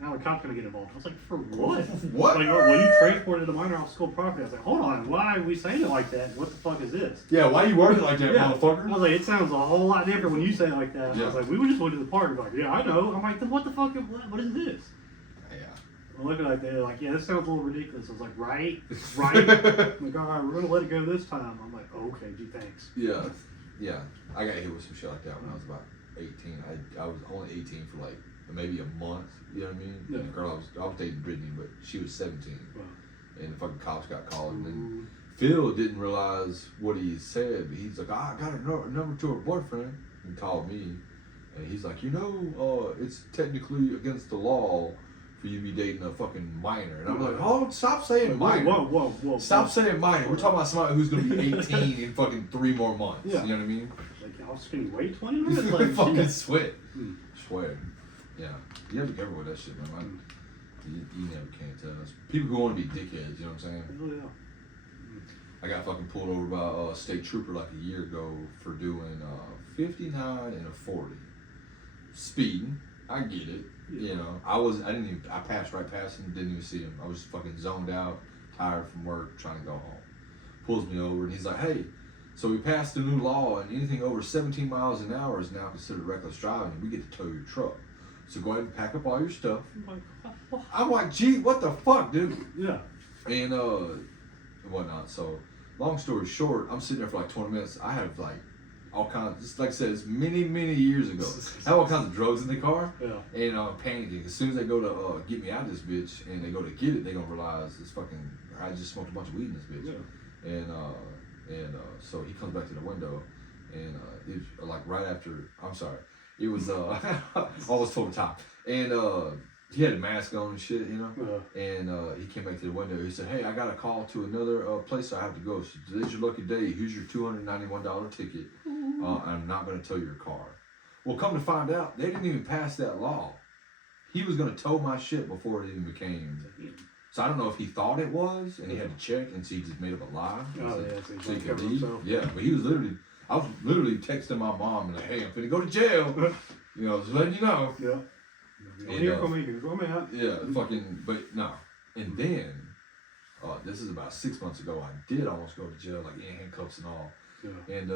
now the cop's gonna get involved. I was like, for what? What? Like, oh, well, you transported a minor off school property. I was like, hold on, why are we saying it like that? What the fuck is this? Yeah, why you wording it like that, I motherfucker? was like, it sounds a whole lot different when you say it like that. Yeah. I was like, we just went to the park. Like, yeah, I know. I'm like, then what the fuck? What is this? Yeah. I'm looking like they're like, yeah, this sounds a little ridiculous. I was like, right. I'm like, all right, we're gonna let it go this time. I'm like, okay, gee, thanks. Yeah. I got hit with some shit like that when I was about 18. I was only 18 for like maybe a month. You know what I mean? Yeah. And the girl I was dating Brittany, but she was 17. Wow. And the fucking cops got called. And then Phil didn't realize what he said, but he's like, I got a number to her boyfriend. And called me. And he's like, it's technically against the law for you to be dating a fucking minor. And I'm like, oh, stop saying minor. Whoa. Stop saying minor. We're talking about somebody who's going to be 18 in fucking 3 more months. Yeah. You know what I mean? Like, y'all can you wait 20 minutes? Like, fucking sweat. Mm. Swear. Yeah. You have to be careful with that shit, man. You never can tell. People who want to be dickheads, you know what I'm saying? Oh, yeah. I got fucking pulled over by a state trooper like a year ago for doing 59 and a 40. Speeding. I get it. Yeah. You know, I passed right past him, didn't even see him. I was fucking zoned out, tired from work, trying to go home. Pulls me over and he's like, hey, so we passed a new law and anything over 17 miles an hour is now considered reckless driving and we get to tow your truck. So go ahead and pack up all your stuff. I'm like, gee, what the fuck, dude? Yeah. And whatnot. So long story short, I'm sitting there for like 20 minutes. I have like all kinds, just like I said, it's many years ago. I have all kinds of drugs in the car. Yeah. And panicking. As soon as they go to get me out of this bitch and they go to get it, they gonna realize it's fucking, I just smoked a bunch of weed in this bitch. Yeah. And so he comes back to the window and it's like right after, I'm sorry, it was almost over top. And he had a mask on and shit, you know. Yeah. And he came back to the window. He said, hey, I got a call to another place I have to go. So today's your lucky day. Here's your $291 ticket. I'm not going to tow your car. Well, come to find out, they didn't even pass that law. He was going to tow my shit before it even became. So I don't know if he thought it was, and he had to check, and so he just made up a lie. Oh, yeah, so he could cover leave. himself. Yeah, but he was literally, I was literally texting my mom, and like, hey, I'm finna go to jail. You know, just letting you know. Yeah. And, Here for me, for me, huh? yeah, fucking, but no. And then, this is about 6 months ago, I did almost go to jail, like in handcuffs and all. Yeah. And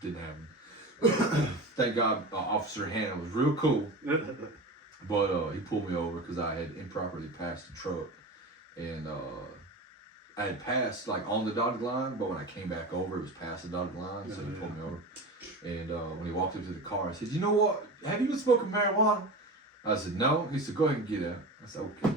didn't happen. Thank God, Officer Hannah was real cool. But he pulled me over because I had improperly passed the truck. And I had passed like on the dotted line, but when I came back over, it was past the dotted line, so he pulled me over. And when he walked up to the car, I said, "You know what? Have you been smoking marijuana?" I said, "No." He said, "Go ahead and get out." I said, "Okay."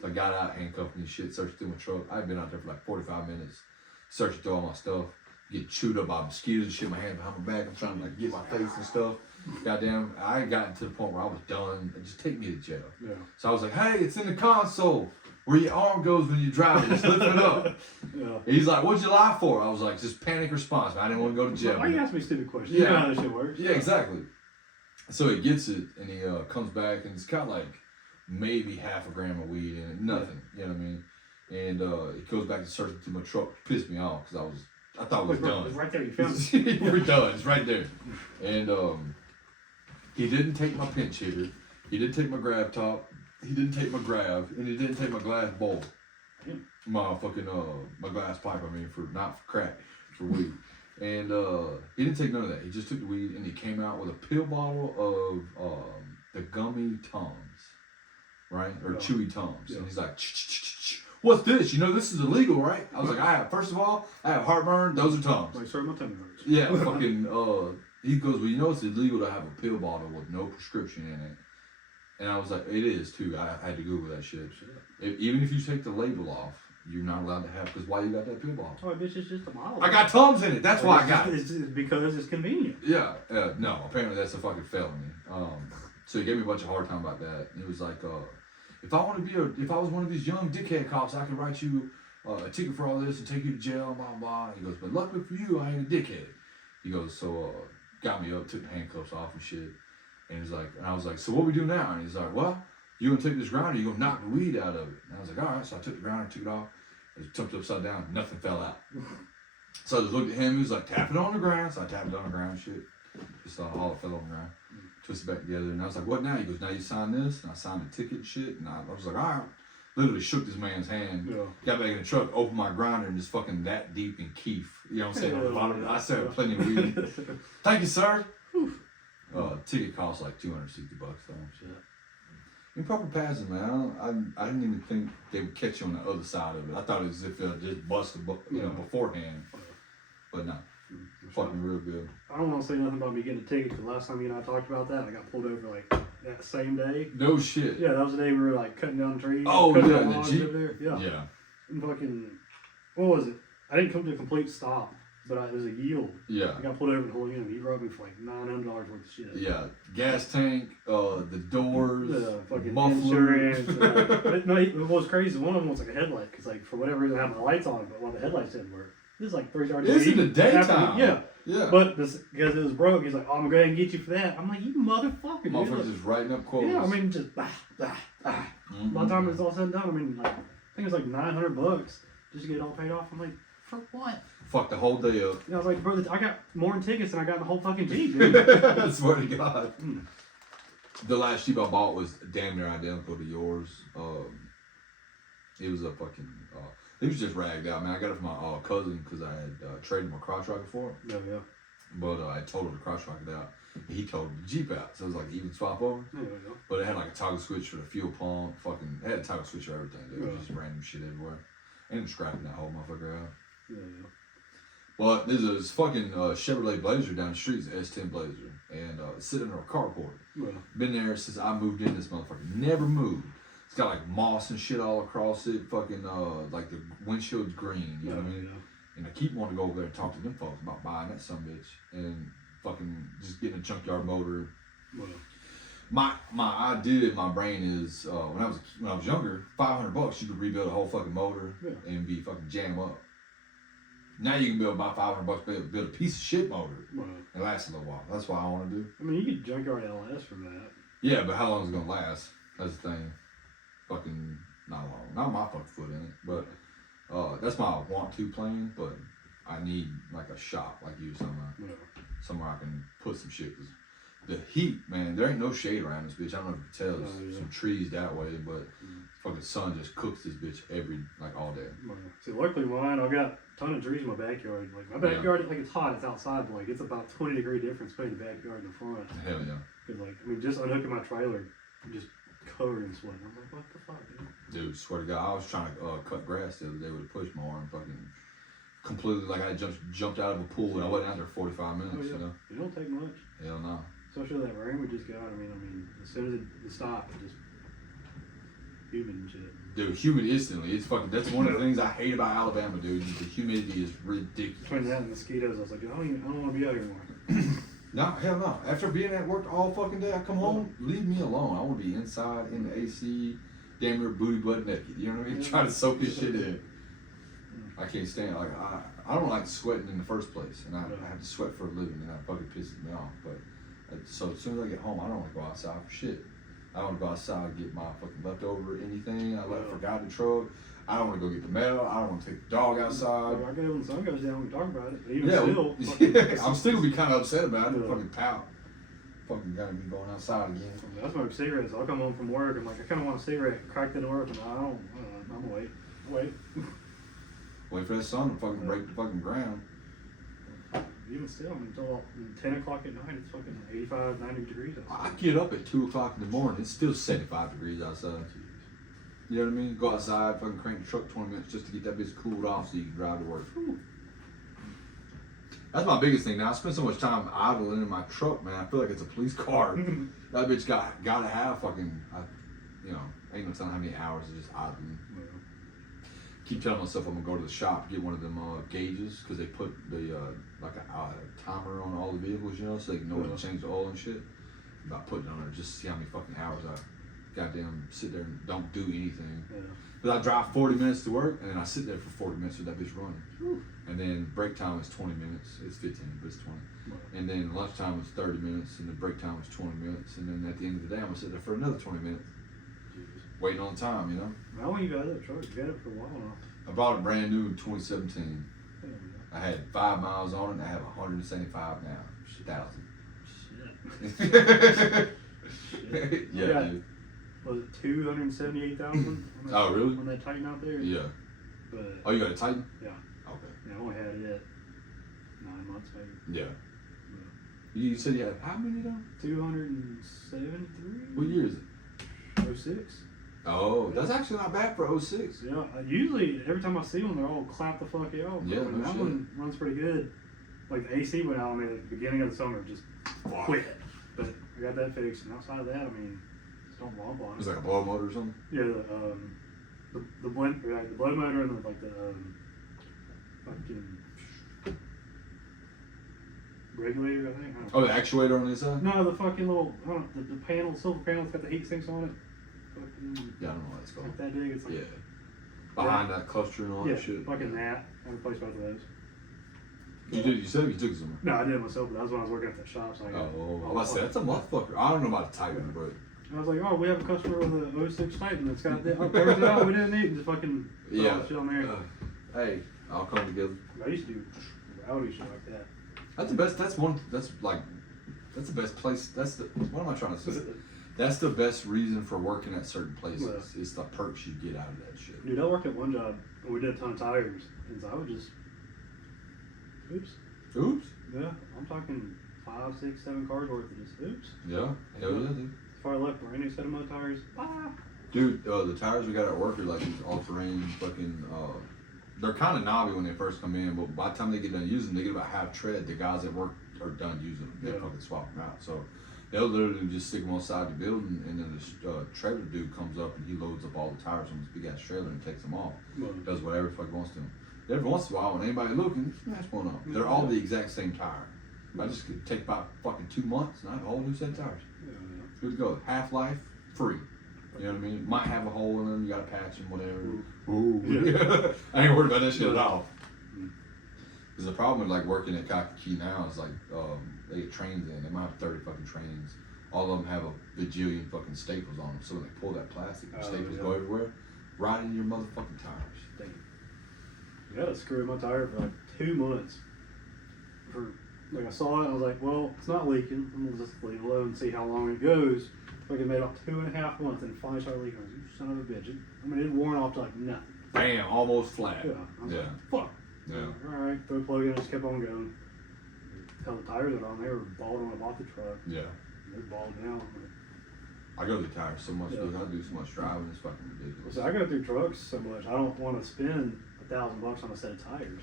So I got out, handcuffed me and shit, searched through my truck. I'd been out there for like 45 minutes, searching through all my stuff, get chewed up by mosquitoes and shit. My hand behind my back, I'm trying to like get my face and stuff. Goddamn, I had gotten to the point where I was done. Just take me to jail. Yeah. So I was like, "Hey, it's in the console where your arm goes when you're driving. Just lift it up." Yeah. He's like, "What'd you lie for?" I was like, "Just panic response, man. I didn't want to go to jail." Why you ask me stupid questions? Yeah. You know how this shit works. Yeah, exactly. So he gets it, and he comes back, and it's got like maybe half a gram of weed in it. Nothing, you know what I mean? And he goes back to searching through my truck. Pissed me off because I thought we was done. It's right there. You found it. We're done. It's right there. And he didn't take my pinch hitter. He didn't take my grab top. He didn't take my grab, and he didn't take my glass bowl. Damn. My fucking my glass pipe. I mean, not for crack, for weed. And he didn't take none of that. He just took the weed, and he came out with a pill bottle of the gummy Tums, right? Or chewy Tums. Yeah. And he's like, "What's this? You know this is illegal, right?" I was like, first of all, I have heartburn. Those are Tums." Like, sorry, my tummy hurts. Yeah, fucking. He goes, "Well, you know it's illegal to have a pill bottle with no prescription in it." And I was like, "It is too." I had to Google that shit. Even if you take the label off, you're not allowed to have. Because why you got that pill bottle? Oh, bitch, it's just a model. I got Tums in it. That's why I got it. It's because it's convenient. Yeah. No. Apparently that's a fucking felony. So he gave me a bunch of hard time about that. And he was like, if I was one of these young dickhead cops, I could write you a ticket for all this and take you to jail, blah blah. He goes, "But luckily for you, I ain't a dickhead." He goes, so got me up, took the handcuffs off and shit. And he's like, and I was like, "So what we do now?" And he's like, "Well, you gonna take this grinder, you gonna knock the weed out of it." And I was like, "All right." So I took the grinder, took it off, it tucked it upside down, nothing fell out. So I just looked at him, he was like, "Tap it on the ground." So I tapped it on the ground and shit. Just all it fell on the ground. Twisted back together. And I was like, "What now?" He goes, "Now you sign this." And I signed the ticket and shit. And I was like, "All right." Literally shook this man's hand. Yeah. Got back in the truck, opened my grinder, and just fucking that deep in keef. You know what I'm saying? On the bottom. I said plenty of weed. "Thank you, sir." Ticket cost like $260 though. Shit. Improper passing, man. I didn't even think they would catch you on the other side of it. I thought it was as if it just busted, beforehand. But no, fucking real good. I don't want to say nothing about me getting a ticket because last time you and I talked about that, I got pulled over like that same day. No shit. Yeah, that was the day we were like cutting down trees. Oh cutting yeah, down the logs Jeep. over there. Yeah. Yeah. And fucking, what was it? I didn't come to a complete stop, but it was a yield. Yeah. I got pulled over and told him he robbed me for like $900 worth of shit. Yeah. Gas tank, the doors, The fucking muffler. insurance. But no, what was crazy, one of them was like a headlight, because like for whatever reason I had my lights on, but one of the headlights didn't work. This is like 3 hours. It's in the daytime. Yeah. Yeah. But because it was broke, he's like, "Oh, I'm gonna go ahead and get you for that." I'm like, "You motherfucker, dude." Motherfuckers Like, just writing up quotes. yeah, I mean, just By the time it's all said and done, I mean, like, I think it was like $900 just to get it all paid off. I'm like, for what? Fuck the whole day up. And I was like, "Bro, I got more in tickets than I got in the whole fucking Jeep, dude." I swear to God. The last Jeep I bought was damn near identical to yours. It was a fucking. It was just ragged out, man. I got it from my cousin because I had traded my crotch rocket for it. Yeah, yeah. But I totaled the crotch rocket out. He totaled the Jeep out. So it was like even swap over. Yeah, yeah. But it had like a toggle switch for the fuel pump. It had a toggle switch for everything. Dude. It was just random shit everywhere. I ended up scrapping that whole motherfucker out. Yeah, yeah. But there's this fucking Chevrolet Blazer down the street, it's an S10 Blazer. And it's sitting in a carport. Yeah. Been there since I moved in this motherfucker. Never moved. It's got like moss and shit all across it. Fucking like the windshield's green. You know what I mean? Yeah. And I keep wanting to go over there and talk to them folks about buying that sumbitch and fucking just getting a junkyard motor. Well, My idea in my brain is when I was younger, $500 you could rebuild a whole fucking motor and be fucking jam up. Now you can build about $500, build a piece of shit motor and last a little while. That's what I want to do. I mean, you get junkyard LS from that. Yeah, but how long is it gonna last? That's the thing. Fucking not long. Not my fucking foot in it, but that's my want to plan. But I need like a shop like you somewhere I can put some shit. 'Cause the heat, man, there ain't no shade around this bitch. I don't know if you can tell. There's some trees that way, but fucking sun just cooks this bitch all day. See, luckily mine, I've got a ton of trees in my backyard. Like my backyard, like it's hot, it's outside, but like it's about 20-degree difference between the backyard and the front. Hell yeah. Cause like, I mean, just unhooking my trailer just covered in sweat. I was like, what the fuck, dude? Dude, swear to God, I was trying to cut grass the other day with a push mower and fucking completely like I jumped out of a pool and I wasn't out there 45 minutes. Oh, yeah. You know, It don't take much. hell no. Especially that rain we just got. I mean, as soon as it stopped, it just humid and shit. Dude, humid instantly. It's fucking. That's one of the things I hate about Alabama, dude. The humidity is ridiculous. Between that and mosquitoes, I was like, I don't want to be out here anymore. No, hell no. After being at work all fucking day, I come home, leave me alone. I want to be inside in the AC, damn near booty butt naked. You know what I mean? Trying to soak this shit in. I can't stand it. Like I don't like sweating in the first place, and I have to sweat for a living, and that fucking pisses me off. But so as soon as I get home, I don't want to go outside for shit. I want to go outside and get my fucking leftover anything I forgot in the truck. I don't want to go get the mail. I don't want to take the dog outside. I go when the sun goes down, we talk about it. But even still, I'm still gonna be kind of upset about it. Fucking pout. Fucking gotta be going outside again. I smoke cigarettes. I'll come home from work. I'm like, I kind of want a cigarette. Crack the door open. I'm gonna wait. Wait for that sun to fucking break the fucking ground. Even still, until 10 o'clock at night, it's fucking 85, 90 degrees outside. I get up at 2 o'clock in the morning. It's still 75 degrees outside. You know what I mean? Go outside, fucking crank the truck 20 minutes just to get that bitch cooled off so you can drive to work. Whew. That's my biggest thing now. I spend so much time idling in my truck, man. I feel like it's a police car. That bitch gotta have fucking, ain't no telling how many hours of just idling. Keep telling myself I'm gonna go to the shop, get one of them gauges, because they put the like a timer on all the vehicles, you know, so they can know when to change the oil and shit. About putting it on there just to see how many fucking hours I goddamn sit there and don't do anything. But I drive 40 minutes to work, and then I sit there for 40 minutes with that bitch running. And then break time is 20 minutes. It's 15, but it's 20. And then lunchtime is 30 minutes, and the break time is 20 minutes. And then at the end of the day, I'm gonna sit there for another 20 minutes. Waiting on time, you know? How long you got that truck? You got it for a while now. I bought it brand new in 2017. I had 5 miles on it, and I have 175 now. 1,000. Shit. Yeah, dude. Was it 278,000? Oh, really? On that Titan out there? Yeah. But, Oh, you got a Titan? Yeah. Okay. Yeah, I only had it 9 months maybe. Yeah. You said you had how many though? 273? What year is it? 06. Oh, that's actually not bad for 06. Yeah, usually every time I see one, they're all clap the fuck out. Yeah, but that one runs pretty good. Like the AC went out on me at the beginning of the summer, just quit. But I got that fixed, and outside of that, just don't womp on it. It's like a blow motor or something. Yeah, the blend, like the blow motor and the fucking regulator, I think. Oh, the actuator on the inside? No, the fucking little, the panel, the silver panel, it's got the heat sinks on it. Yeah, I don't know what it's called. Like that big, it's like, Behind that cluster and all that shit. fucking that. I replaced both of those. You said you took it somewhere. No, I did it myself, but that was when I was working at that shop. So I got, I said that's a motherfucker. I don't know about the Titan, but I was like, oh, we have a customer with a 06 Titan that's got that. Turns it out we didn't need, and just fucking throw that shit on there. Hey, I'll come together. I used to do rowdy shit like that. That's the best. That's the best place. What am I trying to say? That's the best reason for working at certain places. It's the perks you get out of that shit. Dude, I worked at one job and we did a ton of tires, and so I would just, oops. Yeah, I'm talking 5, 6, 7 cars worth of just oops. Yeah, hell yeah, dude. As far left, brand new set of mud tires. Dude, the tires we got at work are like these all-terrain fucking. They're kind of knobby when they first come in, but by the time they get done using them, they get about half tread. The guys at work are done using them. They fucking swap them out. So they'll literally just stick them on the side of the building, and then this trailer dude comes up and he loads up all the tires on this big ass trailer and takes them off. Does whatever the fuck he wants to them. Every once in a while, when anybody looking, smash one up. They're all the exact same tire. I just could take about fucking 2 months and I have a whole new set of tires. Good to go. Half-life, free. You know what I mean? Might have a hole in them, you gotta patch them, whatever. Ooh. I ain't worried about that shit at all. Because the problem with like working at Kankakee now is like, they get trains in, they might have 30 fucking trains. All of them have a bajillion fucking staples on them, so when they pull that plastic, the staples go everywhere, right in your motherfucking tires. Damn. I had to screw my tire for like 2 months. I saw it and I was like, well, it's not leaking. I'm gonna just leave it alone and see how long it goes. Fucking made about 2.5 months and it finally started leaking. I was like, you son of a bitch. It worn off to like nothing. Bam, almost flat. Yeah. I was like, fuck. Yeah. Alright, throw the plug in, just kept on going. Hell, the tires are on, they were balled when I bought the truck. Yeah. They're balled down. I go through tires so much, Yeah. dude. I do so much driving. It's fucking ridiculous. So I go through trucks so much. I don't want to spend $1,000 on a set of tires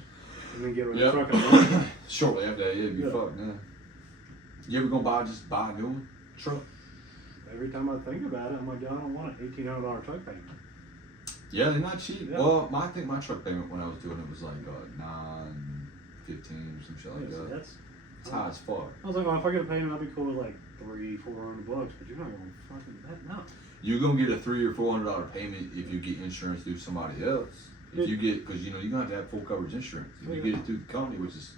and then get rid of the truck. And Shortly after that, it'd be Yeah. fucked, man. You ever gonna buy a new one? Truck? every time I think about it, I'm like, I don't want an $1,800 truck payment. Yeah, they're not cheap. Yeah. Well, I think my truck payment when I was doing it was like $9.15 or some shit like Yeah, so that. that's. It's high as fuck. I was like, well, if I get a payment, I'd be cool with like $300-400, but you're not gonna fucking that no. You're gonna get a $300 or $400 payment if you get insurance through somebody else. If you get, because you know you're gonna have to have full coverage insurance. If you get it through the company, which is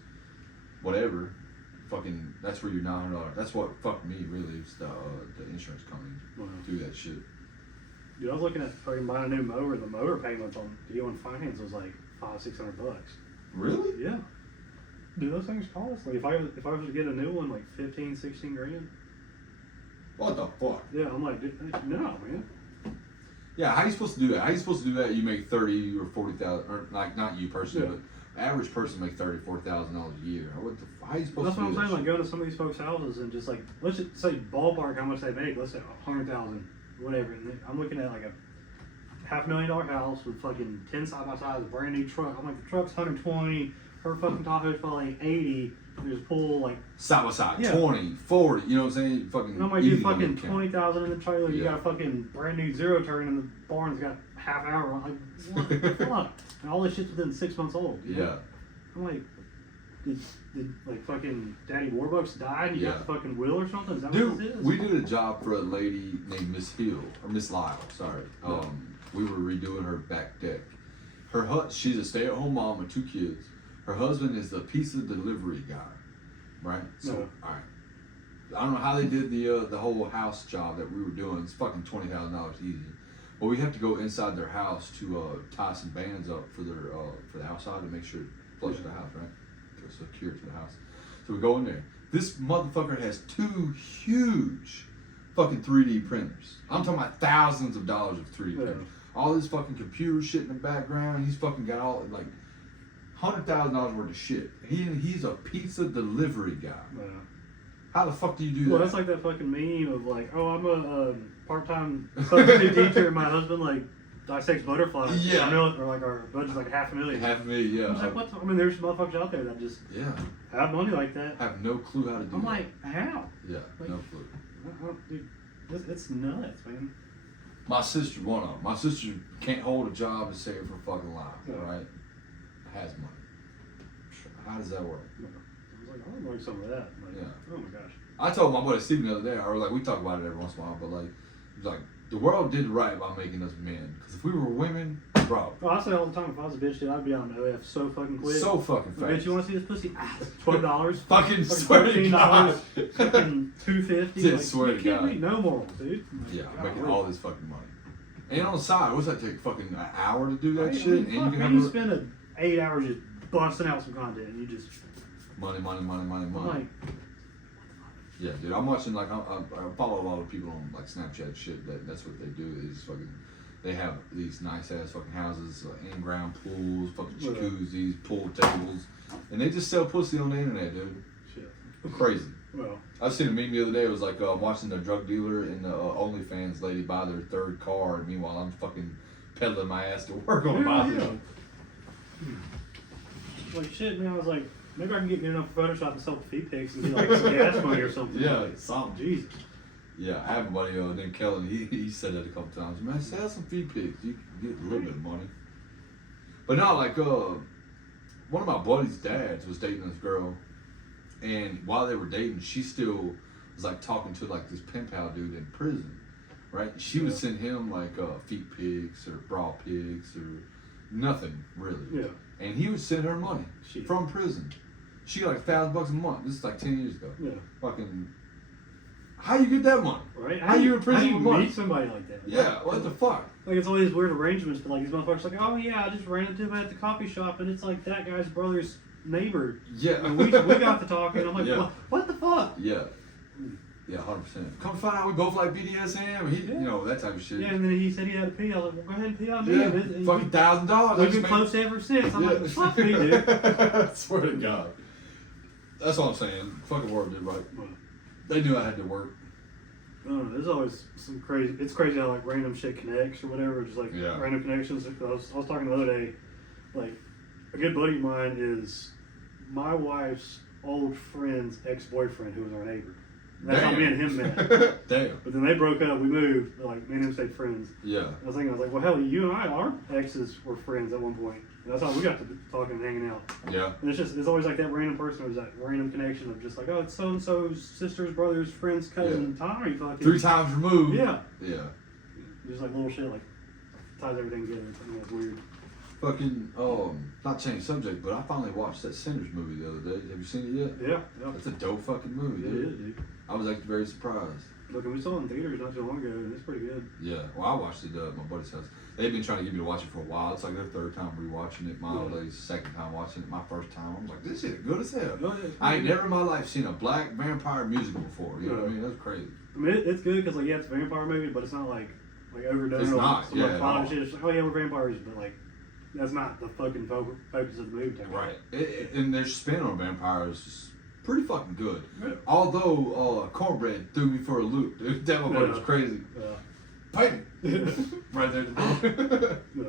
whatever, fucking that's where your $900. That's what fucked me really. Is the insurance company do that shit. Dude, I was looking at fucking buying a new mower. The mower payment on Deal and Finance was like $500-600. Really? Yeah. Dude, those things cost. Like if I was to get a new one, like 15-16 grand. What the fuck? Yeah, I'm like, dude, no, man. Yeah, how you supposed to do that? How you supposed to do that? You make 30 or 40,000, or like not you personally, but average person make $34,000 a year. What the? How you supposed That's to what do I'm saying. that? Like, go to some of these folks' houses and just like, let's just say ballpark how much they make. Let's say 100,000, whatever. And I'm looking at like a $500,000 house with fucking 10 side by sides, a brand new truck. I'm like, the truck's 120. Her fucking Tahoe's probably 80. There's a pool like Side by side, Yeah. 20, 40. You know what I'm saying? Fucking. and I'm like, easy dude, money fucking account. 20,000 in the trailer. You Yeah. got a fucking brand new zero turn, and the barn's got half hour. I'm like, what the fuck? And all this shit's within 6 months old. you know? Yeah. I'm like, did like fucking Daddy Warbucks die and you got the fucking will or something? Is that what this Dude, is? we did a job for a lady named Miss Hill, or Miss Lyle, sorry. We were redoing her back deck. She's a stay-at-home mom with 2 kids. Her husband is the pizza delivery guy, right? So, alright. I don't know how they did the whole house job that we were doing. It's fucking $20,000 easy. But we have to go inside their house to tie some bands up for the outside to make sure it flush to the house, right? Secure to the house. So we go in there. This motherfucker has 2 huge fucking 3D printers. I'm talking about thousands of dollars of 3D printers. All this fucking computer shit in the background. He's fucking got all like $100,000 worth of shit. He's a pizza delivery guy. How the fuck do you do that? Well, that's like that fucking meme of like, oh, I'm a part-time substitute teacher, and my husband like dissects butterflies. Yeah. Or like our budget's like $500,000. $500,000, yeah. I was like, what? I mean, there's motherfuckers out there that just have money like that. Have no clue how to do I'm that. like, how? Yeah, like, no clue. Dude, it's nuts, man. My sister, one of them. My sister can't hold a job to save her fucking life, right? Has money. How does that work? I was like, I would like some of that. Like, oh my gosh. I told my buddy Steven the other day, or like we talk about it every once in a while, but like, he was like, the world did right by making us men. Because if we were women, bro. Well, I say all the time, if I was a bitch, dude, I'd be on OF so fucking quick. So fucking Bitch, fast. you want to see this pussy? $12. Fucking swear to God. Fucking $250. Yeah, like, swear you to kidding God. me? No morals, dude. Like, Yeah, God, making really. all this fucking money. And on the side, what's that take? Fucking an hour to do that Right? shit? I mean, And fuck, you can man, have you spend 8 hours just busting out some content, and you just money. I'm like, Yeah, dude, I'm watching, like, I follow a lot of people on, like, Snapchat and shit, that's what they do, is fucking, they have these nice-ass fucking houses, in-ground pools, fucking jacuzzis, pool tables, and they just sell pussy on the internet, dude. shit. Crazy. Well, I seen a meme the other day, it was like, watching the drug dealer and the OnlyFans lady buy their 3rd car, and meanwhile, I'm fucking peddling my ass to work on a bicycle. Like, shit, man, I was like, maybe I can get good enough Photoshop to sell feet pics and get like some gas money or something. Yeah. Like, something. Jesus. Yeah, I have a buddy named Kellen. He said that a couple times. Man, sell some feed pigs. You can get a little bit of money. But not like one of my buddy's dads was dating this girl, and while they were dating, she still was like talking to like this pen pal dude in prison, right? She would send him like feet pigs or bra pigs or nothing really. Yeah. And he would send her money Shit. from prison. She got like $1,000 a month. This is like 10 years ago. Yeah. Fucking. How you get that money? Right? How you in prison How you with money? meet somebody like that? Yeah, what the fuck? Like, it's all these weird arrangements, but like these motherfuckers like, oh yeah, I just ran into him at the coffee shop, and it's like that guy's brother's neighbor. Yeah. And we got to talking. I'm like, Yeah. what the fuck? Yeah. Yeah, 100%. Come find out we both like BDSM, you know, that type of shit. Yeah, and then he said he had to pee. I was like, well, go ahead and pee on me. Yeah, And fucking $1,000. we've been close ever since. I'm like, fuck me, dude. I swear to God. That's what I'm saying. Fucking world did right. They knew I had to work. I don't know, there's always some crazy. It's crazy how like random shit connects or whatever. Just like Yeah. random connections. I was talking the other day, like a good buddy of mine is my wife's old friend's ex-boyfriend who was our neighbor. That's how me and him met. Damn. But then they broke up. We moved. But like me and him stayed friends. Yeah. I was like, well, hell, you and I, our exes were friends at one point. And that's how we got to talking and hanging out. Yeah. And it's always like that random person, or that random connection of just like, oh, it's so and so's sister's brother's friend's cousin Tommy. Fucking 3 times removed. Yeah. Yeah. Just like little shit like ties everything together. I think that's weird. Fucking not change subject, but I finally watched that Sinners movie the other day. Have you seen it yet? Yeah, yeah. That's a dope fucking movie, It dude. is, dude. I was actually very surprised. Look, we saw it in theaters not too long ago, and it's pretty good. Yeah. Well, I watched it at my buddy's house. They've been trying to get me to watch it for a while. It's like their 3rd time rewatching it. My old lady's 2nd time watching it. My 1st time, I was like, this shit good as hell. Oh, yeah, I ain't never in my life seen a black vampire musical before. You know what I Yeah. mean? That's crazy. I mean, it's good because like yeah, it's a vampire movie, but it's not like overdone. It's or not, some, yeah, like, at fun all. shit. It's like, oh yeah, we're vampires, but like that's not the fucking focus of the movie. Type. Right. And their spin on vampires is pretty fucking good. Yeah. Although Cornbread threw me for a loop, dude. That motherfucker was crazy. Fight me. Right there. Yeah.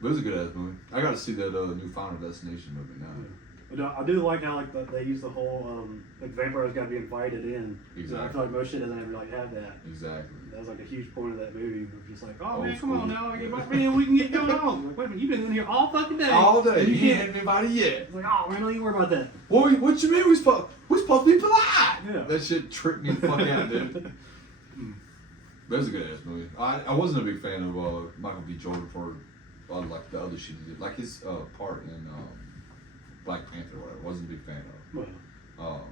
But it was a good ass movie. I got to see that new Final Destination movie now. Yeah. But I do like how like they use the whole like vampires got to be invited in. Exactly. I feel like most shit doesn't ever like have that. Exactly. That was like a huge point of that movie. Of just like, oh Old man, come school. on now, man, we can get going on. Like, wait a minute, you've been in here all fucking day. All day. and You you ain't can't. had anybody yet. It's like, oh man, don't even worry about that. What you mean we supposed to be polite? Yeah. That shit tripped me the fuck out, dude. But it was a good ass movie. I wasn't a big fan of Michael B. Jordan for like the other shit he did. Like his part in Black Panther or whatever. Wasn't a big fan of. Well,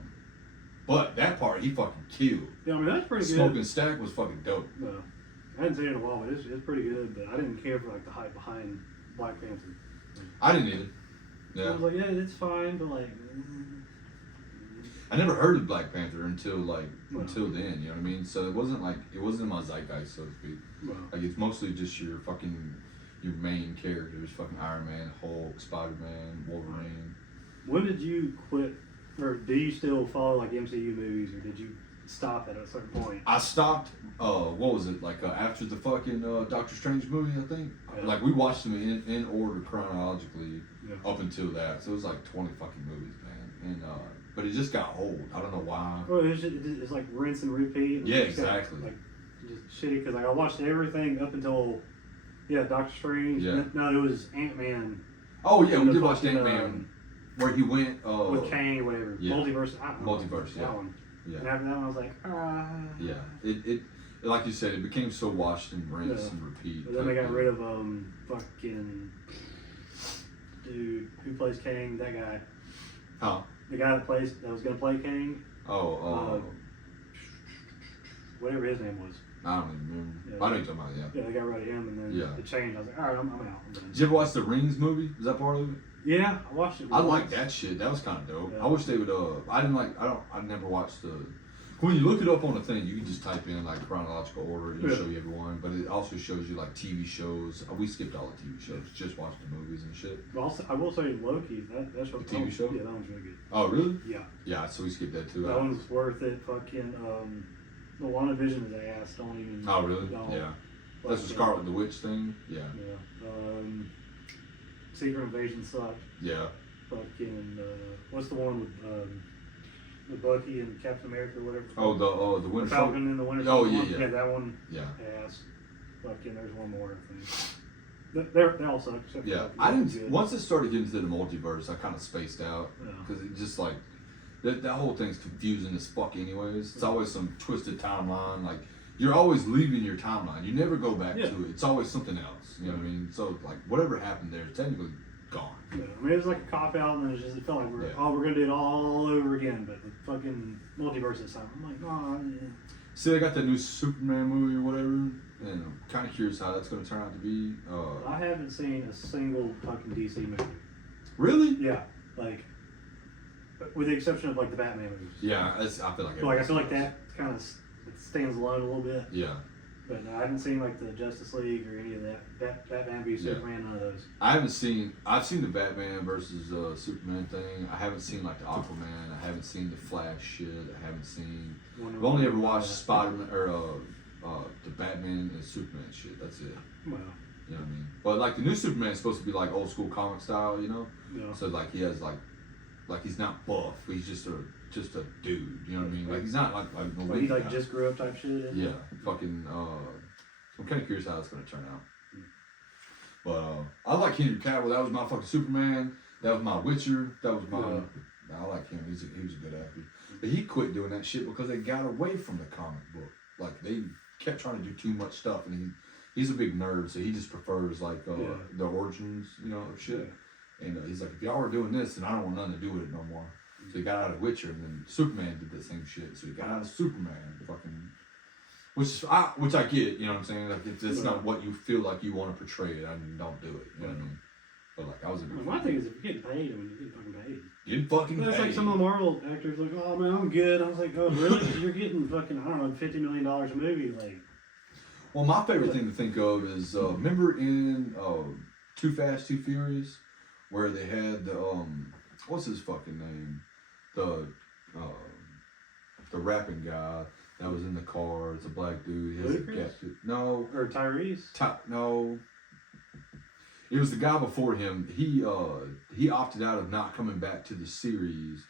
But that part he fucking killed. yeah, I mean that's pretty good. Smoking Stack was fucking dope. Well, I hadn't seen it in a while, but it's pretty good. But I didn't care for like the hype behind Black Panther. I didn't either. I Yeah. was like, yeah, it's fine, but like. I never heard of Black Panther until Well. then, you know what I mean? So it wasn't in my zeitgeist, so to speak. Well, Like it's mostly just your main characters, fucking Iron Man, Hulk, Spider-Man, Wolverine. when did you quit, or do you still follow like MCU movies, or did you stop at a certain point? I stopped, what was it, like after the fucking Doctor Strange movie, I think? Yeah. Like we watched them in order chronologically Yeah. up until that. So it was like 20 fucking movies, man. And but it just got old. I don't know why. Well, it's like rinse and repeat. And Yeah, it's got, exactly. like just shitty because like I watched everything up until Doctor Strange. Yeah. No, it was Ant-Man Oh yeah, we the did watch fucking, Ant-Man where he went with Kang or whatever. yeah. Multiverse. I don't know. Multiverse, That yeah. one. Yeah. And after that one, I was like, Yeah. It like you said, it became so washed and rinsed Yeah. and repeat. But then they got rid of fucking dude who plays Kang. That guy. Huh? The guy that was gonna play Kang. Whatever his name was. I don't even remember. Yeah. I know what you're talking about, yeah. Yeah, they got rid of him, and then Yeah. it changed. I was like, all right, I'm out. I'm done. Did you ever watch the Rings movie? Was that part of it? Yeah, I watched it. I once. like that shit. That was kind of dope. Yeah. I wish they would. I never watched the. When you look it up on the thing, you can just type in like chronological order. It'll Yeah. show you everyone, but it also shows you like TV shows. We skipped all the TV shows. Just watched the movies and shit. But I will say Loki. That show. The TV show? Yeah, that one's really good. Oh really? Yeah, Yeah. So we skipped that too. that one's worth it. Fucking the WandaVision is ass. Don't even. Oh really? don't. Yeah. That's the Fucking- Scarlet the Witch thing. Yeah. Yeah. Secret Invasion sucked. Yeah. Fucking what's the one with Bucky and Captain America or whatever? Oh the The Winter Falcon Soldier. and the Winter Oh, Soldier. yeah, one? yeah. Yeah, that one. Yeah. Ass. Fucking there's one more I think. They all suck. Except for Yeah, Bucky. I That one's didn't. good. Once it started getting to the multiverse, I kind of spaced out Yeah. because it just like that whole thing's confusing as fuck. Anyways, it's always some twisted timeline. Like you're always leaving your timeline. You never go back Yeah. to it. It's always something else. You know what I mean? So like whatever happened there is technically gone. Yeah, I mean, it was like a cop out, and it felt like we're gonna do it all over again, but the fucking multiverse this time. I'm like, oh, yeah. See, they got that new Superman movie or whatever, and I'm kind of curious how that's going to turn out to be. I haven't seen a single fucking DC movie. Really? Yeah, like with the exception of like the Batman movies. Yeah, I feel like. But, like I feel like everything that kind of stands alone a little bit. does. Yeah. But no, I haven't seen like the Justice League or any of that. Batman v Superman, none of those. I've seen the Batman versus Superman thing. I haven't seen like the Aquaman. I haven't seen the Flash shit. I haven't seen. I've only ever watched Spider-Man or the Batman and Superman shit. That's it. Well. You know what I mean? But like the new Superman is supposed to be like old school comic style, you know? Yeah. So like he has like he's not buff. He's just a dude. You know what I mean? Like he's not like no he like just grew up type shit. Yeah. Fucking. I'm kind of curious how it's gonna turn out. But I like Henry Cavill. That was my fucking Superman. That was my Witcher. That was my. Yeah. I like him. He was a good actor. But he quit doing that shit because they got away from the comic book. Like they kept trying to do too much stuff, and he's a big nerd, so he just prefers like the origins, you know, of shit. Yeah. And he's like, if y'all were doing this, then I don't want nothing to do with it no more. So he got out of Witcher, and then Superman did the same shit. So he got out of Superman, fucking, which I get, you know what I'm saying? Like if it's not what you feel like you want to portray it, I mean, don't do it. You know what I mean? But like I was a big my thing is, if you're getting paid, I mean, you're getting fucking paid. Getting fucking paid. It's like some of the Marvel actors like, oh man, I'm good. I was like, oh really? You're getting fucking, I don't know, $50 million a movie, like. Well, my favorite thing to think of is remember in Too Fast, Too Furious, where they had the what's his fucking name, the rapping guy that was in the car. It's a black dude. He has a gap. No, or Tyrese. No, it was the guy before him. He opted out of not coming back to the series.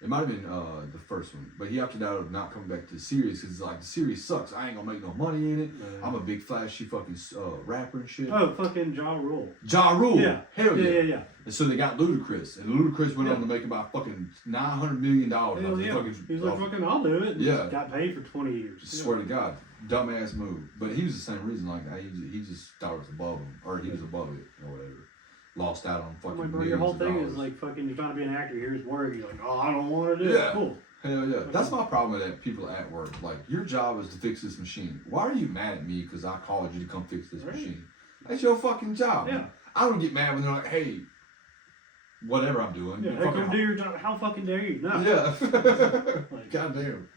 It might have been the first one, but he opted out of not coming back to the series because like the series sucks. I ain't gonna make no money in it. I'm a big flashy fucking rapper and shit. Oh, fucking Ja Rule. Ja Rule. Yeah. Hell yeah. Yeah. And so they got Ludacris, and Ludacris went on to make about fucking $900 million. Hell yeah. He was like, fucking, I'll do it. And yeah. Got paid for 20 years. Swear to God, dumbass move. But he was the same reason. Like he just thought it was above him, or he was above it, or whatever. Lost out on fucking millions your whole thing dollars. is like fucking you're trying to be an actor, here's work, you're like, oh, I don't want to do it. Cool. Hell yeah. That's my problem with that people at work. Like, your job is to fix this machine. Why are you mad at me because I called you to come fix this machine? That's your fucking job. Yeah. I don't get mad when they're like, hey, whatever I'm doing. Yeah, hey, come do your job. How fucking dare you? No. Yeah. Like, goddamn.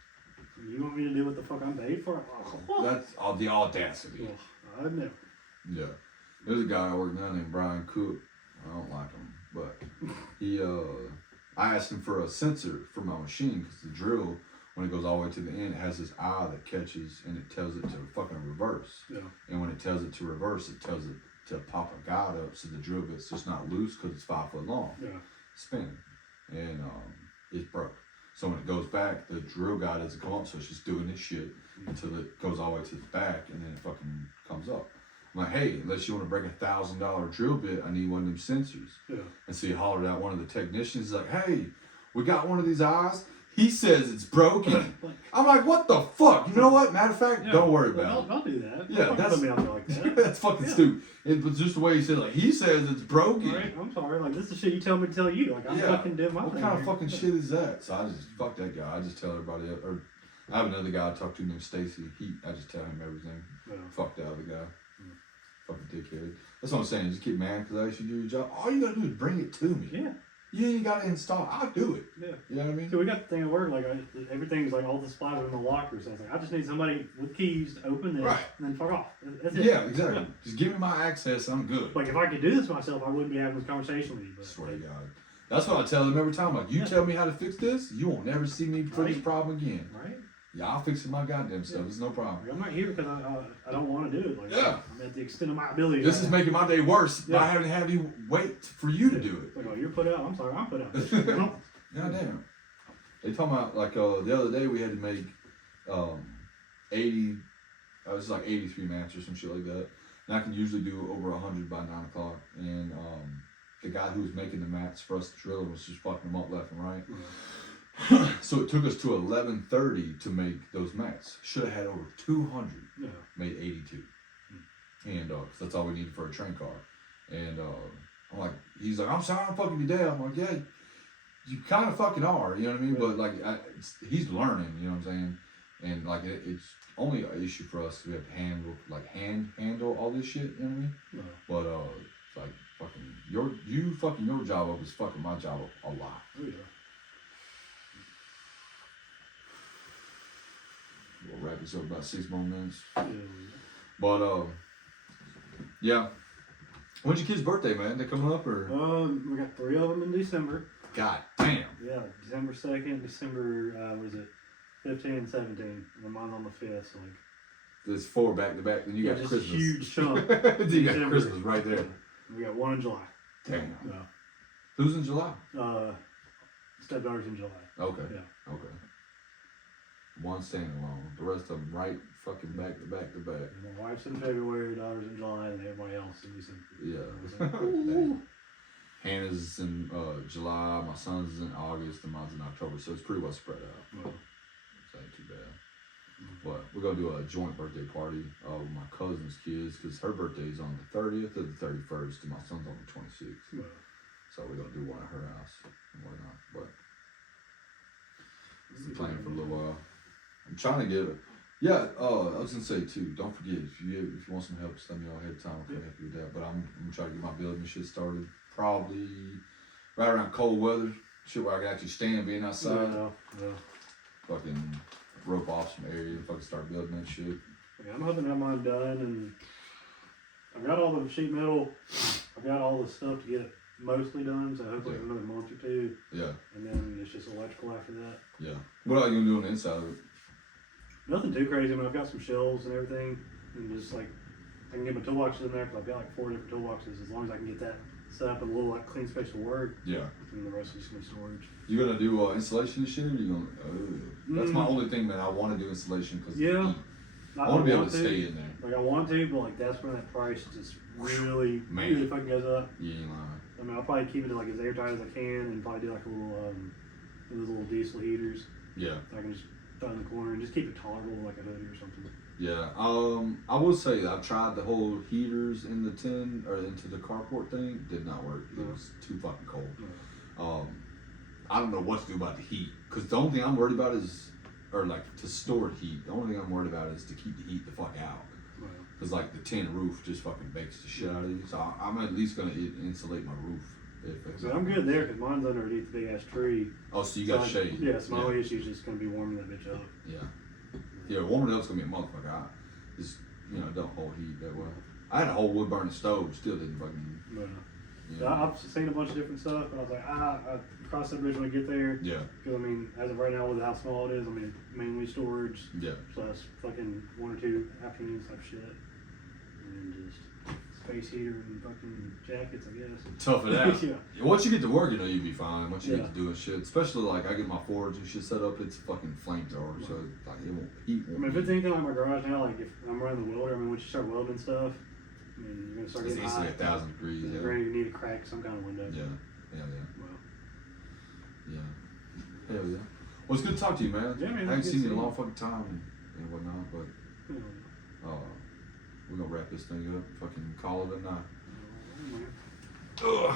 You want me to do what the fuck I'm paid for? Oh. That's all the audacity. I'd never. Yeah. There's a guy I work now named Brian Cook. I don't like him, but he, I asked him for a sensor for my machine because the drill, when it goes all the way to the end, it has this eye that catches and it tells it to fucking reverse. Yeah. And when it tells it to reverse, it tells it to pop a guide up so the drill bit's just not loose because it's 5 foot long. Yeah. Spinning. And it's broke. So when it goes back, the drill guide doesn't come up, so it's just doing this shit until it goes all the way to the back and then it fucking comes up. I'm like, hey, unless you want to break $1,000 drill bit, I need one of them sensors. Yeah. And so he hollered out one of the technicians, like, hey, we got one of these eyes. He says it's broken. I'm like, what the fuck? You know what? Matter of fact, don't worry about it. I'll do that. Yeah, that's me out there like that. That's fucking stupid. It was just the way he said, like, he says it's broken. Right, I'm sorry. Like, this is shit you tell me to tell you. Like, I'm fucking doing my thing. What kind of fucking shit is that? So I just, fuck that guy. I just tell everybody, or I have another guy I talk to named Stacy. I just tell him everything. Yeah. Fuck the other guy. Fucking dickhead. That's what I'm saying. Just keep mad because I actually do your job. All you gotta do is bring it to me. Yeah. You ain't gotta install. I'll do it. Yeah. You know what I mean? So we got the thing at work. Like everything's like all the supplies are in the locker. So I was like, I just need somebody with keys to open this, and then fuck off. That's it. Yeah, exactly. Yeah. Just give me my access. I'm good. Like if I could do this myself, I wouldn't be having this conversation with you. But, swear to God. That's what I tell them every time. Like, you tell me how to fix this, you won't never see me for this problem again. Right. Yeah, I'll fix it my goddamn stuff. It's no problem. I'm not here because I don't want to do it. Like, I'm at the extent of my ability. This is making my day worse by having to have you wait for you to do it. Like, oh, you're put out. I'm sorry, I'm put out. Goddamn. They talking about, like, the other day we had to make 80, it was like 83 mats or some shit like that. And I can usually do over 100 by 9 o'clock. And the guy who was making the mats for us to drill was just fucking them up left and right. So it took us to 11:30 to make those mats. Should have had over 200. Yeah. Made 82. And cause that's all we needed for a train car. And I'm like, he's like, I'm sorry I'm fucking you down. I'm like, yeah, you kind of fucking are. You know what I mean? But like, he's learning. You know what I'm saying? And like, it's only an issue for us. We have to handle all this shit. You know what I mean? Yeah. But it's like fucking you fucking your job up is fucking my job up a lot. Oh, yeah. We'll wrap this up about 6 more minutes. Yeah. But yeah. When's your kid's birthday, man? They coming up or? We got 3 of them in December. God damn. Yeah, December 2nd, December, what is it, 15 and 17. And then mine's on the 5th, so like. There's 4 back to back. Then you got just Christmas. a huge chunk. Then you got December. Christmas right there. We got 1 in July. Damn. Yeah. Who's in July? Stepdaughter's in July. Okay. Yeah. Okay. One standing alone. The rest of them right fucking back to back to back. My wife's in February, daughter's in July, and everybody else in December. Yeah. So, ooh. Hannah's in July, my son's in August, and mine's in October, so it's pretty well spread out. Well, So ain't too bad. But we're gonna do a joint birthday party with my cousin's kids, because her birthday's on the 30th or the 31st, and my son's on the 26th. well, So we're gonna do one at her house and whatnot. But I'm planning for a little while. I'm trying to get it. Yeah, I was gonna say too, don't forget if you want some help, just let me know ahead of time. I can help you with that. But I'm gonna try to get my building shit started probably right around cold weather. Shit where I can actually stand being outside. yeah. Fucking rope off some area and fucking start building that shit. Yeah, I'm hoping to have mine done, and I've got all the sheet metal. I've got all the stuff to get it mostly done, so hopefully another month or 2. Yeah. And then it's just electrical after that. Yeah. What are you gonna do on the inside of it? Nothing too crazy. I mean, I've got some shelves and everything, and just like I can get my toolboxes in there because I've got like 4 different toolboxes. As long as I can get that set up in a little like clean space to work, Yeah. and the rest is just gonna be storage. You gonna do installation and shit? Or you gonna? That's my only thing, man. I want to do installation because Yeah. I want to be able to stay in there. Like I want to, but like that's when that price just really fucking goes up. You ain't lying. I mean, I'll probably keep it like as airtight as I can, and probably do like a little those little diesel heaters. Yeah. I can just throw in the corner and just keep it tolerable, like a hoodie or something. Yeah. I will say that I've tried the whole heaters in the tin or into the carport thing. Did not work. It was too fucking cold. Yeah. I don't know what to do about the heat because the only thing I'm worried about is, or like to store heat. The only thing I'm worried about is to keep the heat the fuck out. Well, Because like the tin roof just fucking bakes the shit out of you. So I'm at least gonna insulate my roof. so I'm good there because mine's underneath the big ass tree. Oh, so you got So shade. Yeah, so my only issue is just gonna be warming that bitch up. Yeah. Yeah, warming it up's gonna be a motherfucker. I just don't hold heat that well. I had a whole wood burning stove, still didn't fucking. But, You so know. I've seen a bunch of different stuff, and I was like, I cross that bridge when I get there. Yeah. Because I mean, as of right now, with how small it is, I mean, mainly storage Yeah. plus fucking 1 or 2 afternoons type shit, and just space heater and fucking jackets, I guess. Tough it out. Yeah. Once you get to work, you'll be fine. Once you Yeah. get to doing shit, especially like I get my forge and shit set up, it's fucking flamethrower, so like it won't heat. I mean, if it's anything like my garage now, like if I'm running the welder, I mean, once you start welding stuff, I mean, you're gonna start It's getting easily hot. 1,000 degrees. You're Yeah. gonna need to crack some kind of window. Yeah. Well, Yeah. Hell yeah. Well, it's good to talk to you, man. Yeah, man, I haven't good seen you in seeing a long you. fucking time and whatnot, but you know, we're gonna wrap this thing up. Fucking call it a night. man. Ugh.